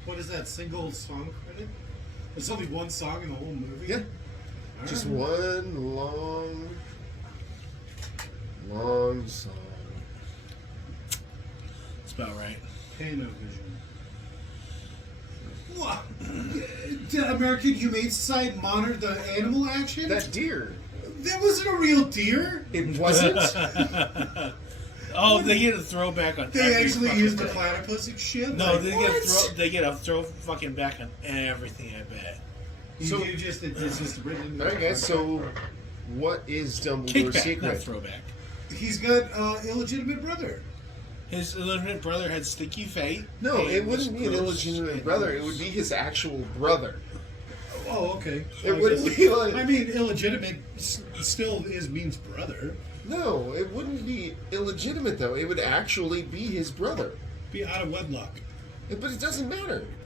What is that single song credit? There's only one song in the whole movie? Yeah. All Just right. one long song. That's about right. Panovision. What? Did American Humane Society monitor the animal action? That deer. That wasn't a real deer. It wasn't. Oh, they get a throwback on. They every actually fucking used the thing. platypus and shit. No, Like, they get a throw fucking back on everything. I bet. So- it's just written in All right, guys. So, what is Dumbledore's Kickback, not secret? throwback. he's got illegitimate brother. His illegitimate brother had sticky fate. No, and it was wouldn't be an gross illegitimate and brother. It gross. would be his actual brother. Oh, okay. It wouldn't be like. I mean, illegitimate still means brother. No, it wouldn't be illegitimate though. It would actually be his brother. Be out of wedlock. But it doesn't matter.